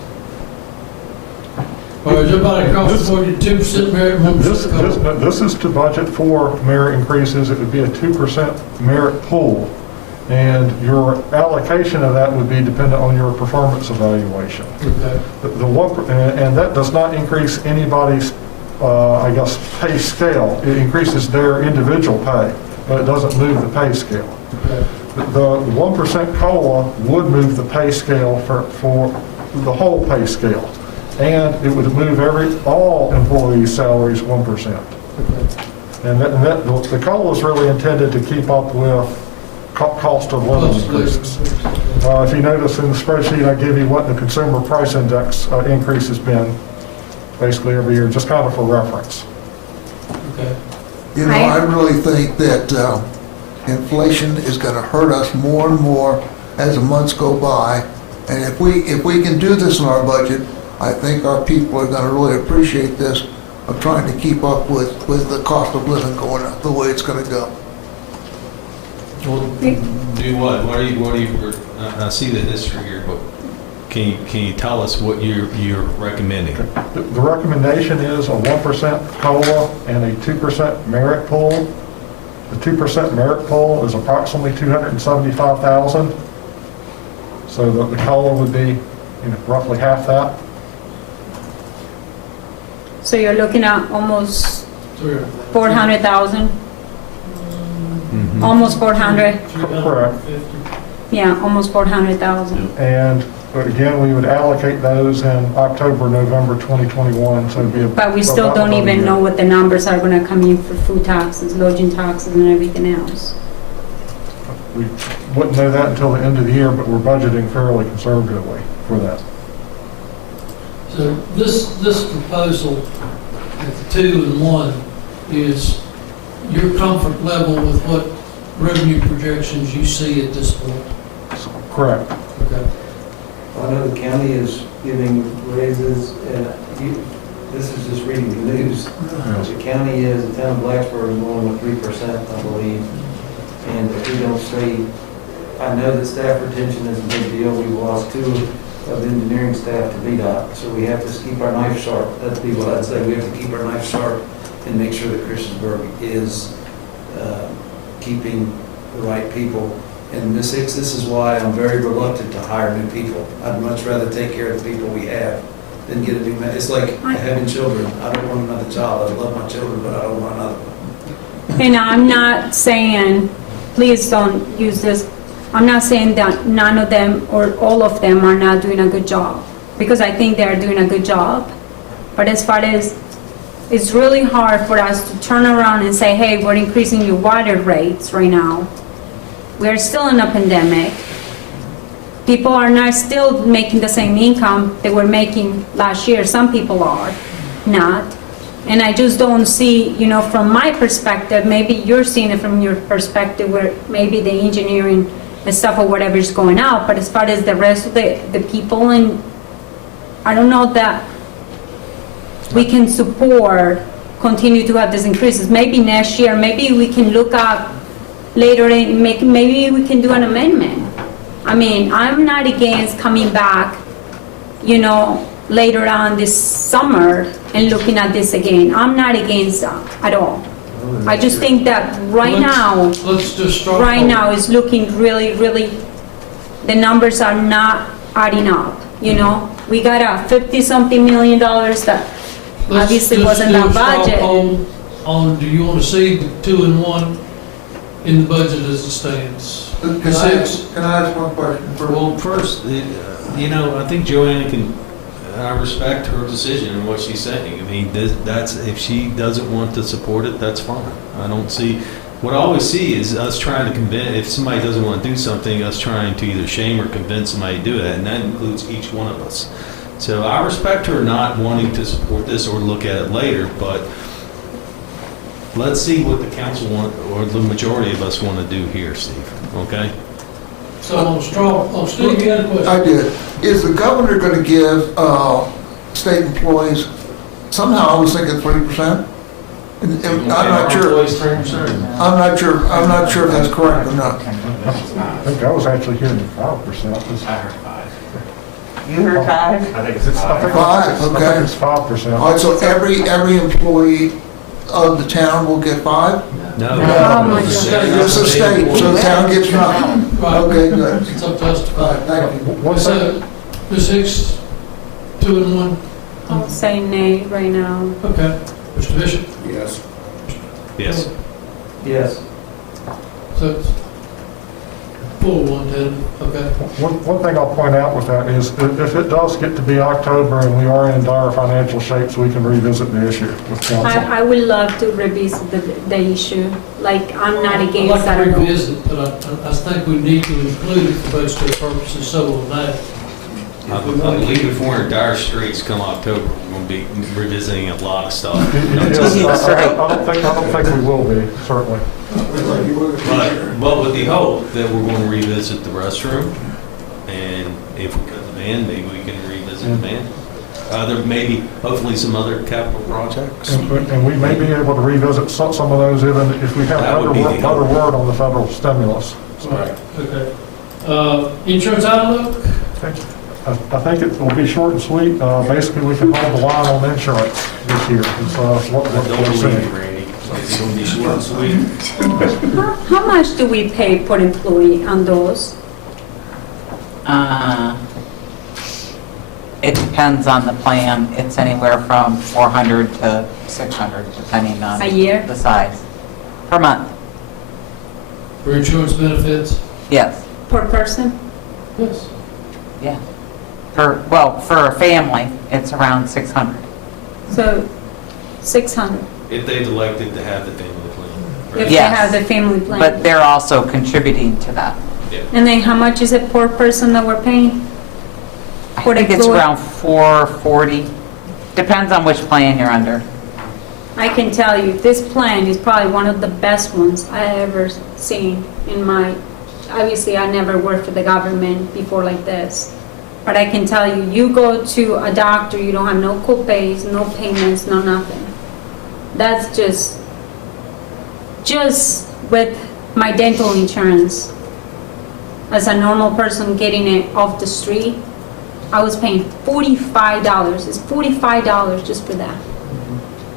Or is everybody across the board, 2% merit, 1% COLA? This is to budget for merit increases. It would be a 2% merit pool. And your allocation of that would be dependent on your performance evaluation. Okay. And that does not increase anybody's, pay scale. It increases their individual pay, but it doesn't move the pay scale. Okay. The 1% COLA would move the pay scale for the whole pay scale. And it would move all employees' salaries 1%. And the COLA is really intended to keep up with cost of living increases. If you notice in the spreadsheet, I give you what the consumer price index increase has been basically every year, just kind of for reference. Okay. I really think that inflation is going to hurt us more and more as the months go by. And if we can do this in our budget, I think our people are going to really appreciate this, of trying to keep up with the cost of living going up the way it's going to go. Well, do what? What are you, I see the history here, but can you tell us what you're recommending? The recommendation is a 1% COLA and a 2% merit pool. The 2% merit pool is approximately $275,000. So the COLA would be roughly half that. So you're looking at almost 400,000, Mhm. almost 400, Correct. yeah, almost 400,000. And again, we would allocate those in October, November 2021, so it'd be. But we still about don't a even year. know what the numbers are gonna come in for food taxes, lodging taxes, and everything else. We wouldn't know that until the end of the year, but we're budgeting fairly conservatively for that. So this proposal, at 2 and 1, is your comfort level with what revenue projections you see at this point? Correct. Okay. I know the county is giving raises, and this is just reading the news. The county is, the town of Blacksburg is going with 3%, I believe. And if we don't stay, I know that staff retention is a big deal. We lost 2 of the engineering staff to VDOT, so we have to keep our knife sharp. That'd be what I'd say. We have to keep our knife sharp and make sure that Christiansburg is keeping the right people. And this is why I'm very reluctant to hire new people. I'd much rather take care of the people we have than get a new it's like having children. I don't want another child. I love my children, but I don't want another one. And I'm not saying, please don't use this, I'm not saying that none of them or all of them are not doing a good job, because I think they're doing a good job. But as far as, it's really hard for us to turn around and say, hey, we're increasing your water rates right now. We're still in a pandemic. People are not still making the same income they were making last year. Some people are not. And I just don't see, you know, from my perspective, maybe you're seeing it from your perspective where maybe the engineering and stuff or whatever is going out, but as far as the rest of the people, and I don't know that we can support, continue to have these increases. Maybe next year, maybe we can look up later and maybe we can do an amendment. I mean, I'm not against coming back, you know, later on this summer and looking at this again. I'm not against that at all. I just think that right now, Let's just start. right now is looking really, really, the numbers are not adding up, you know? We got a 50-something million that obviously wasn't that budget. On, do you want to see the 2 and 1 in the budget as it stands? Can I ask one question? Well, first, you know, I think Joanna can, I respect her decision and what she's saying. I mean, that's, if she doesn't want to support it, that's fine. I don't see, what I always see is us trying to convince, if somebody doesn't want to do something, us trying to either shame or convince somebody to do it, and that includes each one of us. So I respect her not wanting to support this or look at it later, but let's see what the council want, or the majority of us want to do here, Steve, okay? So on Steve, you had a question? I did. Is the governor going to give state employees, somehow I was thinking 3%? I'm not sure. I'm not sure if that's correct or not. I think I was actually hearing 5%. I heard 5. You heard 5? I think it's 5, 5. okay. I think it's 5%. All right, so every employee of the town will get 5? No. Oh, my God. It's a state, so the town gets nothing. Right. Okay, good. It's up to us to All right, thank you. One thing, Ms. Hicks, 2 and 1? I'll say nay right now. Okay. Mr. Bishop? Yes. Yes. Yes. So it's 4, 1, 10, okay. one thing I'll point out with that is if it does get to be October and we are in dire financial shape, so we can revisit the issue with council. I would love to revisit the issue. Like, I'm not I'd against like that to at all. revisit, but I think we need to include it for both state purposes, so will that. I believe if we're in dire straits come October, we're going to be revisiting a lot of stuff. Yes, I don't think we will be, certainly. But with the hope that we're going to revisit the restroom, and if we cut the ban, maybe we can revisit the ban. There may be, hopefully, some other capital projects. And we may be able to revisit some of those even if we have That would be the another word on the federal stimulus. Right. Okay. Insurance outlook? I think it will be short and sweet. Basically, we can hold the line on insurance this year. It's what I don't we're believe seeing. it, Randy. It's going to be short and sweet. How much do we pay per employee on those? It depends on the plan. It's anywhere from 400 to 600, depending on A year? the size. Per month, For insurance benefits? yes, Per person? Yes. yeah. For a family, it's around 600. So 600, If they've elected to have the family plan. if right? they Yes. have the family plan. But they're also contributing to that. And then how much is it per person that we're paying? I For the think it's employee? around 440. Depends on which plan you're under. I can tell you, this plan is probably one of the best ones I ever seen in my, obviously I never worked for the government before like this. But I can tell you, you go to a doctor, you don't have no co-pays, no payments, no nothing. That's just with my dental insurance, as a normal person getting it off the street, I was paying $45. It's $45 just for that.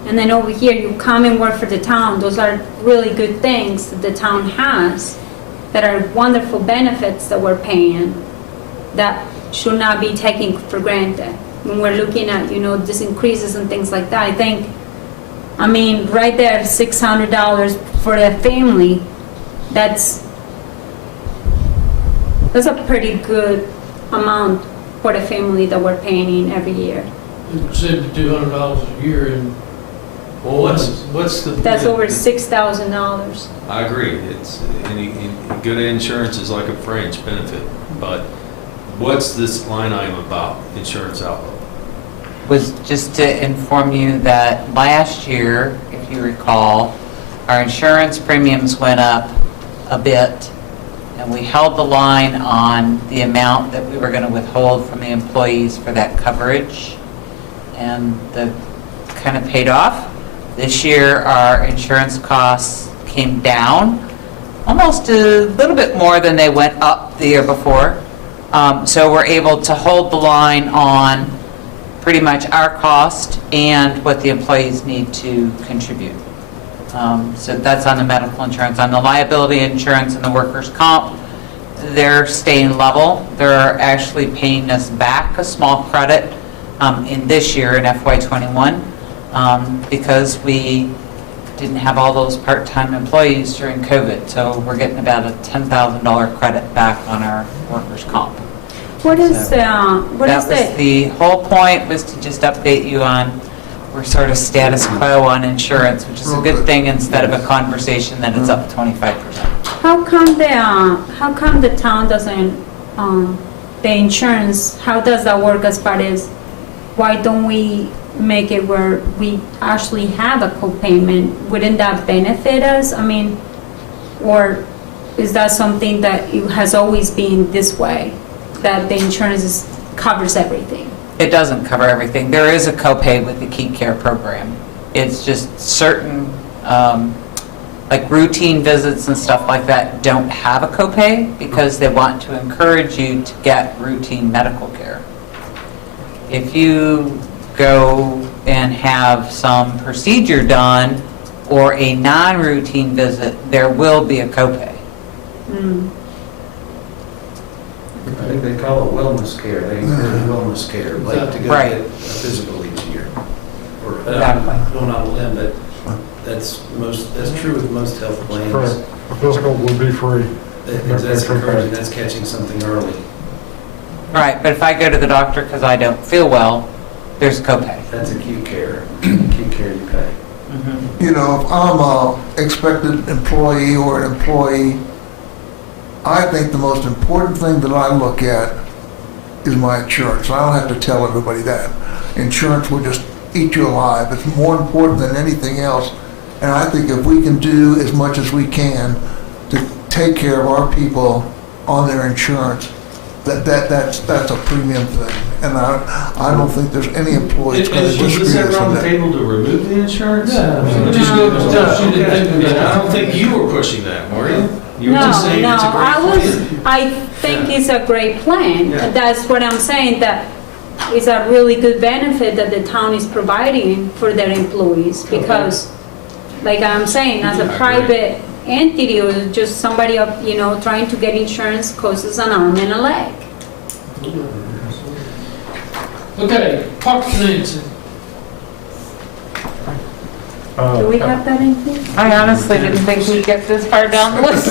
And then over here, you come and work for the town. Those are really good things that the town has, that are wonderful benefits that we're paying, that should not be taken for granted. when we're looking at, these increases and things like that, I mean, right there, $600 for a family, that's a pretty good amount for the family that we're paying in every year. $7,200 a year in. Well, what's the? That's over $6,000. I agree. It's, any good insurance is like a fringe benefit, but what's this line item about, insurance outlook? Was just to inform you that last year, if you recall, our insurance premiums went up a bit, and we held the line on the amount that we were going to withhold from the employees for that coverage, and that kind of paid off. This year, our insurance costs came down almost a little bit more than they went up the year before. So we're able to hold the line on pretty much our cost and what the employees need to contribute. So that's on the medical insurance. On the liability insurance and the workers' comp, they're staying level. They're actually paying us back a small credit in this year, in FY21, because we didn't have all those part-time employees during COVID. So we're getting about a $10,000 credit back on our workers' comp. What is the whole point was to just update you on, we're sort of status quo on insurance, which is a good thing instead of a conversation that it's up 25%. How come the town doesn't, the insurance, how does that work as far as, why don't we make it where we actually have a co-payment? Wouldn't that benefit us? I mean, or is that something that it has always been this way, that the insurance covers everything? It doesn't cover everything. There is a copay with the Key Care program. It's just certain, like routine visits and stuff like that don't have a copay because they want to encourage you to get routine medical care. If you go and have some procedure done or a non-routine visit, there will be a copay. I think they call it wellness care. They encourage wellness care, like to go Right. get a physical each year. Or, Exactly. going on a limb, but that's true with most health plans. Correct. A physical would be free. That's encouraging, that's catching something early. Right, but if I go to the doctor because I don't feel well, there's a copay. That's acute care. Acute care you pay. If I'm a expected employee or an employee, I think the most important thing that I look at is my insurance. I don't have to tell everybody that. Insurance will just eat you alive. It's more important than anything else. And I think if we can do as much as we can to take care of our people on their insurance, that's a premium thing. And I don't think there's any employee that's going to disagree with ever on the that. table to remove the insurance? Yeah. Just give us stuff she didn't think. I don't think you were pushing that, were you? You were just saying it's a great plan. I think it's a great plan. Yeah. That's what I'm saying, that it's a really good benefit that the town is providing for their employees, because, like I'm saying, as I a agree. private entity or just somebody, trying to get insurance costs an arm and a leg. Okay, park financing. Do we have that in here? I honestly didn't think we'd get this far down the list.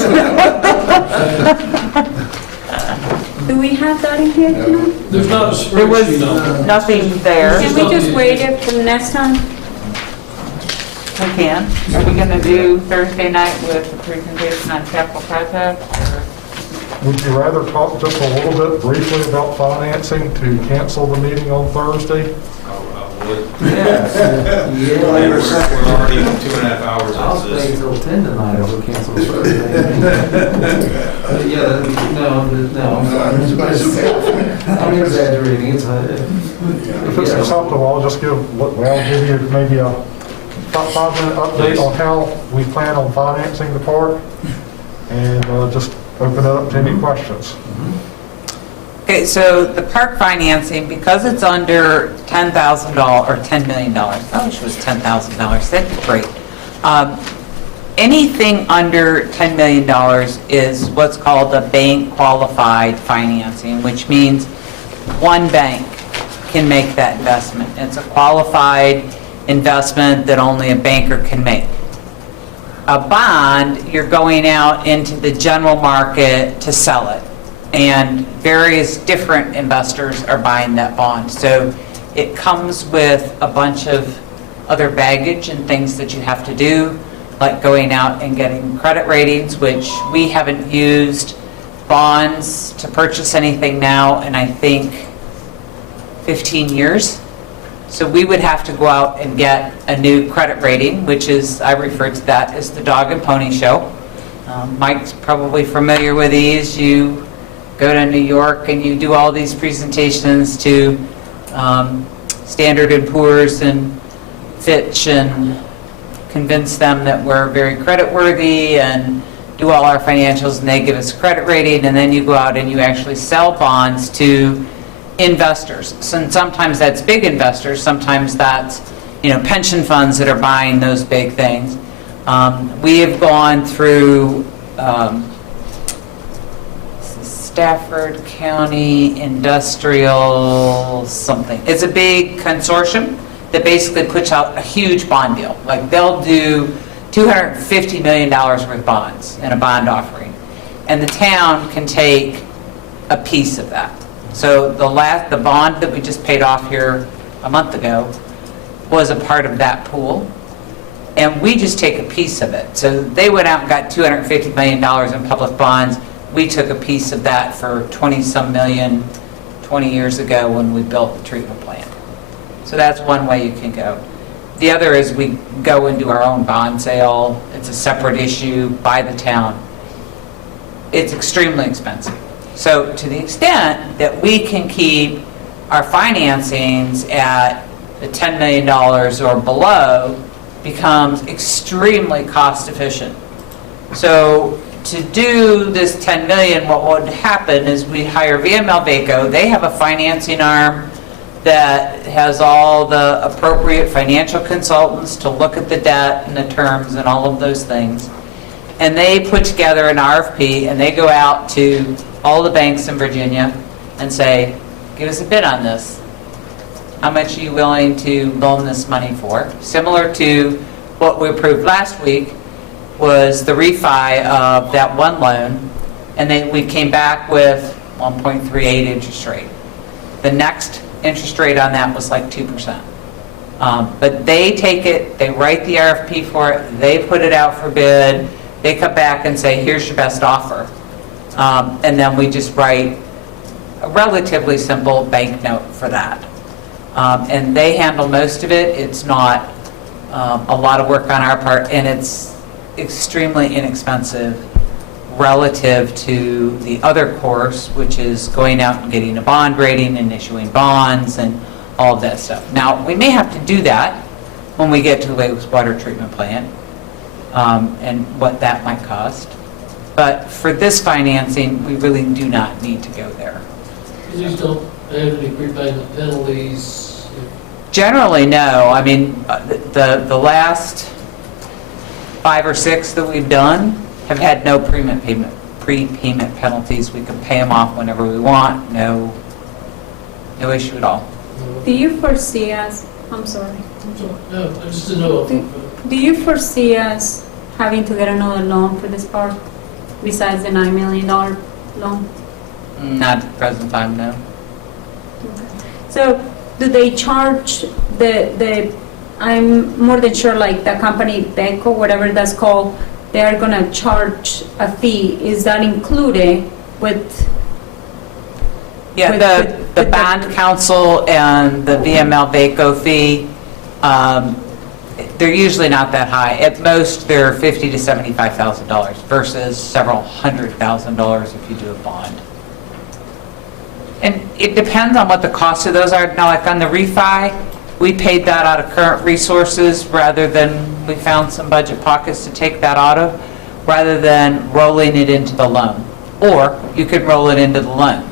Do we have that in here tonight? There's not a There was spreadsheet on it. nothing there. Can we just wait it for the next time? We can. Are we going to do Thursday night with the presentation on capital projects? or- Would you rather talk just a little bit briefly about financing to cancel the meeting on Thursday? I would. Yeah. We're already 2.5 hours I'll into stay this. till 10 tonight if we cancel the Thursday. Yeah, no, I'm sorry. I'm exaggerating, it's, If it's acceptable, I'll give you maybe a 5-minute update on how we plan on financing the park, and just open it up to any questions. Okay, so the park financing, because it's under $10,000 or $10 million, I wish it was $10,000, that'd be great. Anything under $10 million is what's called a bank qualified financing, which means one bank can make that investment. It's a qualified investment that only a banker can make. A bond, you're going out into the general market to sell it, and various different investors are buying that bond. So it comes with a bunch of other baggage and things that you have to do, like going out and getting credit ratings, which we haven't used bonds to purchase anything now in, I think, 15 years. So we would have to go out and get a new credit rating, which is, I refer to that as the dog and pony show. Mike's probably familiar with these. You go to New York and you do all these presentations to Standard & Poor's and Fitch and convince them that we're very creditworthy and do all our financials, and they give us a credit rating, and then you go out and you actually sell bonds to investors. So sometimes that's big investors, sometimes that's, pension funds that are buying those big things. We have gone through Stafford County Industrial something. It's a big consortium that basically puts out a huge bond deal. Like, they'll do $250 million worth of bonds in a bond offering, and the town can take a piece of that. So the bond that we just paid off here a month ago was a part of that pool, and we just take a piece of it. So they went out and got $250 million in public bonds. We took a piece of that for 20-some million 20 years ago when we built the treatment plant. So that's one way you can go. The other is we go and do our own bond sale. It's a separate issue by the town. It's extremely expensive. So to the extent that we can keep our financings at the $10 million or below becomes extremely cost efficient. So to do this $10 million, what would happen is we hire VML Vaco. They have a financing arm that has all the appropriate financial consultants to look at the debt and the terms and all of those things. And they put together an RFP, and they go out to all the banks in Virginia and say, give us a bid on this. How much are you willing to loan this money for? Similar to what we approved last week was the refi of that one loan, and then we came back with 1.38 interest rate. The next interest rate on that was like 2%. But they take it, they write the RFP for it, they put it out for bid, they come back and say, here's your best offer. And then we just write a relatively simple bank note for that. And they handle most of it. It's not a lot of work on our part, and it's extremely inexpensive relative to the other course, which is going out and getting a bond rating and issuing bonds and all of that stuff. Now, we may have to do that when we get to the wastewater treatment plant, and what that might cost. But for this financing, we really do not need to go there. These don't have any prepayment penalties? Generally, no. I mean, the last 5 or 6 that we've done have had no prepayment penalties. We can pay them off whenever we want. No issue at all. Do you foresee us, I'm sorry, No, I just didn't know. do you foresee us having to get another loan for this park besides the $9 million loan? Not at the present time, no. So do they charge the I'm more than sure, like the company Beco, whatever that's called, they are going to charge a fee. Is that included with? Yeah, with the bond council and the VML Vaco fee, they're usually not that high. At most, they're $50,000 to $75,000 versus several $100,000 if you do a bond. And it depends on what the cost of those are. Now, like on the refi, we paid that out of current resources rather than we found some budget pockets to take that out of, rather than rolling it into the loan. Or you could roll it into the loan.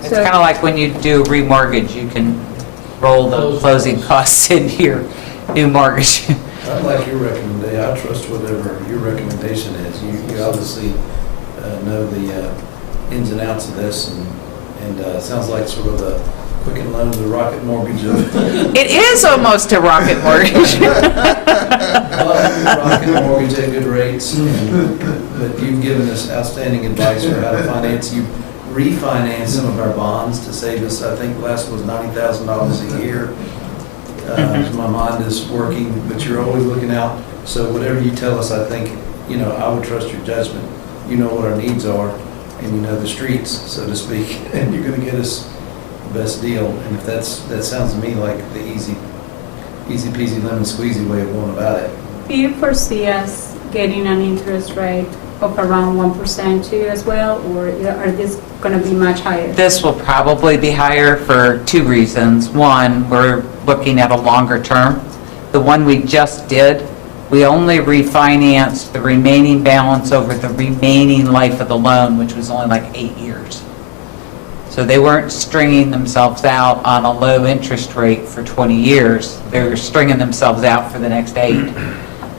It's So- kind of like when you do a remortgage, you can roll the closing costs into your new mortgage. I like your recommendation. I trust whatever your recommendation is. You obviously know the ins and outs of this, and it sounds like sort of the Quicken Loans, the rocket mortgage of It is almost a rocket mortgage. rocket mortgage at good rates. But you've given us outstanding advice for how to finance. You refinance some of our bonds to save us, I think last was $90,000 a year. My mind is working, but you're always looking out. So whatever you tell us, I think, I would trust your judgment. You know what our needs are, and you know the streets, so to speak, and you're going to get us the best deal. And if that sounds to me like the easy peasy lemon squeezy way of going about it. Do you foresee us getting an interest rate of around 1% too as well, or are this going to be much higher? This will probably be higher for two reasons. One, we're looking at a longer term. The one we just did, we only refinanced the remaining balance over the remaining life of the loan, which was only like 8 years. So they weren't stringing themselves out on a low interest rate for 20 years. They were stringing themselves out for the next 8.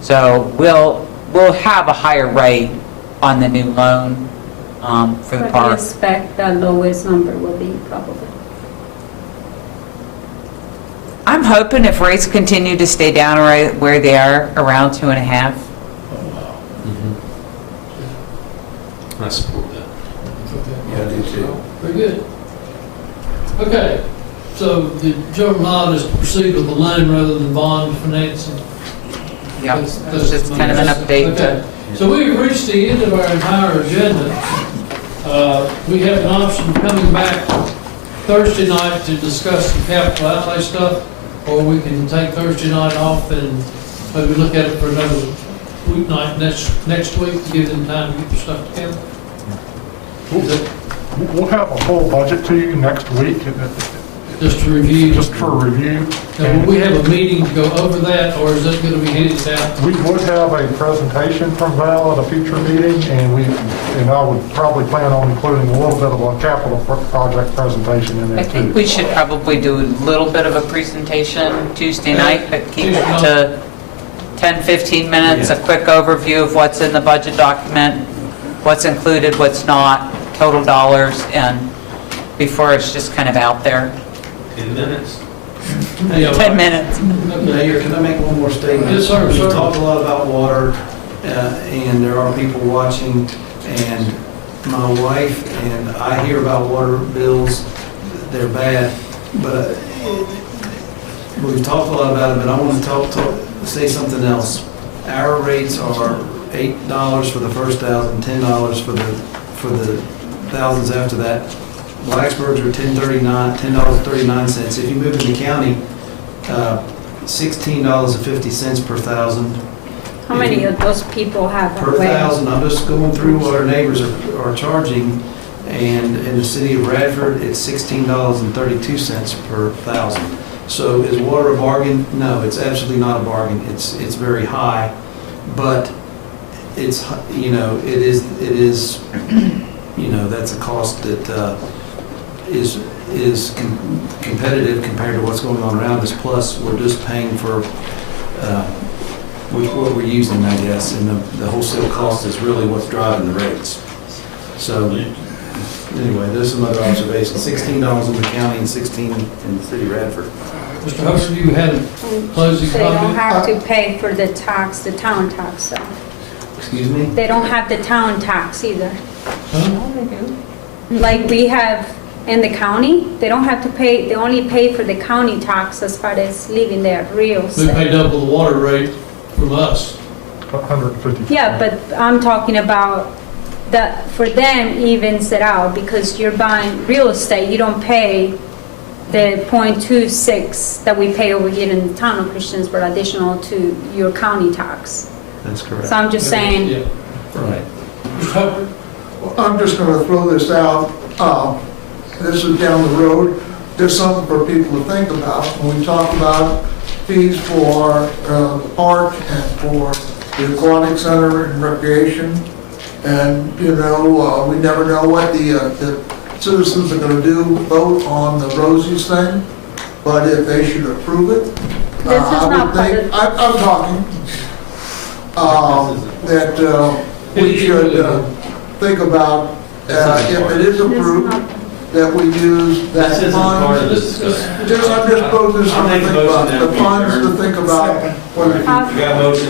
So we'll have a higher rate on the new loan for the What do you park. expect the lowest number will be probably? I'm hoping if rates continue to stay down right where they are, around 2.5. I support that. Yeah, I do too. Very good. Okay, so the general nod is to proceed with the loan rather than bond financing. Yep, that's just kind of an update. Okay, so we've reached the end of our entire agenda. We have an option of coming back Thursday night to discuss the capital outlay stuff, or we can take Thursday night off and maybe look at it for another weeknight next week to give them time to get their stuff together. We'll have a full budget to you next week, Just to review. just for review. Now, will we have a meeting to go over that, or is that going to be handed out? We would have a presentation from Val at a future meeting, and I would probably plan on including a little bit of a capital project presentation in I there think too. we should probably do a little bit of a presentation Tuesday night, but keep it to 10, 15 minutes, a quick overview of what's in the budget document, what's included, what's not, total dollars, and before it's just kind of out there. 10 minutes. 10 minutes. Mayor, can I make one more statement? Yes, sir, We've sir. talked a lot about water, and there are people watching, and my wife and I hear about water bills, they're bad, but we've talked a lot about it, but I want to say something else. Our rates are $8 for the first 1,000, $10 for the thousands after that. Blacksburg's are $10.39. If you move in the county, $16.50 per thousand. How many of those people have a Per well? thousand. I'm just going through what our neighbors are charging, and in the city of Radford, it's $16.32 per thousand. So is water a bargain? No, it's absolutely not a bargain. It's very high, but it's, it is, that's a cost that is competitive compared to what's going on around us. Plus, we're just paying for what we're using, I guess, and the wholesale cost is really what's driving the rates. So, anyway, there's some other observations. $16 in the county and $16 in the city of Radford. Mr. Husser, you had a closing They don't comment? have to pay for the tax, the town tax, so. Excuse me? They don't have the town tax either. Huh? Like we have in the county, they don't have to pay, they only pay for the county tax as far as living there, real We estate. pay double the water rate from us. 150. Yeah, but I'm talking about for them evens it out because you're buying real estate, you don't pay the 0.26 that we pay over here in the town of Christiansburg additional to your county tax. That's correct. So I'm just saying, Yeah. Right. Mr. Hubbard? I'm just going to throw this out. This is down the road. There's something for people to think about. When we talk about fees for the park and for the aquatic center and recreation, and, we never know what the citizens are going to do, vote on the Rosie's thing, but if they should approve it, This is I not would part think, of- I'm talking, that we should think about if it is approved, that we use that This isn't part of fund. the discussion. I'm just posing I'll something make a about motion that the we funds to adjourn. think about. When Awesome. We got a motion